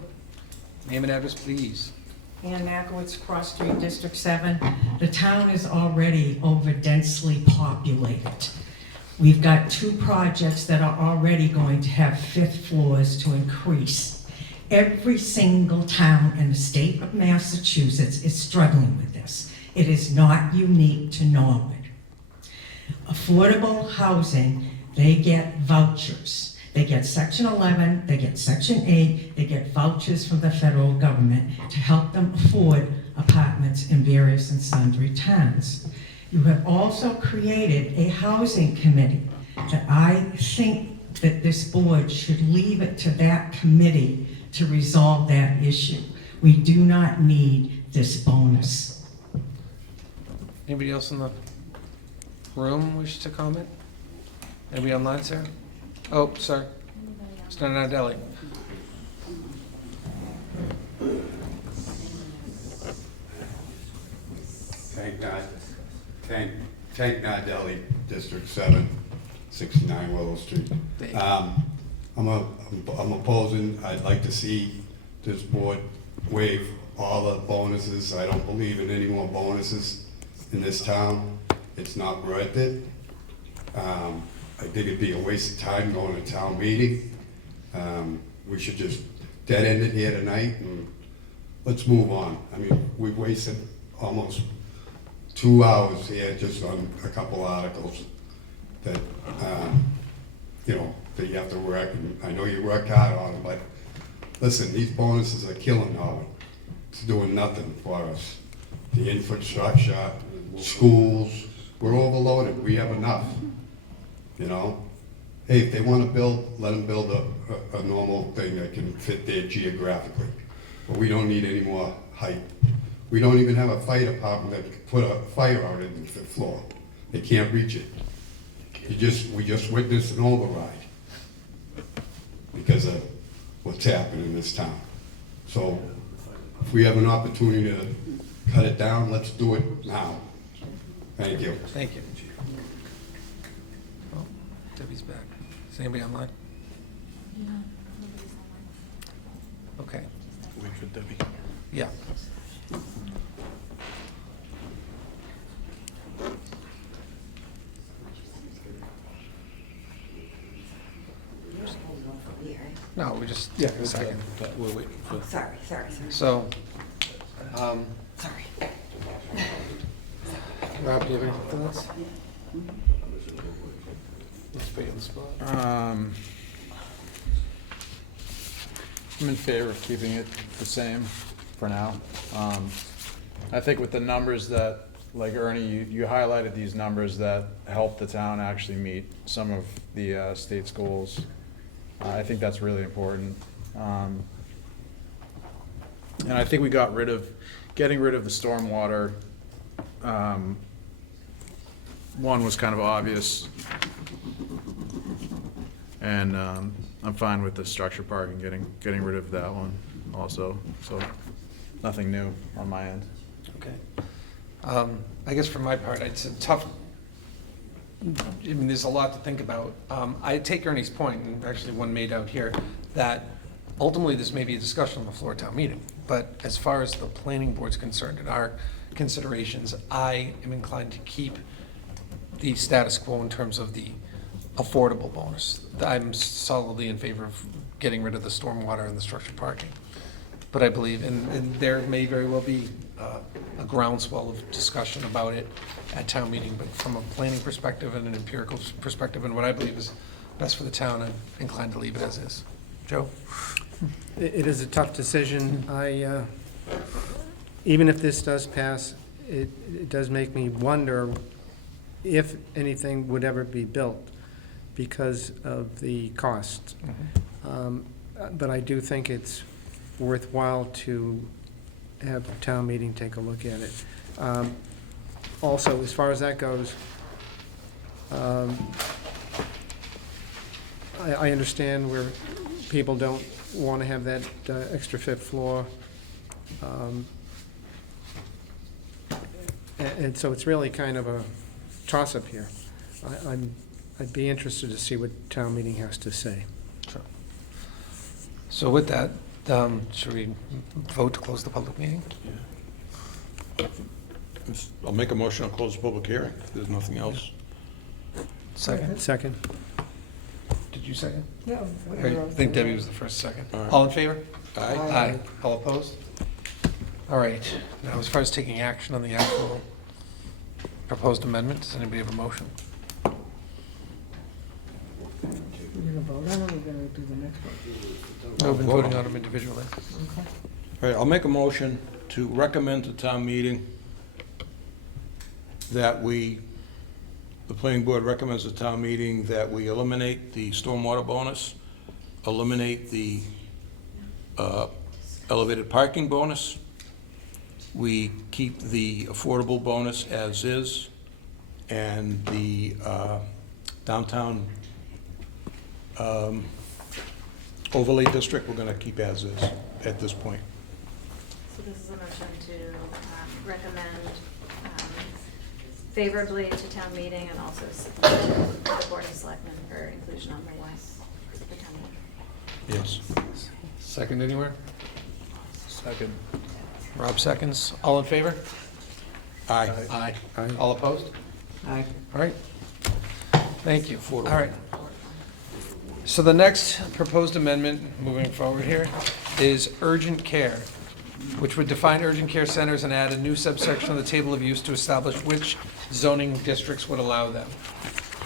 Name and address, please. Ann Makowitz, Cross Street, District 7. The town is already over densely populated. We've got 2 projects that are already going to have 5th floors to increase. Every single town in the state of Massachusetts is struggling with this. It is not unique to Norwood. Affordable housing, they get vouchers. They get Section 11, they get Section 8, they get vouchers from the federal government to help them afford apartments in various and sundry towns. You have also created a housing committee that I think that this board should leave it to that committee to resolve that issue. We do not need this bonus. Anybody else in the room wish to comment? Anybody online, Sarah? Oh, sorry. Mr. Nadelli. Tank Nadelli, District 7, 69 Willow Street. I'm opposing. I'd like to see this board waive all the bonuses. I don't believe in any more bonuses in this town. It's not worth it. I think it'd be a waste of time going to town meeting. We should just dead end it here tonight and let's move on. I mean, we've wasted almost 2 hours here just on a couple articles that, you know, that you have to work, and I know you worked hard on them, but listen, these bonuses are killing Norwood. It's doing nothing for us. The infrastructure, schools, we're overloaded. We have enough, you know? Hey, if they want to build, let them build a normal thing that can fit there geographically. But we don't need any more height. We don't even have a fire department that can put a fire out in the 5th floor. They can't reach it. We just witnessed an override because of what's happening in this town. So if we have an opportunity to cut it down, let's do it now. Thank you. Thank you. Oh, Debbie's back. Is anybody online? Okay. Wait for Debbie. Yeah. No, we just, Yeah, a second. we're waiting for. Sorry. So, Sorry. Rob, do you have anything for this? Let's put you on the spot. I'm in favor of keeping it the same for now. I think with the numbers that, like Ernie, you highlighted these numbers that help the town actually meet some of the state's goals. I think that's really important. And I think we getting rid of the stormwater, one was kind of obvious. And I'm fine with the structure park and getting rid of that one also. So nothing new on my end. Okay. I guess for my part, it's a tough, I mean, there's a lot to think about. I take Ernie's point, and actually one made out here, that ultimately this may be a discussion on the floor of town meeting. But as far as the planning board's concerned and our considerations, I am inclined to keep the status quo in terms of the affordable bonus. I'm solidly in favor of getting rid of the stormwater and the structured parking. But I believe, and there may very well be a groundswell of discussion about it at town meeting, but from a planning perspective and an empirical perspective and what I believe is best for the town, I'm inclined to leave it as is. Joe? It is a tough decision. Even if this does pass, it does make me wonder if anything would ever be built because of the cost. But I do think it's worthwhile to have the town meeting take a look at it. Also, as far as that goes, I understand where people don't want to have that extra 5th floor. And so it's really kind of a toss-up here. I'd be interested to see what town meeting has to say. Sure. So with that, should we vote to close the public meeting? I'll make a motion to close the public hearing. If there's nothing else. Second? Second. Did you second? Yeah. I think Debbie was the first second. All right. All in favor? Aye. Aye. All opposed? All right. Now, as far as taking action on the actual proposed amendment, does anybody have a motion? We're gonna vote on it, or we're gonna do the next one? No, we've been voting on them individually. Okay. All right, I'll make a motion to recommend to town meeting that the planning board recommends to town meeting that we eliminate the stormwater bonus, eliminate the elevated parking bonus, we keep the affordable bonus as is, and the downtown overlay district, we're gonna keep as is at this point. So this is a motion to recommend favorably to town meeting and also submit to the Board of Selectmen for inclusion on the list for town meeting. Yes. Second anywhere? Second. Rob seconds. All in favor? Aye. Aye. Aye. All opposed? Aye. All right. Thank you. All right. So the next proposed amendment, moving forward here, is urgent care, which would define urgent care centers and add a new subsection on the table of use to establish which zoning districts would allow them.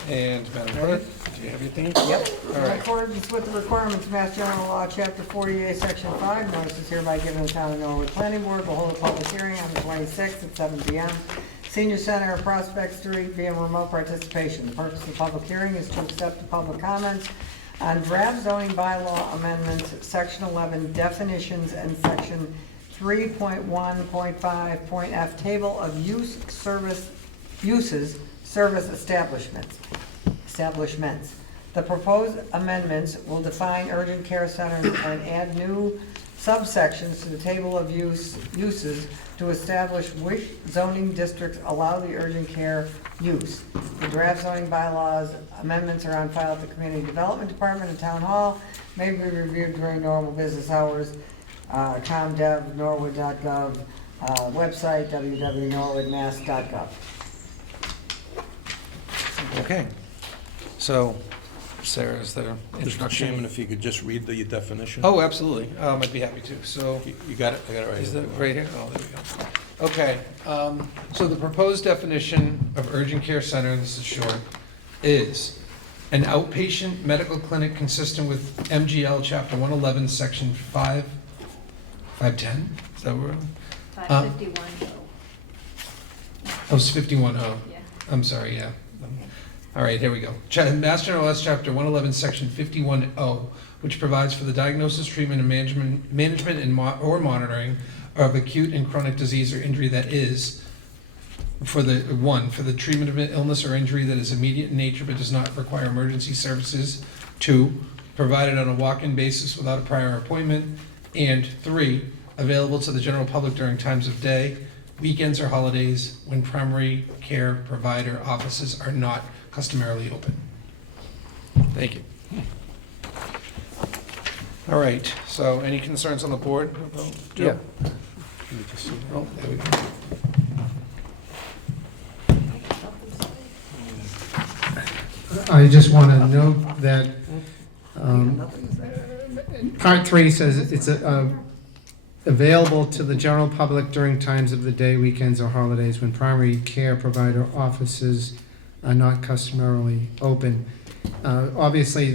And Madam Clerk, do you have anything? Yep. All In right. accordance with the requirements of Mass General Law, Chapter 48, Section 5, notice is hereby given the Town of Norwood Planning Board will hold a public hearing on the 26th at 7 p.m. Senior Center, Prospect Street, via remote participation. The purpose of the public hearing is to accept the public comments on draft zoning bylaw amendments, Section 11 definitions, and Section 3.1.5.f table of uses, service establishments. The proposed amendments will define urgent care centers and add new subsections to the table of uses to establish which zoning districts allow the urgent care use. The draft zoning bylaws amendments are on file at the Community Development Department and Town Hall, may be reviewed during normal business hours. ComDev, norwood.gov, website, www.norwoodmass.gov. Okay. So, Sarah, is there Mr. introduction? Chairman, if you could just read the definition. Oh, absolutely. I'd be happy to. So, You got it? I got it right is here. that right here? Oh, there we go. Okay. So the proposed definition of urgent care center, this is short, is an outpatient medical clinic consistent with MGL Chapter 111, Section 510? Is that where? 551. Oh, it's 51, oh. Yeah. I'm sorry, yeah. All right, here we go. Mass General Laws, Chapter 111, Section 51O, which provides for the diagnosis, treatment, and management and or monitoring of acute and chronic disease or injury that is, for the treatment of an illness or injury that is immediate in nature but does not require emergency services. 2, provided on a walk-in basis without a prior appointment. And 3, available to the general public during times of day, weekends, or holidays when primary care provider offices are not customarily open. Thank you. All right, so any concerns on the board? Joe? Yeah. Oh, there we go. I just want to note that Part 3 says it's available to the general public during times of the day, weekends, or holidays when primary care provider offices are not customarily open. Obviously,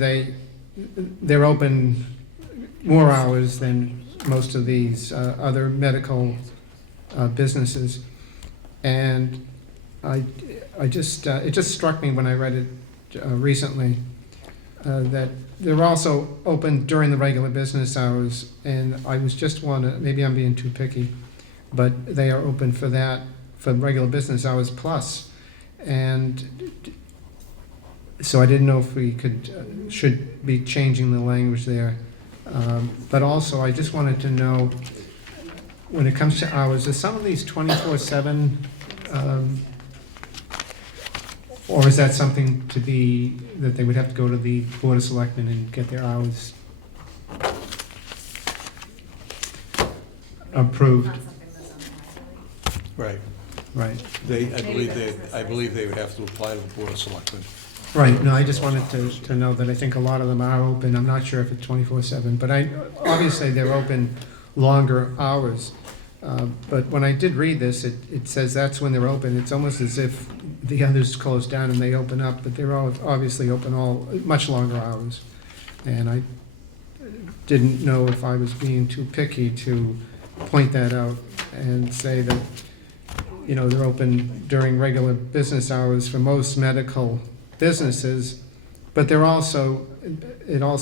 they're open more hours than most of these other medical businesses, and it just struck me when I read it recently that they're also open during the regular business hours, and I was just maybe I'm being too picky, but they are open for that, for regular business hours plus. And so I didn't know if we should be changing the language there. But also, I just wanted to know, when it comes to hours, are some of these 24/7 Or is that something to be, that they would have to go to the Board of Selectmen and get their hours approved? Not something that's on the policy. Right. Right. I believe they would have to apply to the Board of Selectmen. Right, no, I just wanted to know that I think a lot of them are open. I'm not sure if it's 24/7, but obviously they're open longer hours. But when I did read this, it says that's when they're open. It's almost as if the others close down and they open up, but they're all obviously open all much longer hours. And I didn't know if I was being too picky to point that out and say that, you know, they're open during regular business hours for most medical businesses, but it also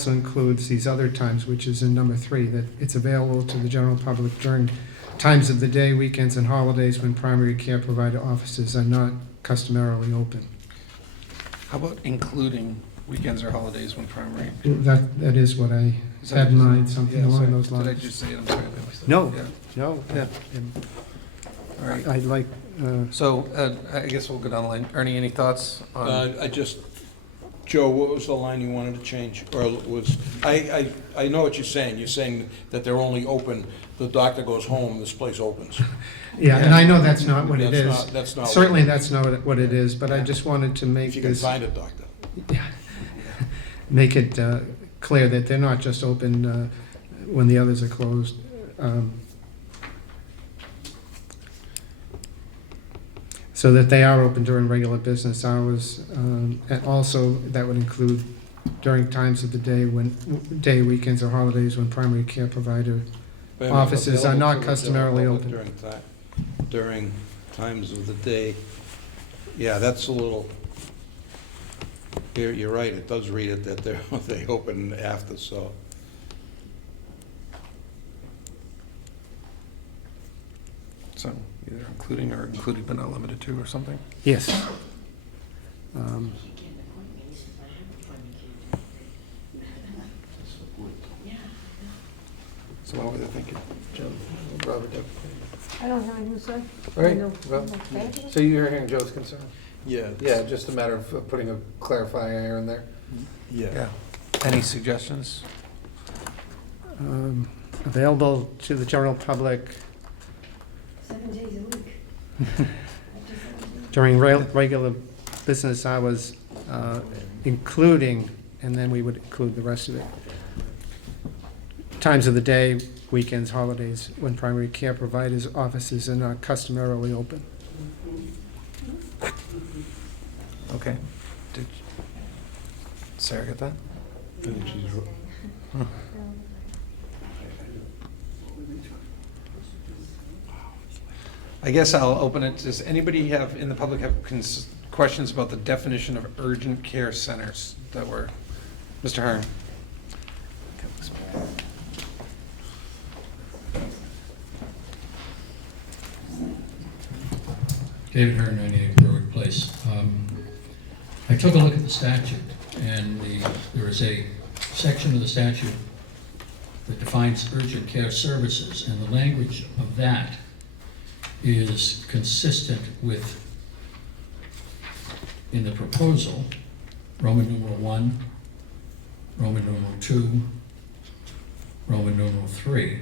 includes these other times, which is in number 3, that it's available to the general public during times of the day, weekends, and holidays when primary care provider offices are not customarily open. How about including weekends or holidays when primary? That is what I had in mind, something Yeah, along sorry. those lines. Did I just say it? I'm sorry. No, Yeah. no, yeah. All right. I'd like, So I guess we'll go down the line. Ernie, any thoughts on? Joe, what was the line you wanted to change? Or was, I know what you're saying. You're saying that they're only open, the doctor goes home, this place opens. yeah, and I know that's not what it That's is. that's not. Certainly, that's not what it is, but I just wanted to make If you can this, find a doctor. make it clear that they're not just open when the others are closed. So that they are open during regular business hours, and also that would include during times of the day weekends, or holidays when primary care provider Wait a minute, offices are available not to the customarily general open. public during times of the day. Yeah, that's a little, you're right, it does read it that they open after, so. So either including or included but not limited to or something? Yes. So what were they thinking? Joe, Robert, Doug? I don't have any, sir. All right, No, well, no. so you're hearing Joe's concern? Yeah. Yeah, just a matter of putting a clarifier in there? Yeah. Any suggestions? Available to the general public 7 days a week. during regular business hours, including, and then we would include the rest of it. Times of the day, weekends, holidays, when primary care providers' offices are not customarily open. Okay. Did Sarah get that? Huh. I guess I'll open it. Does anybody in the public have questions about the definition of urgent care centers that were, Mr. Hearn? David Hearn, 98 Berwick Place. I took a look at the statute, and there is a section of the statute that defines urgent care services, and the language of that is consistent with, in the proposal, Roman numeral 1, Roman numeral 2, Roman numeral 3.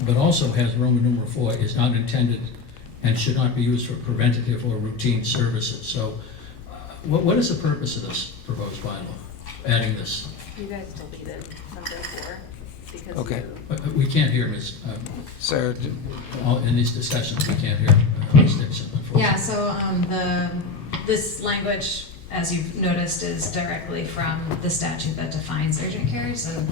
But also has Roman numeral 4, is not intended and should not be used for preventative or routine services. So what is the purpose of this proposed bylaw, adding this? You guys deleted number 4 because Okay. We can't hear Ms. Sarah, in these discussions, we can't hear Ms. Dixon, unfortunately. Yeah, so this language, as you've noticed, is directly from the statute that defines urgent care. So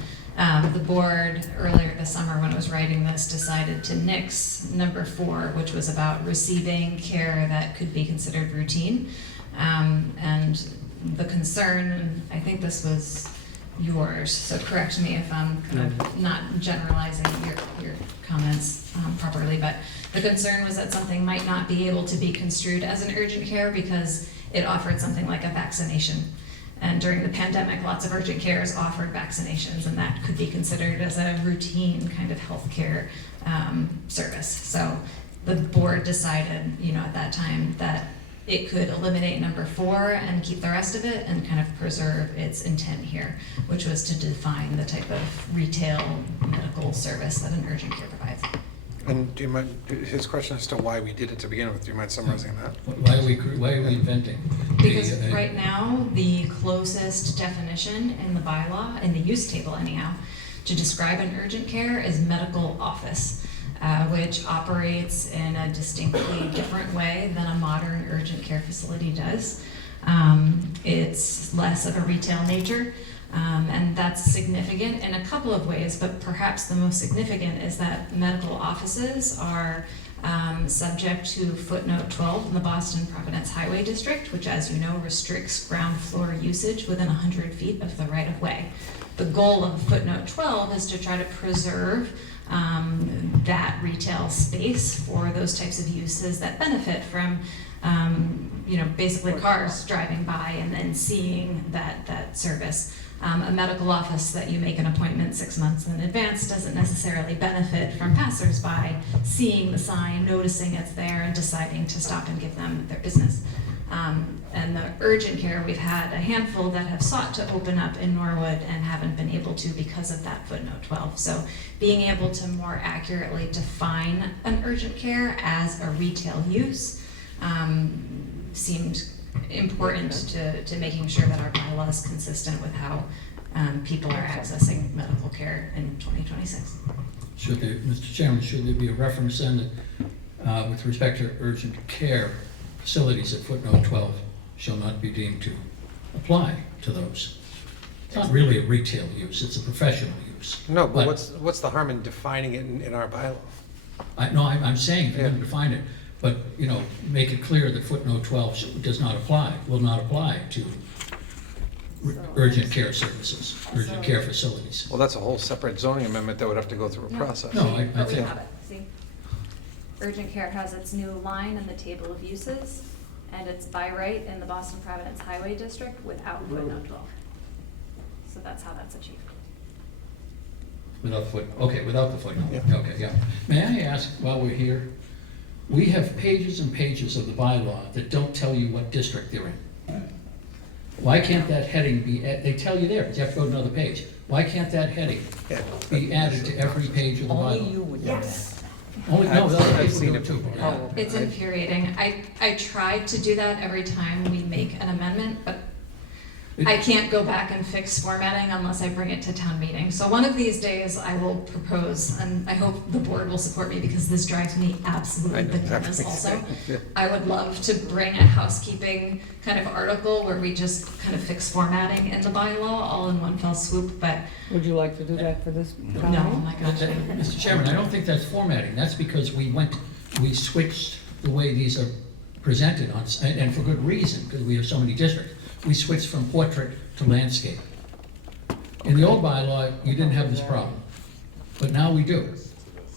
the board earlier this summer, when it was writing this, decided to nix number 4, which was about receiving care that could be considered routine. And the concern, and I think this was yours, so correct me if I'm kind of not generalizing your comments properly, but the concern was that something might not be able to be construed as an urgent care because it offered something like a vaccination. And during the pandemic, lots of urgent cares offered vaccinations, and that could be considered as a routine kind of healthcare service. So the board decided, at that time, that it could eliminate number 4 and keep the rest of it and kind of preserve its intent here, which was to define the type of retail medical service that an urgent care provides. And do you mind, his question as to why we did it to begin with, do you mind summarizing that? Why are we inventing? Because right now, the closest definition in the bylaw, in the use table anyhow, to describe an urgent care is medical office, which operates in a distinctly different way than a modern urgent care facility does. It's less of a retail nature, and that's significant in a couple of ways, but perhaps the most significant is that medical offices are subject to footnote 12 in the Boston Providence Highway District, which, as you know, restricts ground floor usage within 100 feet of the right-of-way. The goal of footnote 12 is to try to preserve that retail space for those types of uses that benefit from, basically cars driving by and then seeing that service. A medical office that you make an appointment 6 months in advance doesn't necessarily benefit from passersby seeing the sign, noticing it's there, and deciding to stop and give them their business. And the urgent care, we've had a handful that have sought to open up in Norwood and haven't been able to because of that footnote 12. So being able to more accurately define an urgent care as a retail use seemed important to making sure that our bylaw is consistent with how people are accessing medical care in 2026. Mr. Chairman, should there be a reference then that, with respect to urgent care facilities at footnote 12, shall not be deemed to apply to those? It's not really a retail use, it's a professional use. No, but what's the harm in defining it in our bylaw? I'm saying if you're going to define it, but, make it clear that footnote 12 does not apply, will not apply to urgent care services, urgent care facilities. Well, that's a whole separate zoning amendment that would have to go through a process. No, I But we think, have it, see? Urgent care has its new line in the table of uses, and it's by right in the Boston Providence Highway District without footnote 12. So that's how that's achieved. without the footnote, okay, yeah. May I ask, while we're here, we have pages and pages of the bylaw that don't tell you what district they're in. Why can't that heading be, they tell you there, but you have to go to another page. Why can't that heading be added to every page of the bylaw? Only you would do that. Only, no, other I've people seen do it it too. before. It's infuriating. I tried to do that every time we make an amendment, but I can't go back and fix formatting unless I bring it to town meeting. So one of these days I will propose, and I hope the board will support me because this drives me absolutely bananas also. I would love to bring a housekeeping kind of article where we just kind of fix formatting in the bylaw all in one fell swoop, but Would you like to do that for this? no, oh my gosh. Mr. Chairman, I don't think that's formatting. That's because we switched the way these are presented on, and for good reason, because we have so many districts. We switched from portrait to landscape. In the old bylaw, you didn't have this problem, but now we do.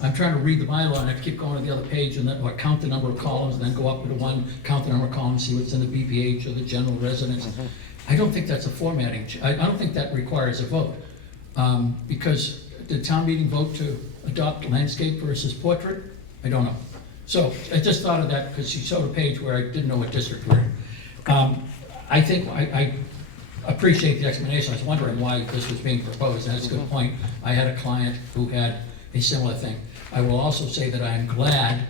I'm trying to read the bylaw and I have to keep going to the other page and then count the number of columns and then go up to one, count the number of columns, see what's in the BPH or the general residence. I don't think that's a formatting, I don't think that requires a vote. Because did town meeting vote to adopt landscape versus portrait? I don't know. So I just thought of that because she showed a page where I didn't know what district we're in. I think I appreciate the explanation. I was wondering why this was being proposed, and that's a good point. I had a client who had a similar thing. I will also say that I'm glad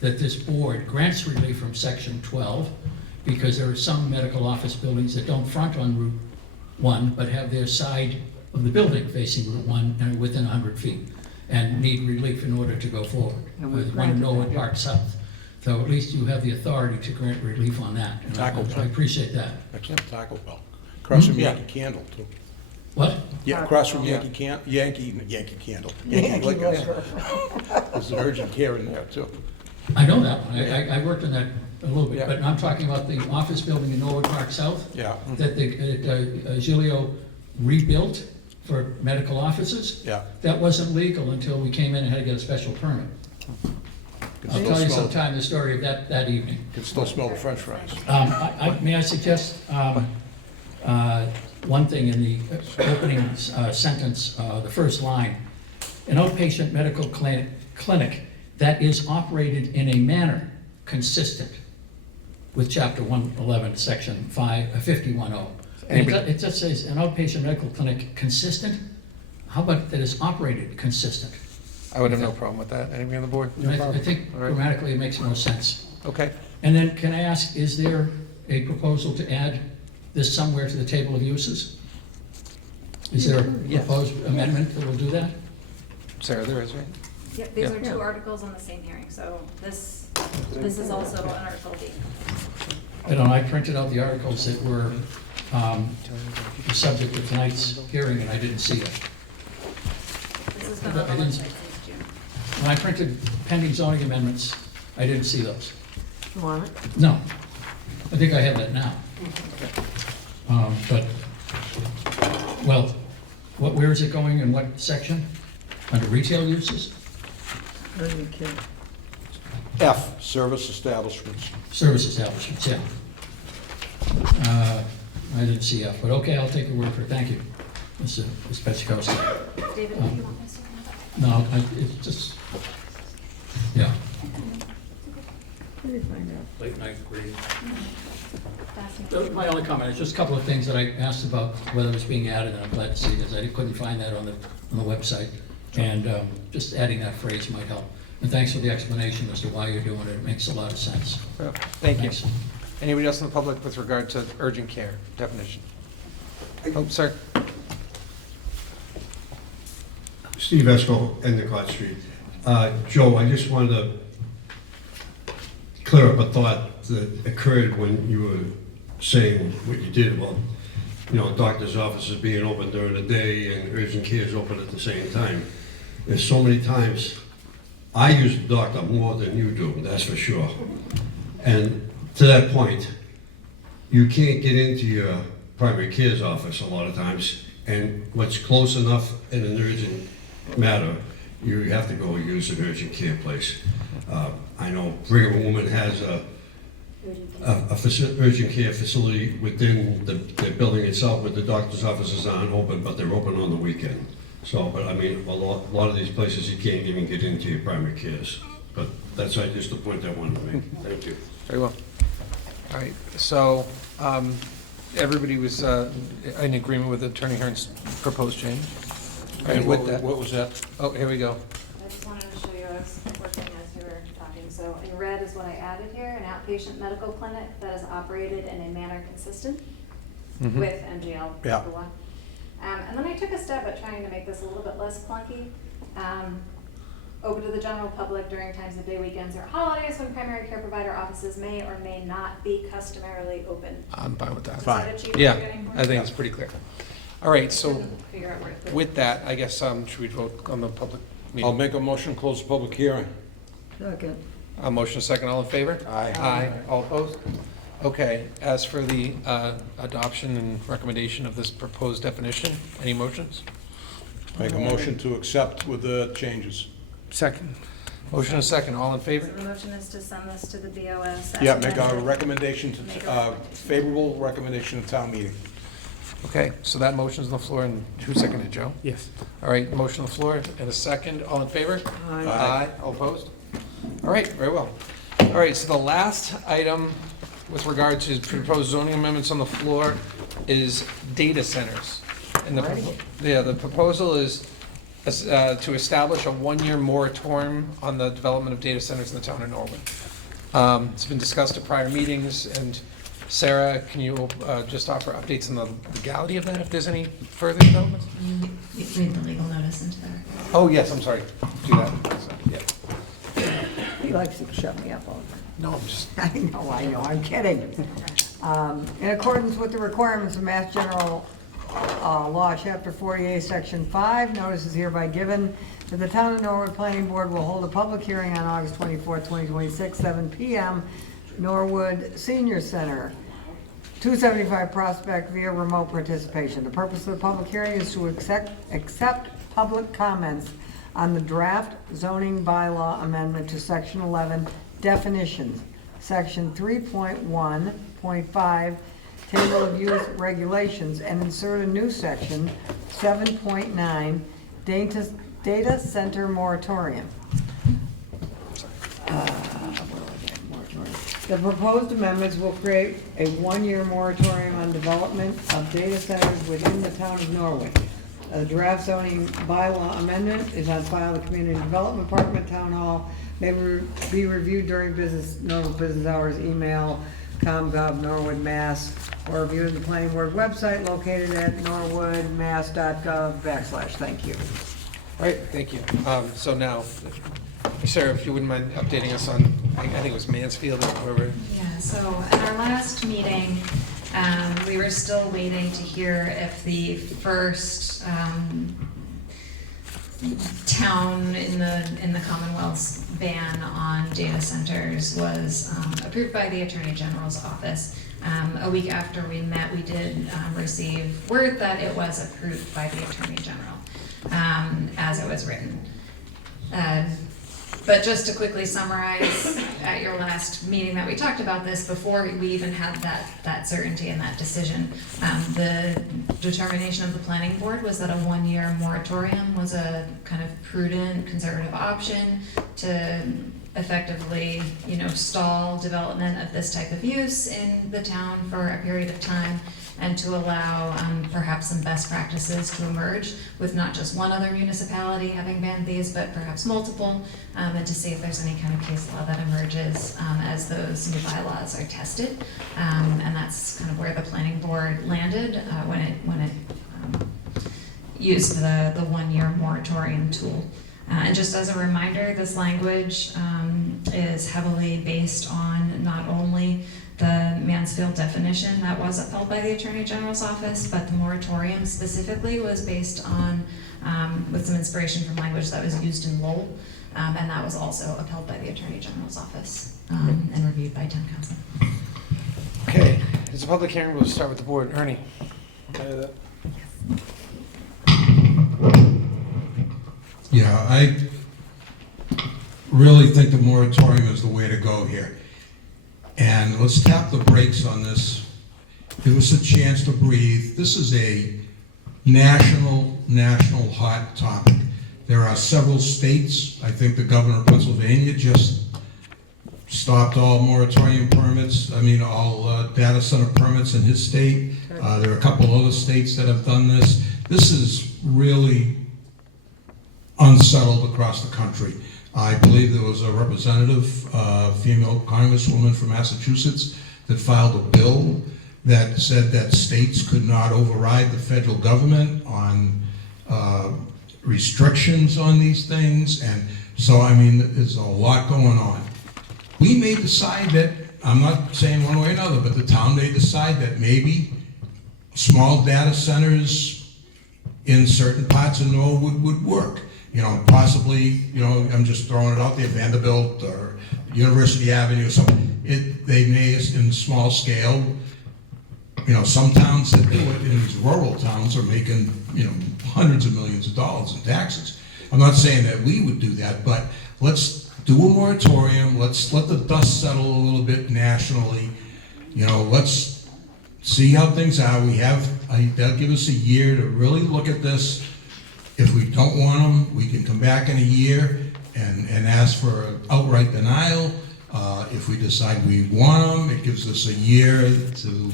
that this board grants relief from section 12, because there are some medical office buildings that don't front on Route 1, but have their side of the building facing Route 1 and within 100 feet, and need relief in order to go forward. With one in Norwood Park South. So at least you have the authority to grant relief on that. And I appreciate that. That's not Taco Bell. Across from Yankee Candle, too. What? Yeah, across from Yankee Candle. Yankee Liquor. There's an urgent care in there, too. I know that one. I worked on that a little bit, but I'm talking about the office building in Norwood Park South. Yeah. That Giglio rebuilt for medical offices. Yeah. That wasn't legal until we came in and had to get a special permit. I'll tell you sometime the story of that evening. You can still smell the french fries. May I suggest one thing in the opening sentence, the first line? An outpatient medical clinic that is operated in a manner consistent with Chapter 111, Section 5110. And it just says an outpatient medical clinic consistent. How about that is operated consistent? I would have no problem with that. Anybody on the board? I think grammatically it makes more sense. Okay. And then can I ask, is there a proposal to add this somewhere to the table of uses? Is there a proposed amendment that will do that? Sarah, there is, right? Yep, these are two articles on the same hearing, so this is also an Article D. I don't know, I printed out the articles that were the subject of tonight's hearing, and I didn't see it. This has been on the website since June. When I printed pending zoning amendments, I didn't see those. You want it? No. I think I have that now. But, well, where is it going and what section? Under retail uses? F, service establishments. Service establishments, yeah. I didn't see F, but okay, I'll take your word for it. Thank you, Ms. Petchakowski. David, do you want this? No, it's just, yeah. Late night reading. My only comment is just a couple of things that I asked about whether it was being added, and I'm glad to see this. I couldn't find that on the website, and just adding that phrase might help. And thanks for the explanation as to why you're doing it. It makes a lot of sense. Well, thank you. Thanks. Anybody else in the public with regard to urgent care definition? Oh, sir. Steve Esco, Endicott Street. Joe, I just wanted to clear up a thought that occurred when you were saying what you did about, doctor's offices being open during the day and urgent care is open at the same time. There's so many times, I use the doctor more than you do, that's for sure. And to that point, you can't get into your primary care's office a lot of times, and what's close enough in an urgent matter, you have to go use an urgent care place. I know Brigham and Women has a urgent care facility within the building itself, but the doctor's offices aren't open, but they're open on the weekend. So, but I mean, a lot of these places you can't even get into your primary cares. But that's just the point I wanted to make. Thank you. Very well. All right, so everybody was in agreement with Attorney Hearn's proposed change? And with that, what was that? Oh, here we go. I just wanted to show you, I was working as you were talking, so in red is what I added here, an outpatient medical clinic that is operated in a manner consistent with MGL. Yeah. And then I took a step at trying to make this a little bit less clunky. Open to the general public during times of day, weekends, or holidays when primary care provider offices may or may not be customarily open. I'm fine with that. Is that achievable? Yeah, You're getting for? I think it's pretty clear. All right, so Figure out where to put it. with that, I guess, should we vote on the public meeting? I'll make a motion, close the public hearing. Second. A motion second, all in favor? Aye. Aye, all opposed? Okay, as for the adoption and recommendation of this proposed definition, any motions? Make a motion to accept with the changes. Second. Motion and second, all in favor? So the motion is to send this to the BOS. as Yeah, make a amended. recommendation to, favorable recommendation to town meeting. Okay, so that motion's on the floor, and who seconded, Joe? Yes. All right, motion on the floor, and a second, all in favor? Aye. Aye, all opposed? All right, very well. All right, so the last item with regard to proposed zoning amendments on the floor is data centers. And the proposal is to establish a one-year moratorium on the development of data centers in the town of Norwood. It's been discussed at prior meetings, and Sarah, can you just offer updates on the legality of that, if there's any further developments? You read the legal notice into that. Oh, yes, I'm sorry. Do that. Yeah. He likes to shut me up all the time. No, I'm just, I know, I'm kidding. In accordance with the requirements of Mass General Law, Chapter 48, Section 5, notice is hereby given that the Town of Norwood Planning Board will hold a public hearing on August 24, 2026, 7 p.m., Norwood Senior Center, 275 Prospect, via remote participation. The purpose of the public hearing is to accept public comments on the draft zoning bylaw amendment to Section 11 definitions, Section 3.1.5 Table of Use Regulations, and insert a new section, 7.9 Data Center Moratorium. The proposed amendments will create a one-year moratorium on development of data centers within the town of Norwood. A draft zoning bylaw amendment is on file at the Community Development Department, Town Hall, may be reviewed during normal business hours, email, ComGov, Norwood, Mass, or viewed the planning board website located at norwoodmass.gov/. Thank you. All right, thank you. So now, Sarah, if you wouldn't mind updating us on, I think it was Mansfield or whoever. Yeah, so at our last meeting, we were still waiting to hear if the first town in the Commonwealth's ban on data centers was approved by the Attorney General's office. A week after we met, we did receive word that it was approved by the Attorney General as it was written. But just to quickly summarize, at your last meeting that we talked about this, before we even had that certainty and that decision, the determination of the planning board was that a one-year moratorium was a kind of prudent, conservative option to effectively, stall development of this type of use in the town for a period of time, and to allow perhaps some best practices to emerge with not just one other municipality having banned these, but perhaps multiple, and to see if there's any kind of case law that emerges as those new bylaws are tested. And that's kind of where the planning board landed when it used the one-year moratorium tool. And just as a reminder, this language is heavily based on not only the Mansfield definition that was upheld by the Attorney General's office, but the moratorium specifically was based on, with some inspiration from language that was used in Lowell, and that was also upheld by the Attorney General's office and reviewed by town council. Okay, it's a public hearing. We'll start with the board. Ernie. Yeah, I really think the moratorium is the way to go here. And let's tap the brakes on this. Give us a chance to breathe. This is a national hot topic. There are several states, I think the governor of Pennsylvania just stopped all moratorium permits, all data center permits in his state. There are a couple other states that have done this. This is really unsettled across the country. I believe there was a representative, female congresswoman from Massachusetts, that filed a bill that said that states could not override the federal government on restrictions on these things. And so, there's a lot going on. We may decide that, I'm not saying one way or another, but the town may decide that maybe small data centers in certain parts of Norwood would work. Possibly, I'm just throwing it out there, Vanderbilt or University Avenue or something. They may, in small scale, some towns that do it, in these rural towns, are making, hundreds of millions of dollars in taxes. I'm not saying that we would do that, but let's do a moratorium. Let's let the dust settle a little bit nationally. Let's see how things are. That'll give us a year to really look at this. If we don't want them, we can come back in a year and ask for an outright denial. If we decide we want them, it gives us a year to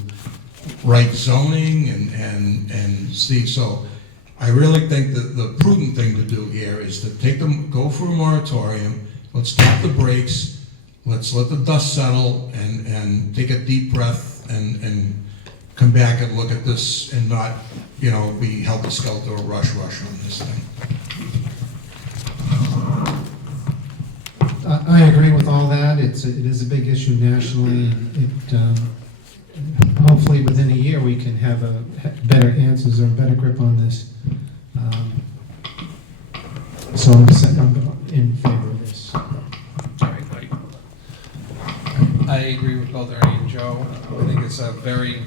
write zoning and see. So I really think that the prudent thing to do here is to go for a moratorium. Let's tap the brakes. Let's let the dust settle and take a deep breath and come back and look at this and not, be helter-skelter or rush on this thing. I agree with all that. It is a big issue nationally. Hopefully within a year we can have better answers or a better grip on this. So I'm in favor of this. I agree with both Ernie and Joe. I think it's a very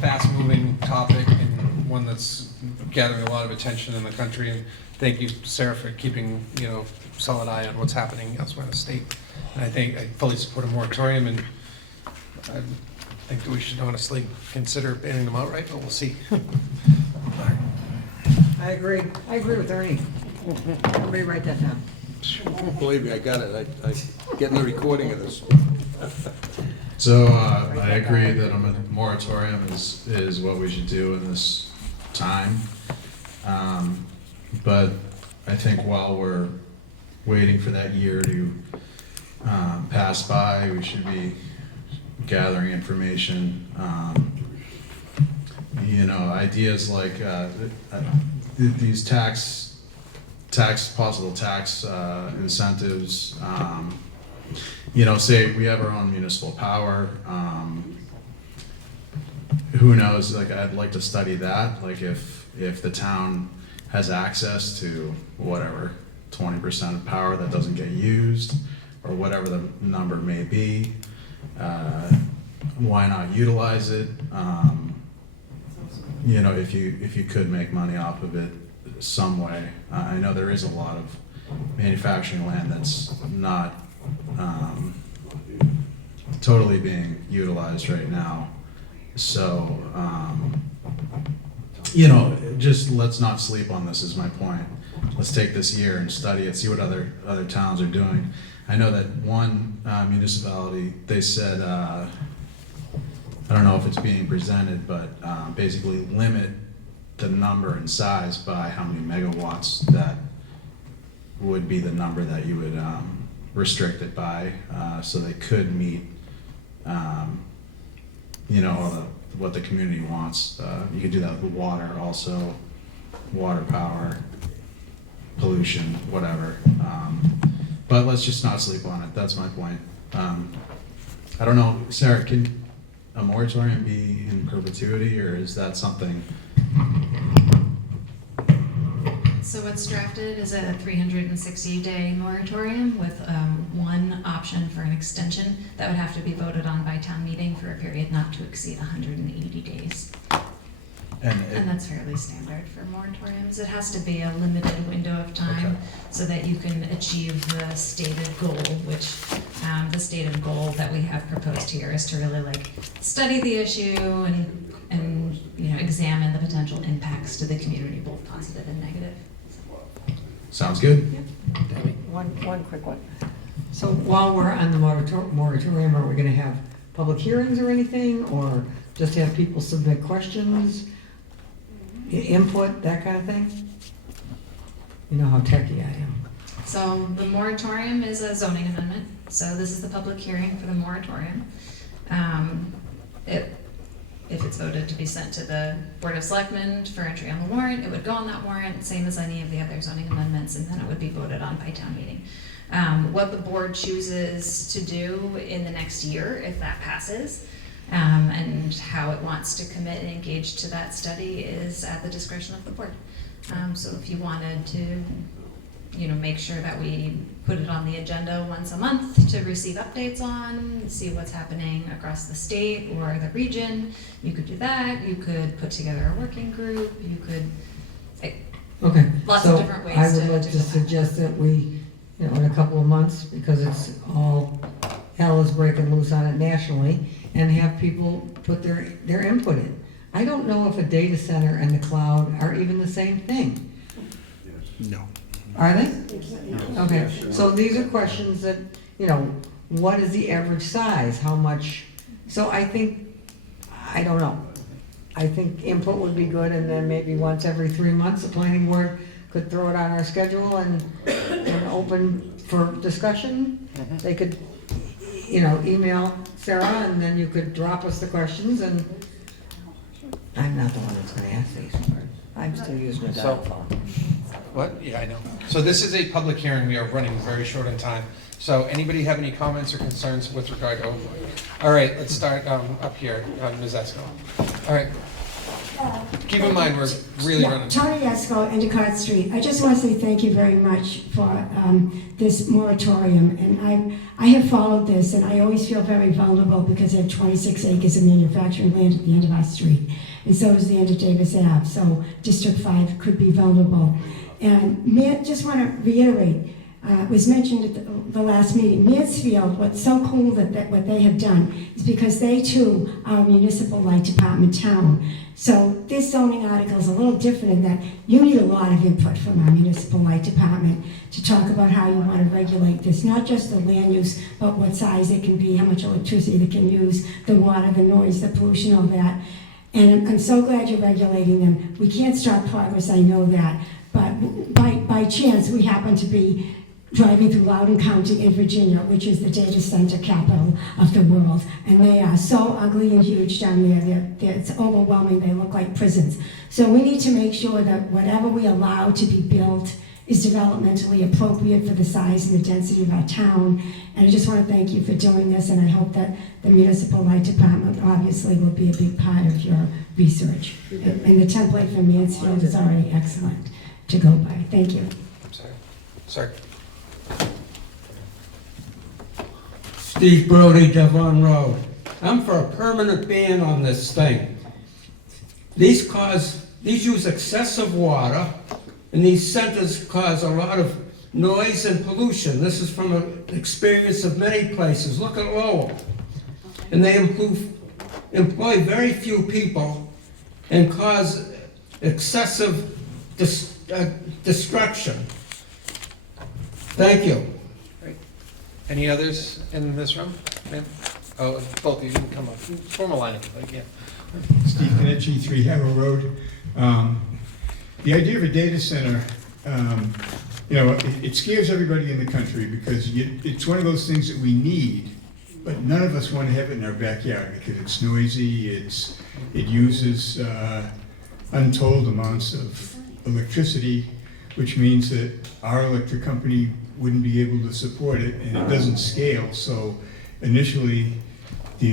fast-moving topic and one that's gathering a lot of attention in the country. And thank you, Sarah, for keeping solid eye on what's happening elsewhere in the state. And I think I fully support a moratorium, and I think that we should honestly consider banning them outright, but we'll see. I agree with Ernie. Everybody write that down. Believe me, I got it. I getting the recording of this. So I agree that a moratorium is what we should do in this time. But I think while we're waiting for that year to pass by, we should be gathering information. Ideas like these possible tax incentives. Say we have our own municipal power. Who knows? Like, I'd like to study that. Like, if the town has access to whatever 20% of power that doesn't get used, or whatever the number may be, why not utilize it? If you could make money off of it some way. I know there is a lot of manufacturing land that's not totally being utilized right now. So, just let's not sleep on this is my point. Let's take this year and study it, see what other towns are doing. I know that one municipality, they said, I don't know if it's being presented, but basically limit the number and size by how many megawatts that would be the number that you would restrict it by, so they could meet, what the community wants. You could do that with water also, water power, pollution, whatever. But let's just not sleep on it. That's my point. I don't know, Sarah, can a moratorium be in perpetuity, or is that something? So what's drafted is a 360-day moratorium with one option for an extension that would have to be voted on by town meeting for a period not to exceed 180 days. And that's fairly standard for moratoriums. It has to be a limited window of time so that you can achieve the stated goal, which the stated goal that we have proposed here is to really study the issue and examine the potential impacts to the community, both positive and negative. Sounds good. One quick one. So while we're on the moratorium, are we gonna have public hearings or anything, or just have people submit questions, input, that kind of thing? You know how techie I am. So the moratorium is a zoning amendment, so this is the public hearing for the moratorium. If it's voted to be sent to the Board of Selectmen for entry on the warrant, it would go on that warrant, same as any of the other zoning amendments, and then it would be voted on by town meeting. What the board chooses to do in the next year, if that passes, and how it wants to commit and engage to that study is at the discretion of the board. So if you wanted to, make sure that we put it on the agenda once a month to receive updates on, see what's happening across the state or the region, you could do that. You could put together a working group. You could, Okay. lots of different ways to I would like do to that. suggest that we, in a couple of months, because it's all, hell is breaking loose on it nationally, and have people put their input in. I don't know if a data center and the cloud are even the same thing. No. Are they? Okay, so these are questions that, what is the average size? How much? So I don't know. I think input would be good, and then maybe once every 3 months, the planning board could throw it on our schedule and open for discussion. They could, email Sarah, and then you could drop us the questions, and I'm not the one that's gonna ask these. I'm still using a dial phone. What? Yeah, I know. So this is a public hearing. We are running very short on time. So anybody have any comments or concerns with regard to? All right, let's start up here, Ms. Esco. All right. Keep in mind, we're really running. Tony Esco, Endicott Street. I just want to say thank you very much for this moratorium. And I have followed this, and I always feel very vulnerable because I have 26 acres of manufacturing land at the end of our street. And so is the end of Davis Ave. So District 5 could be vulnerable. And just want to reiterate, was mentioned at the last meeting. Mansfield, what's so cool what they have done is because they too are a municipal light department town. So this zoning article is a little different in that you need a lot of input from our municipal light department to talk about how you want to regulate this, not just the land use, but what size it can be, how much electricity it can use, the water, the noise, the pollution, all that. And I'm so glad you're regulating them. We can't stop progress, I know that, but by chance, we happen to be driving through Loudoun County in Virginia, which is the data center capital of the world. And they are so ugly and huge down there. It's overwhelming. They look like prisons. So we need to make sure that whatever we allow to be built is developmentally appropriate for the size and the density of our town. And I just want to thank you for doing this, and I hope that the municipal light department obviously will be a big part of your research. And the template for Mansfield is already excellent to go by. Thank you. I'm sorry. Sorry. Steve Brody, Devon Road. I'm for a permanent ban on this thing. These use excessive water, and these centers cause a lot of noise and pollution. This is from an experience of many places. Look at Lowell. And they employ very few people and cause excessive destruction. Thank you. Any others in this room? Ma'am? Oh, both of you can come up. Form a line if you like, yeah. Steve Kenichi, 3 Harrow Road. The idea of a data center, it scares everybody in the country because it's one of those things that we need, but none of us want to have it in our backyard because it's noisy, it uses untold amounts of electricity, which means that our electric company wouldn't be able to support it, and it doesn't scale. So initially, the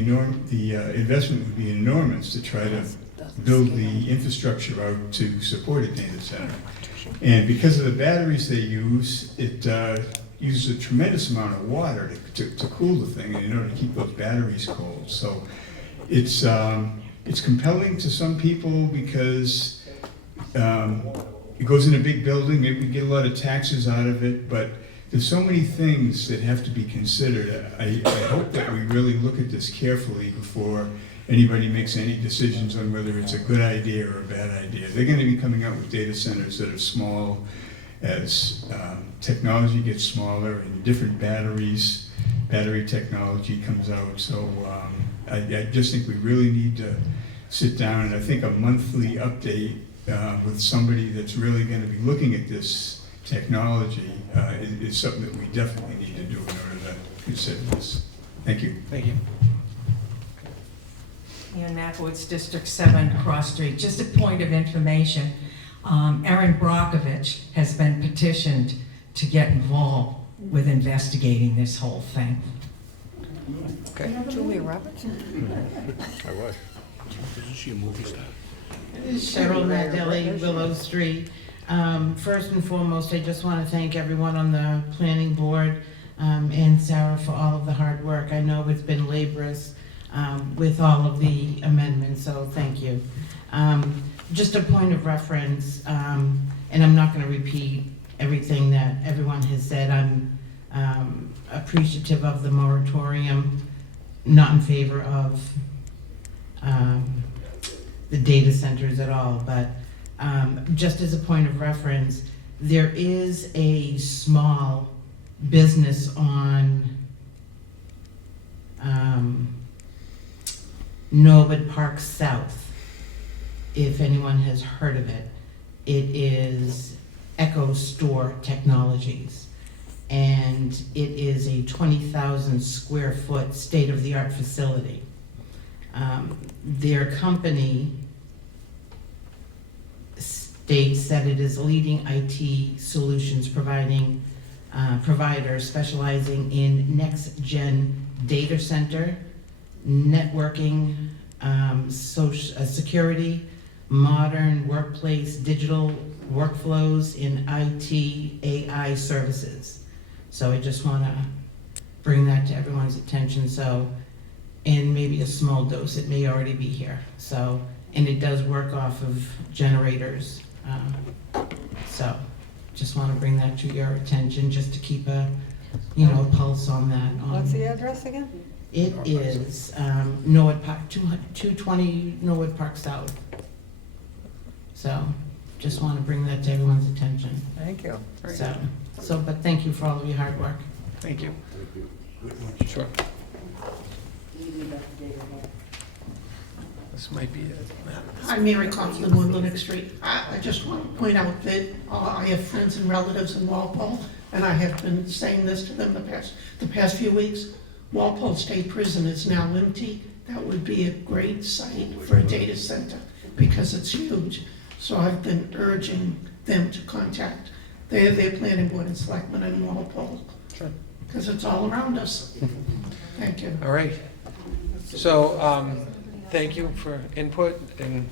investment would be enormous to try to build the infrastructure out to support a data center. And because of the batteries they use, it uses a tremendous amount of water to cool the thing in order to keep those batteries cold. So it's compelling to some people because it goes in a big building, maybe we get a lot of taxes out of it, but there's so many things that have to be considered. I hope that we really look at this carefully before anybody makes any decisions on whether it's a good idea or a bad idea. They're going to be coming out with data centers that are small as technology gets smaller and different battery technology comes out. So I just think we really need to sit down, and I think a monthly update with somebody that's really going to be looking at this technology is something that we definitely need to do in order to consider this. Thank you. Thank you. Ann Nakowitz, District 7, Cross Street. Just a point of information. Erin Brockovich has been petitioned to get involved with investigating this whole thing. Okay. Julia Roberts? I was. Isn't she a movie star? Cheryl Nadelli, Willow Street. First and foremost, I just want to thank everyone on the planning board and Sarah for all of the hard work. I know it's been laborious with all of the amendments, so thank you. Just a point of reference, and I'm not going to repeat everything that everyone has said. I'm appreciative of the moratorium, not in favor of the data centers at all, but just as a point of reference, there is a small business on Norwood Park South, if anyone has heard of it. It is Echo Store Technologies, and it is a 20,000 square foot state-of-the-art facility. Their company states that it is a leading IT solutions provider specializing in next-gen data center, networking, security, modern workplace, digital workflows in IT, AI services. So I just want to bring that to everyone's attention. So, and maybe a small dose, it may already be here. So, and it does work off of generators. So just want to bring that to your attention, just to keep a, pulse on that. What's the address again? It is Norwood Park, 220 Norwood Park South. So, just want to bring that to everyone's attention. Thank you. But thank you for all of your hard work. Thank you. Sure. This might be it. I'm Mary Coughlin, 1 Linux Street. I just want to point out that I have friends and relatives in Walpole, and I have been saying this to them the past few weeks. Walpole State Prison is now empty. That would be a great site for a data center because it's huge. So I've been urging them to contact their planning board and selectmen in Walpole. Sure. Because it's all around us. Thank you. All right. So, thank you for input, and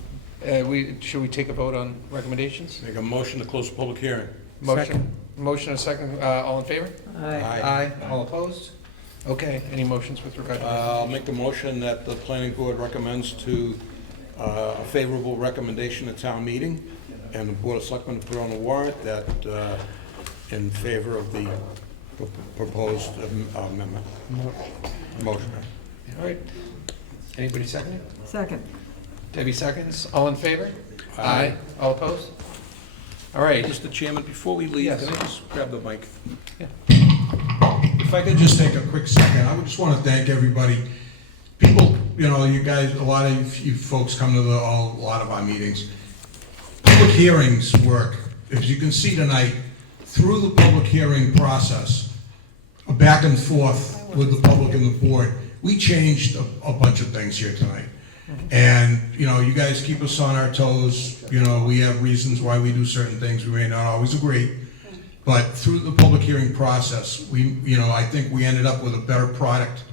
should we take a vote on recommendations? Make a motion to close the public hearing. Motion and second, all in favor? Aye. All opposed? Okay, any motions with regard to? I'll make a motion that the planning board recommends to a favorable recommendation at town meeting, and the Board of Selectmen put on a warrant that in favor of the proposed amendment. Motion. All right. Anybody second? Second. Debbie seconds. All in favor? Aye. All opposed? All right. Mr. Chairman, before we leave, Yes. can I just grab the mic? Yeah. If I could just take a quick second, I would just want to thank everybody. People, you guys, a lot of you folks come to a lot of our meetings. Public hearings work, as you can see tonight, through the public hearing process, a back and forth with the public and the board. We changed a bunch of things here tonight. And, you guys keep us on our toes. We have reasons why we do certain things. We may not always agree. But through the public hearing process, I think we ended up with a better product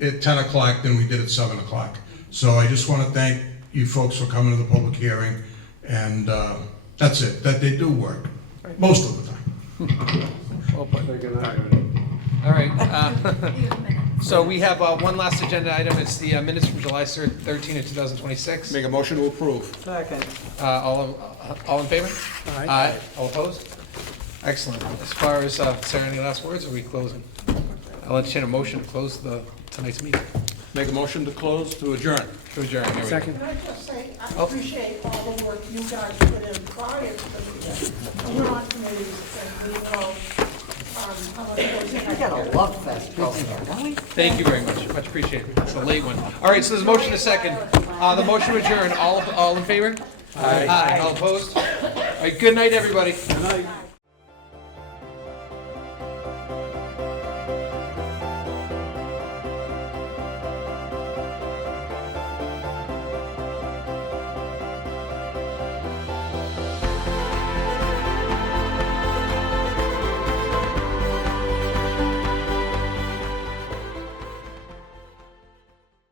at 10 o'clock than we did at 7 o'clock. So I just want to thank you folks for coming to the public hearing. And that's it, that they do work, most of the time. Well put. All right. So we have one last agenda item. It's the minutes from July 13 of 2026. Make a motion to approve. Second. All in favor? Aye. All opposed? Excellent. As far as, Sarah, any last words, or are we closing? I'll entertain a motion to close tonight's meeting. Make a motion to close, to adjourn. To adjourn. Here we go. Second. Can I just say, I appreciate all the work you guys put in prior to the meeting. We're on committees and we know how much goes in. We got a love fest going here, don't we? Thank you very much. Much appreciated. It's a late one. All right, so there's a motion to second. The motion to adjourn. All in favor? Aye. All opposed? All right, good night, everybody. Good night.